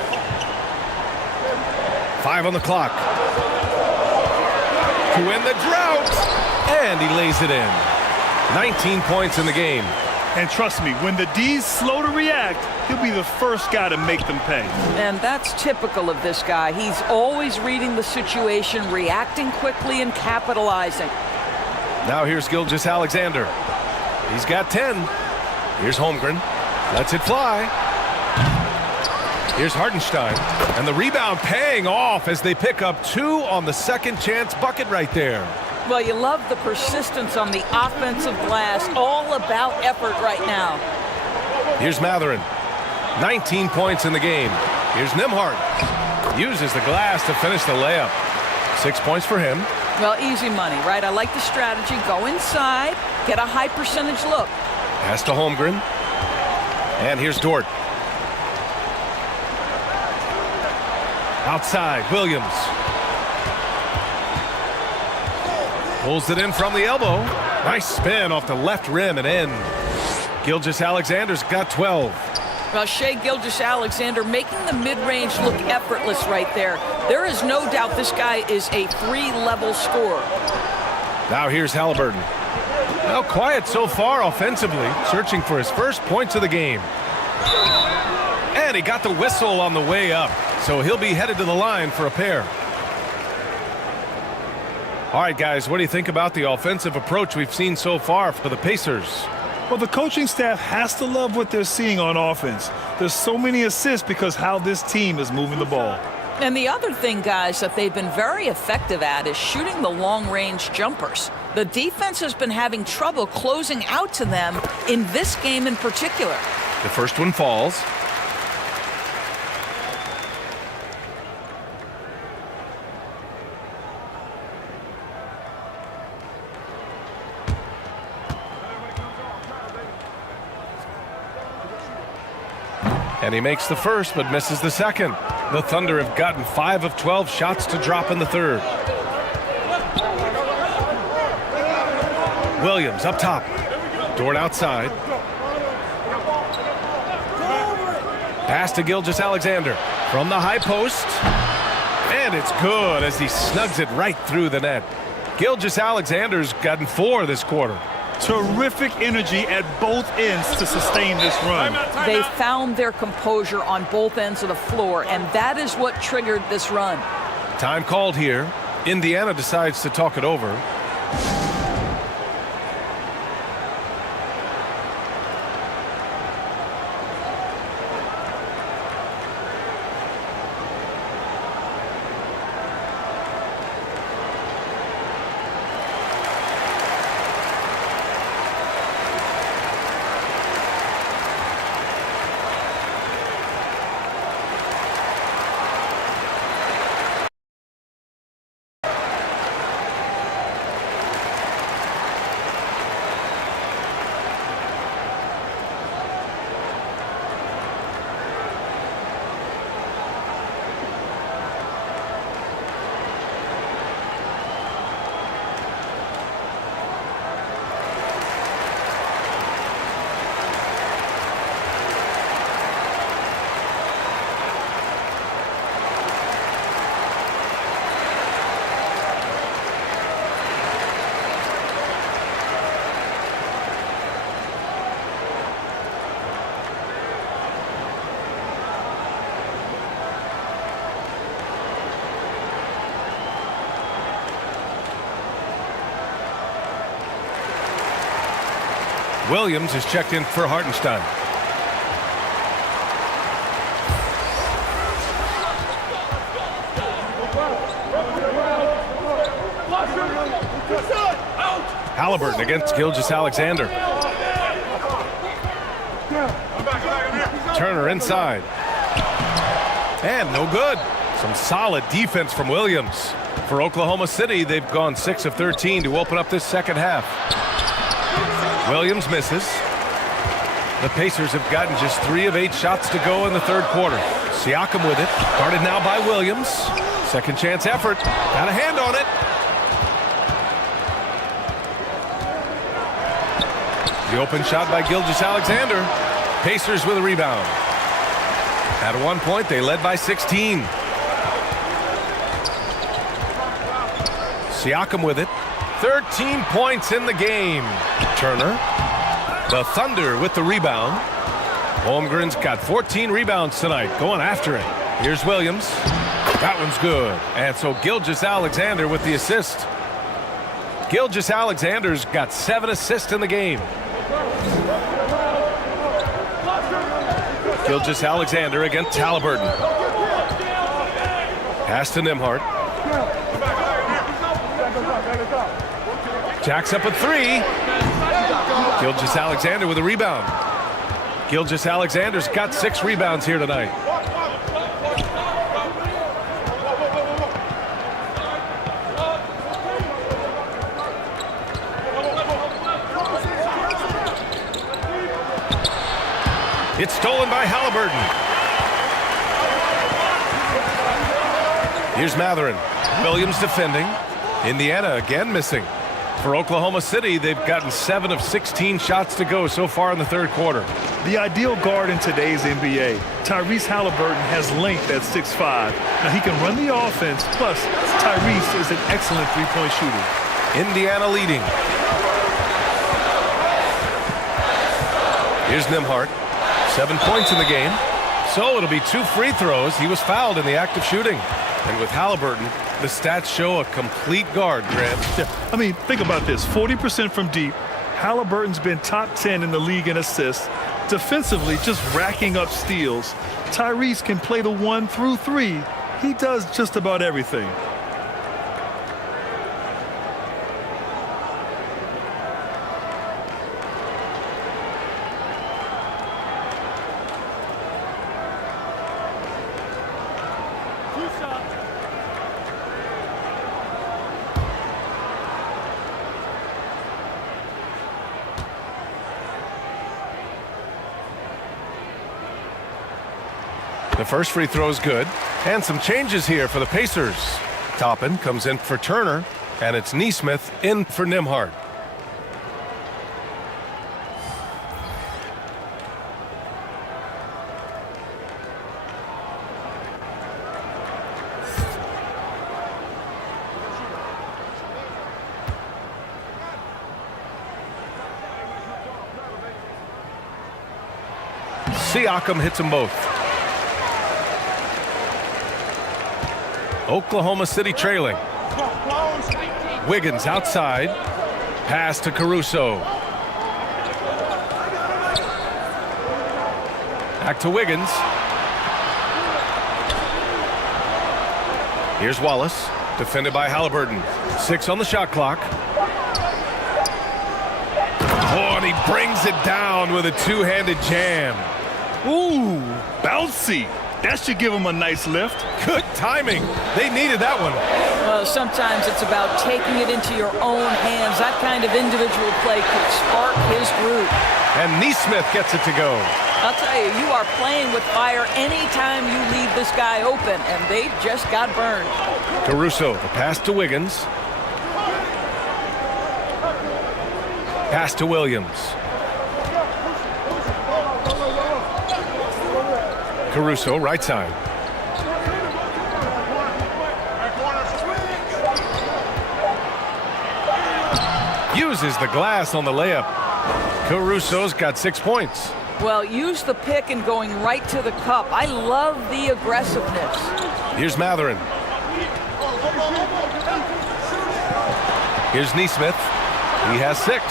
5 on the clock. To win the drought. And he lays it in. 19 points in the game. And trust me, when the D's slow to react, he'll be the first guy to make them pay. And that's typical of this guy. He's always reading the situation, reacting quickly, and capitalizing. Now here's Gilgeous-Alexander. He's got 10. Here's Holmgren. Lets it fly. Here's Hartenstein. And the rebound paying off as they pick up 2 on the second chance bucket right there. Well, you love the persistence on the offensive glass. All about effort right now. Here's Matherin. 19 points in the game. Here's Nembhard. Uses the glass to finish the layup. 6 points for him. Well, easy money, right? I like the strategy. Go inside, get a high percentage look. Pass to Holmgren. And here's Dort. Outside, Williams. Pulls it in from the elbow. Nice spin off the left rim and in. Gilgeous-Alexander's got 12. Well, Shai Gilgeous-Alexander making the mid-range look effortless right there. There is no doubt this guy is a 3-level scorer. Now here's Halliburton. Well, quiet so far offensively, searching for his first points of the game. And he got the whistle on the way up, so he'll be headed to the line for a pair. All right, guys, what do you think about the offensive approach we've seen so far for the Pacers? Well, the coaching staff has to love what they're seeing on offense. There's so many assists because how this team is moving the ball. And the other thing, guys, that they've been very effective at is shooting the long-range jumpers. The defense has been having trouble closing out to them in this game in particular. The first one falls. And he makes the first, but misses the second. The Thunder have gotten 5 of 12 shots to drop in the third. Williams up top. Dort outside. Pass to Gilgeous-Alexander from the high post. And it's good as he snugs it right through the net. Gilgeous-Alexander's gotten 4 this quarter. Terrific energy at both ends to sustain this run. They found their composure on both ends of the floor, and that is what triggered this run. Time called here. Indiana decides to talk it over. Williams is checked in for Hartenstein. Halliburton against Gilgeous-Alexander. Turner inside. And no good. Some solid defense from Williams. For Oklahoma City, they've gone 6 of 13 to open up this second half. Williams misses. The Pacers have gotten just 3 of 8 shots to go in the third quarter. Siakam with it. Guarded now by Williams. Second chance effort. Got a hand on it. The open shot by Gilgeous-Alexander. Pacers with a rebound. At one point, they led by 16. Siakam with it. 13 points in the game. Turner. The Thunder with the rebound. Holmgren's got 14 rebounds tonight, going after it. Here's Williams. That one's good. And so Gilgeous-Alexander with the assist. Gilgeous-Alexander's got 7 assists in the game. Gilgeous-Alexander against Halliburton. Pass to Nembhard. Jacks up a 3. Gilgeous-Alexander with a rebound. Gilgeous-Alexander's got 6 rebounds here tonight. It's stolen by Halliburton. Here's Matherin. Williams defending. Indiana again missing. For Oklahoma City, they've gotten 7 of 16 shots to go so far in the third quarter. The ideal guard in today's NBA, Tyrese Halliburton, has length at 6'5". Now he can run the offense, plus Tyrese is an excellent three-point shooter. Indiana leading. Here's Nembhard. 7 points in the game. So it'll be 2 free throws. He was fouled in the act of shooting. And with Halliburton, the stats show a complete guard, Grant. Yeah, I mean, think about this. 40% from deep. Halliburton's been top 10 in the league in assists. Defensively, just racking up steals. Tyrese can play the 1 through 3. He does just about everything. The first free throw is good. And some changes here for the Pacers. Toppin comes in for Turner, and it's Nesmith in for Nembhard. Siakam hits them both. Oklahoma City trailing. Wiggins outside. Pass to Caruso. Back to Wiggins. Here's Wallace. Defended by Halliburton. 6 on the shot clock. Oh, and he brings it down with a two-handed jam. Ooh, bouncy. That should give him a nice lift. Good timing. They needed that one. Well, sometimes it's about taking it into your own hands. That kind of individual play could spark his groove. And Nesmith gets it to go. I'll tell you, you are playing with fire anytime you leave this guy open, and they just got burned. Caruso, the pass to Wiggins. Pass to Williams. Caruso, right side. Uses the glass on the layup. Caruso's got 6 points. Well, use the pick and going right to the cup. I love the aggressiveness. Here's Matherin. Here's Nesmith. He has 6.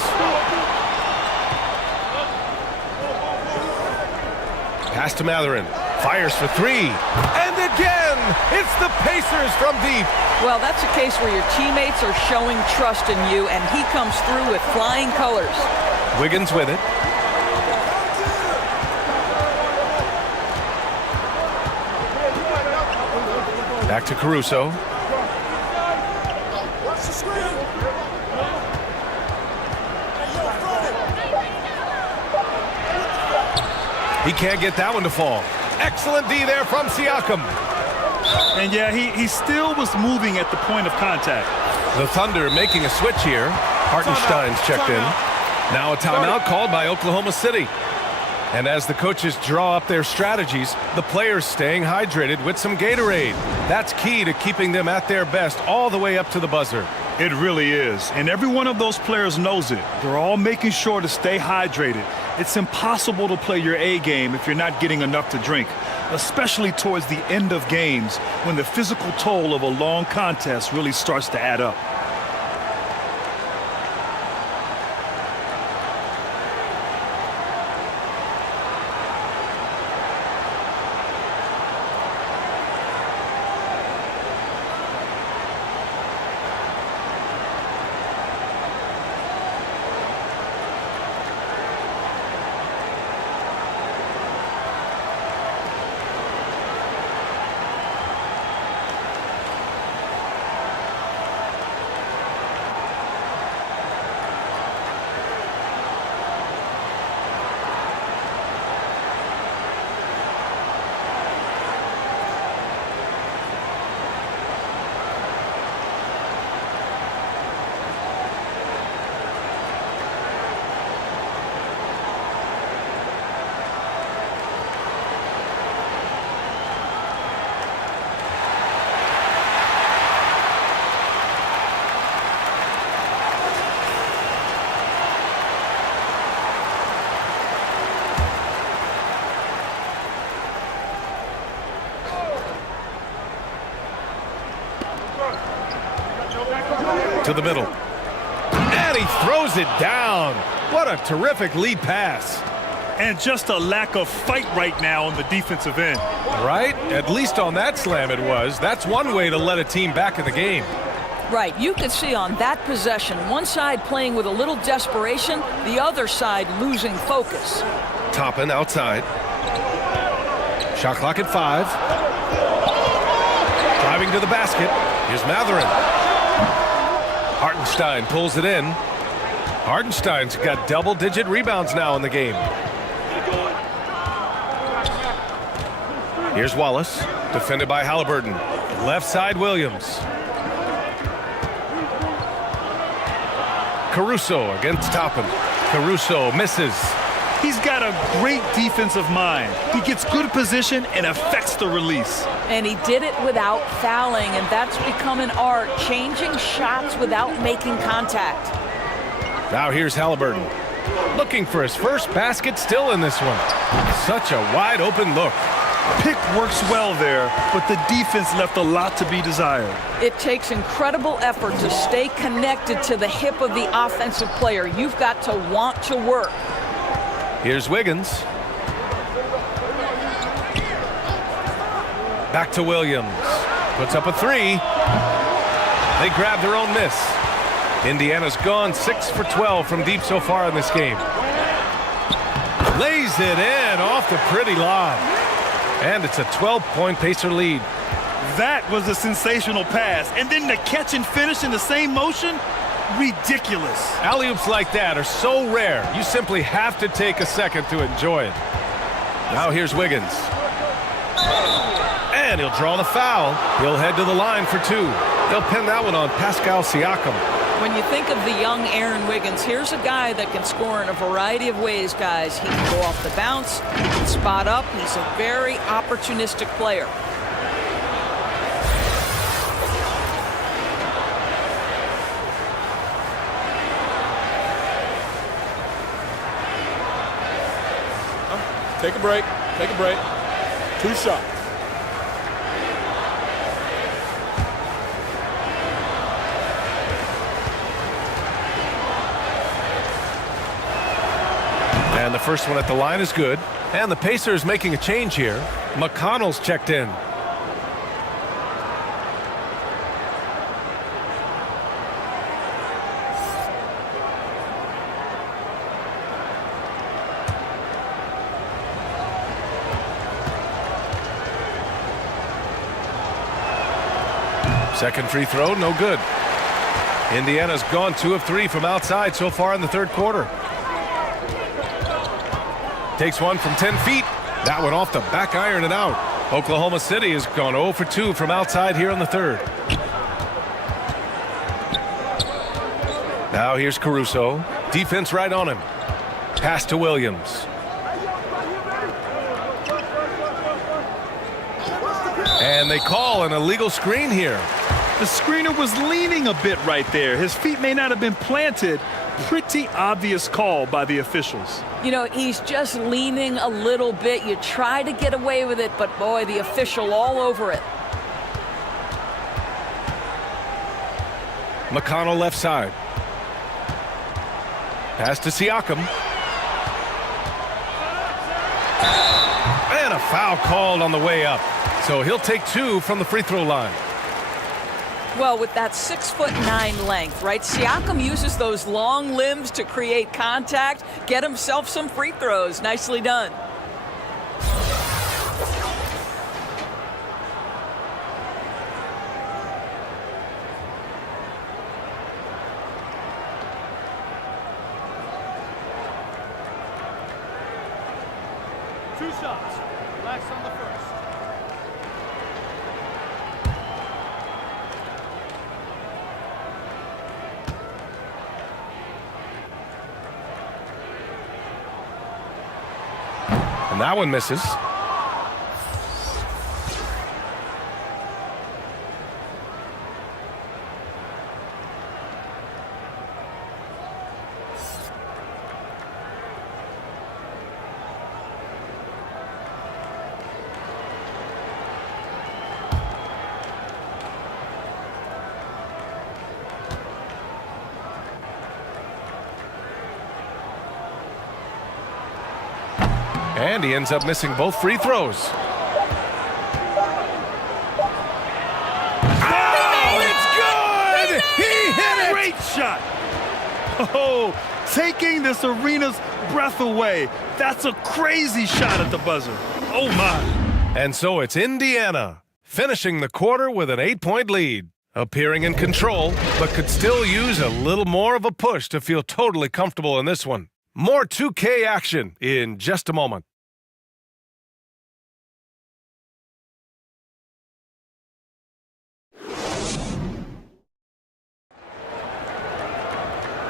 Pass to Matherin. Fires for three. And again, it's the Pacers from deep. Well, that's a case where your teammates are showing trust in you, and he comes through with flying colors. Wiggins with it. Back to Caruso. He can't get that one to fall. Excellent D there from Siakam. And yeah, he still was moving at the point of contact. The Thunder making a switch here. Hartenstein's checked in. Now a timeout called by Oklahoma City. And as the coaches draw up their strategies, the players staying hydrated with some Gatorade. That's key to keeping them at their best all the way up to the buzzer. It really is. And every one of those players knows it. They're all making sure to stay hydrated. It's impossible to play your A game if you're not getting enough to drink, especially towards the end of games when the physical toll of a long contest really starts to add up. To the middle. And he throws it down. What a terrific lead pass. And just a lack of fight right now on the defensive end. Right? At least on that slam it was. That's one way to let a team back in the game. Right, you could see on that possession, one side playing with a little desperation, the other side losing focus. Toppin outside. Shot clock at 5. Driving to the basket. Here's Matherin. Hartenstein pulls it in. Hartenstein's got double-digit rebounds now in the game. Here's Wallace, defended by Halliburton. Left side, Williams. Caruso against Toppin. Caruso misses. He's got a great defensive mind. He gets good position and affects the release. And he did it without fouling, and that's become an art, changing shots without making contact. Now here's Halliburton. Looking for his first basket still in this one. Such a wide open look. Pick works well there, but the defense left a lot to be desired. It takes incredible effort to stay connected to the hip of the offensive player. You've got to want to work. Here's Wiggins. Back to Williams. Puts up a 3. They grab their own miss. Indiana's gone 6 for 12 from deep so far in this game. Lays it in off the pretty lob. And it's a 12-point Pacer lead. That was a sensational pass. And then the catch and finish in the same motion? Ridiculous. Alley-oops like that are so rare, you simply have to take a second to enjoy it. Now here's Wiggins. And he'll draw the foul. He'll head to the line for 2. They'll pin that one on Pascal Siakam. When you think of the young Aaron Wiggins, here's a guy that can score in a variety of ways, guys. He can go off the bounce, he can spot up. He's a very opportunistic player. Take a break. Take a break. 2 shots. And the first one at the line is good. And the Pacers making a change here. McConnell's checked in. Second free throw, no good. Indiana's gone 2 of 3 from outside so far in the third quarter. Takes one from 10 feet. That one off the back iron and out. Oklahoma City has gone 0 for 2 from outside here in the third. Now here's Caruso. Defense right on him. Pass to Williams. And they call an illegal screen here. The screener was leaning a bit right there. His feet may not have been planted. Pretty obvious call by the officials. You know, he's just leaning a little bit. You try to get away with it, but boy, the official all over it. McConnell left side. Pass to Siakam. And a foul called on the way up. So he'll take 2 from the free throw line. Well, with that 6'9" length, right? Siakam uses those long limbs to create contact, get himself some free throws. Nicely done. Two shots. Relax on the first. And that one misses. And he ends up missing both free throws. Oh, it's good! He hit it! Great shot! Oh, taking this arena's breath away. That's a crazy shot at the buzzer. Oh, my. And so it's Indiana, finishing the quarter with an 8-point lead. Appearing in control, but could still use a little more of a push to feel totally comfortable in this one. More 2K action in just a moment.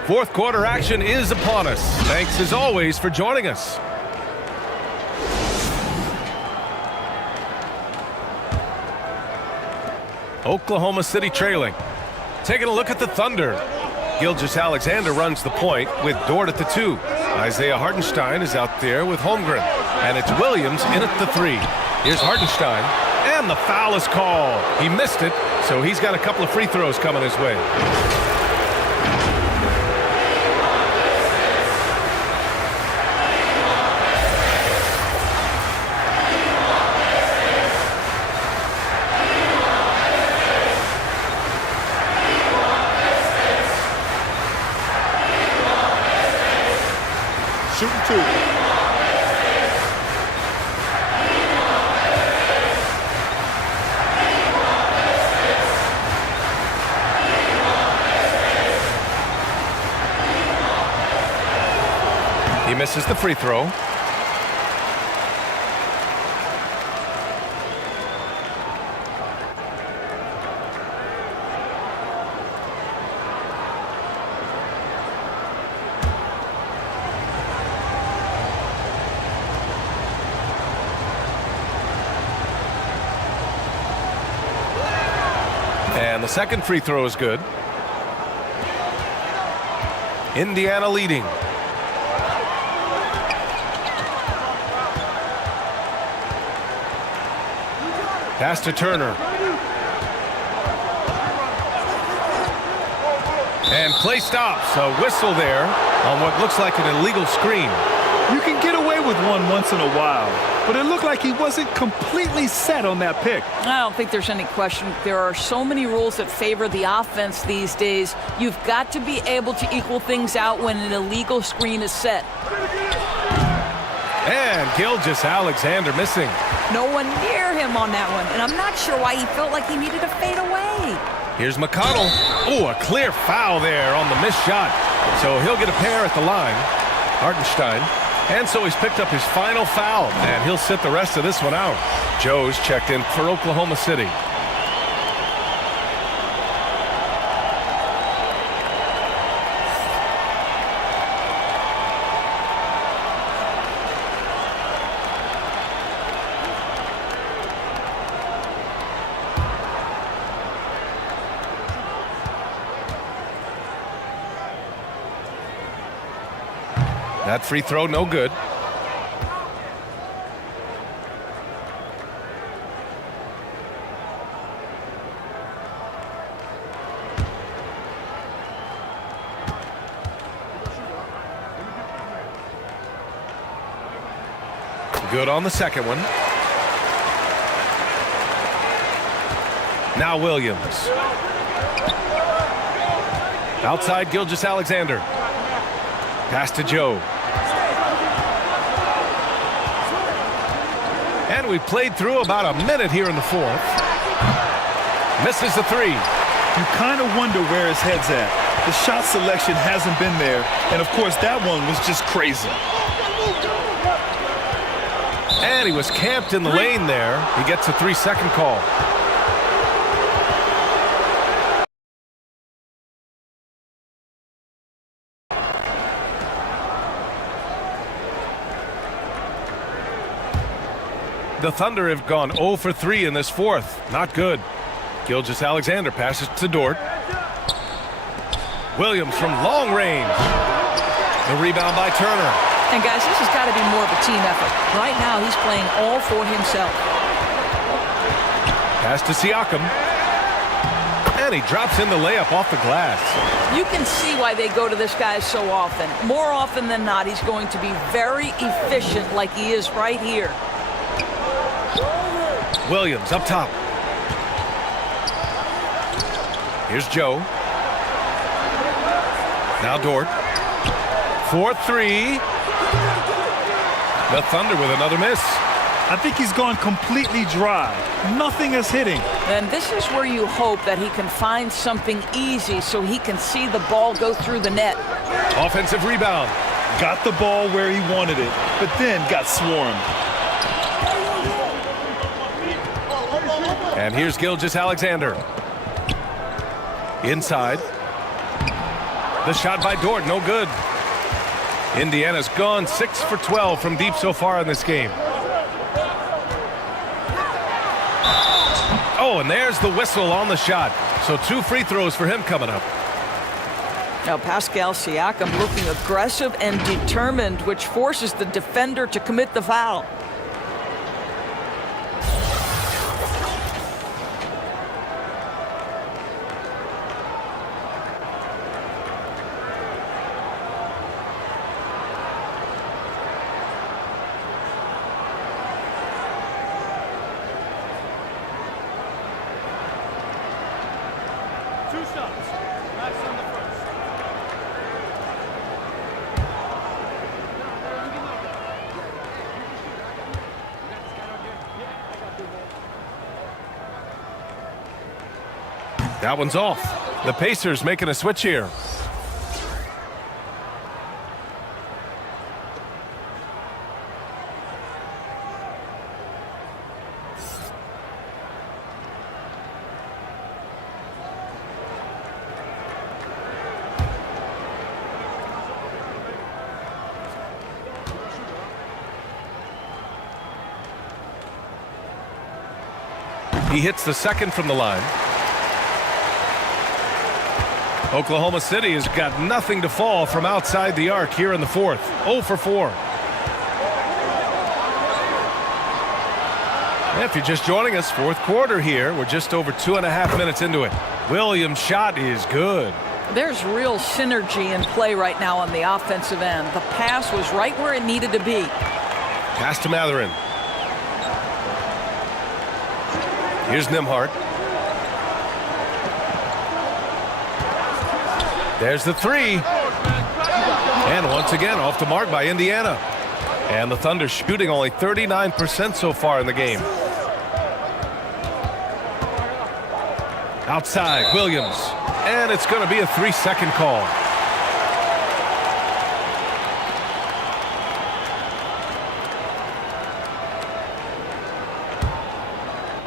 Fourth quarter action is upon us. Thanks as always for joining us. Oklahoma City trailing. Taking a look at the Thunder. Gilgeous-Alexander runs the point with Dort at the 2. Isaiah Hartenstein is out there with Holmgren. And it's Williams in at the 3. Here's Hartenstein. And the foul is called. He missed it, so he's got a couple of free throws coming his way. Shooting 2. He misses the free throw. And the second free throw is good. Indiana leading. Pass to Turner. And play stops. A whistle there on what looks like an illegal screen. You can get away with with one once in a while, but it looked like he wasn't completely set on that pick. I don't think there's any question. There are so many rules that favor the offense these days. You've got to be able to equal things out when an illegal screen is set. And Gilgeous-Alexander missing. No one near him on that one, and I'm not sure why he felt like he needed to fade away. Here's McConnell. Oh, a clear foul there on the missed shot. So he'll get a pair at the line. Hartenstein. And so he's picked up his final foul, and he'll sit the rest of this one out. Joe's checked in for Oklahoma City. That free throw, no good. Good on the second one. Now Williams. Outside Gilgeous-Alexander. Pass to Joe. And we've played through about a minute here in the fourth. Misses the three. You kind of wonder where his head's at. The shot selection hasn't been there, and of course that one was just crazy. And he was camped in the lane there. He gets a 3-second call. The Thunder have gone 0 for 3 in this fourth. Not good. Gilgeous-Alexander passes to Dort. Williams from long range. The rebound by Turner. And guys, this has got to be more of a team effort. Right now, he's playing all for himself. Pass to Siakam. And he drops in the layup off the glass. You can see why they go to this guy so often. More often than not, he's going to be very efficient like he is right here. Williams up top. Here's Joe. Now Dort. 4-3. The Thunder with another miss. I think he's gone completely dry. Nothing is hitting. And this is where you hope that he can find something easy so he can see the ball go through the net. Offensive rebound. Got the ball where he wanted it, but then got swarmed. And here's Gilgeous-Alexander. Inside. The shot by Dort, no good. Indiana's gone 6 for 12 from deep so far in this game. Oh, and there's the whistle on the shot. So 2 free throws for him coming up. Now Pascal Siakam looking aggressive and determined, which forces the defender to commit the foul. That one's off. The Pacers making a switch here. He hits the second from the line. Oklahoma City has got nothing to fall from outside the arc here in the fourth. 0 for 4. If you're just joining us, fourth quarter here. We're just over 2.5 minutes into it. Williams' shot is good. There's real synergy in play right now on the offensive end. The pass was right where it needed to be. Pass to Matherin. Here's Nembhard. There's the three. And once again, off the mark by Indiana. And the Thunder shooting only 39% so far in the game. Outside, Williams. And it's going to be a 3-second call.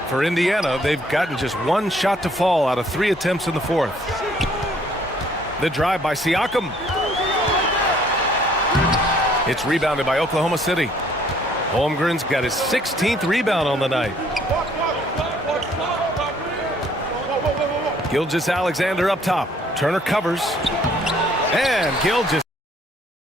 For Indiana, they've gotten just one shot to fall out of 3 attempts in the fourth. The drive by Siakam. It's rebounded by Oklahoma City. Holmgren's got his 16th rebound on the night. Gilgeous-Alexander up top. Turner covers. And Gilgeous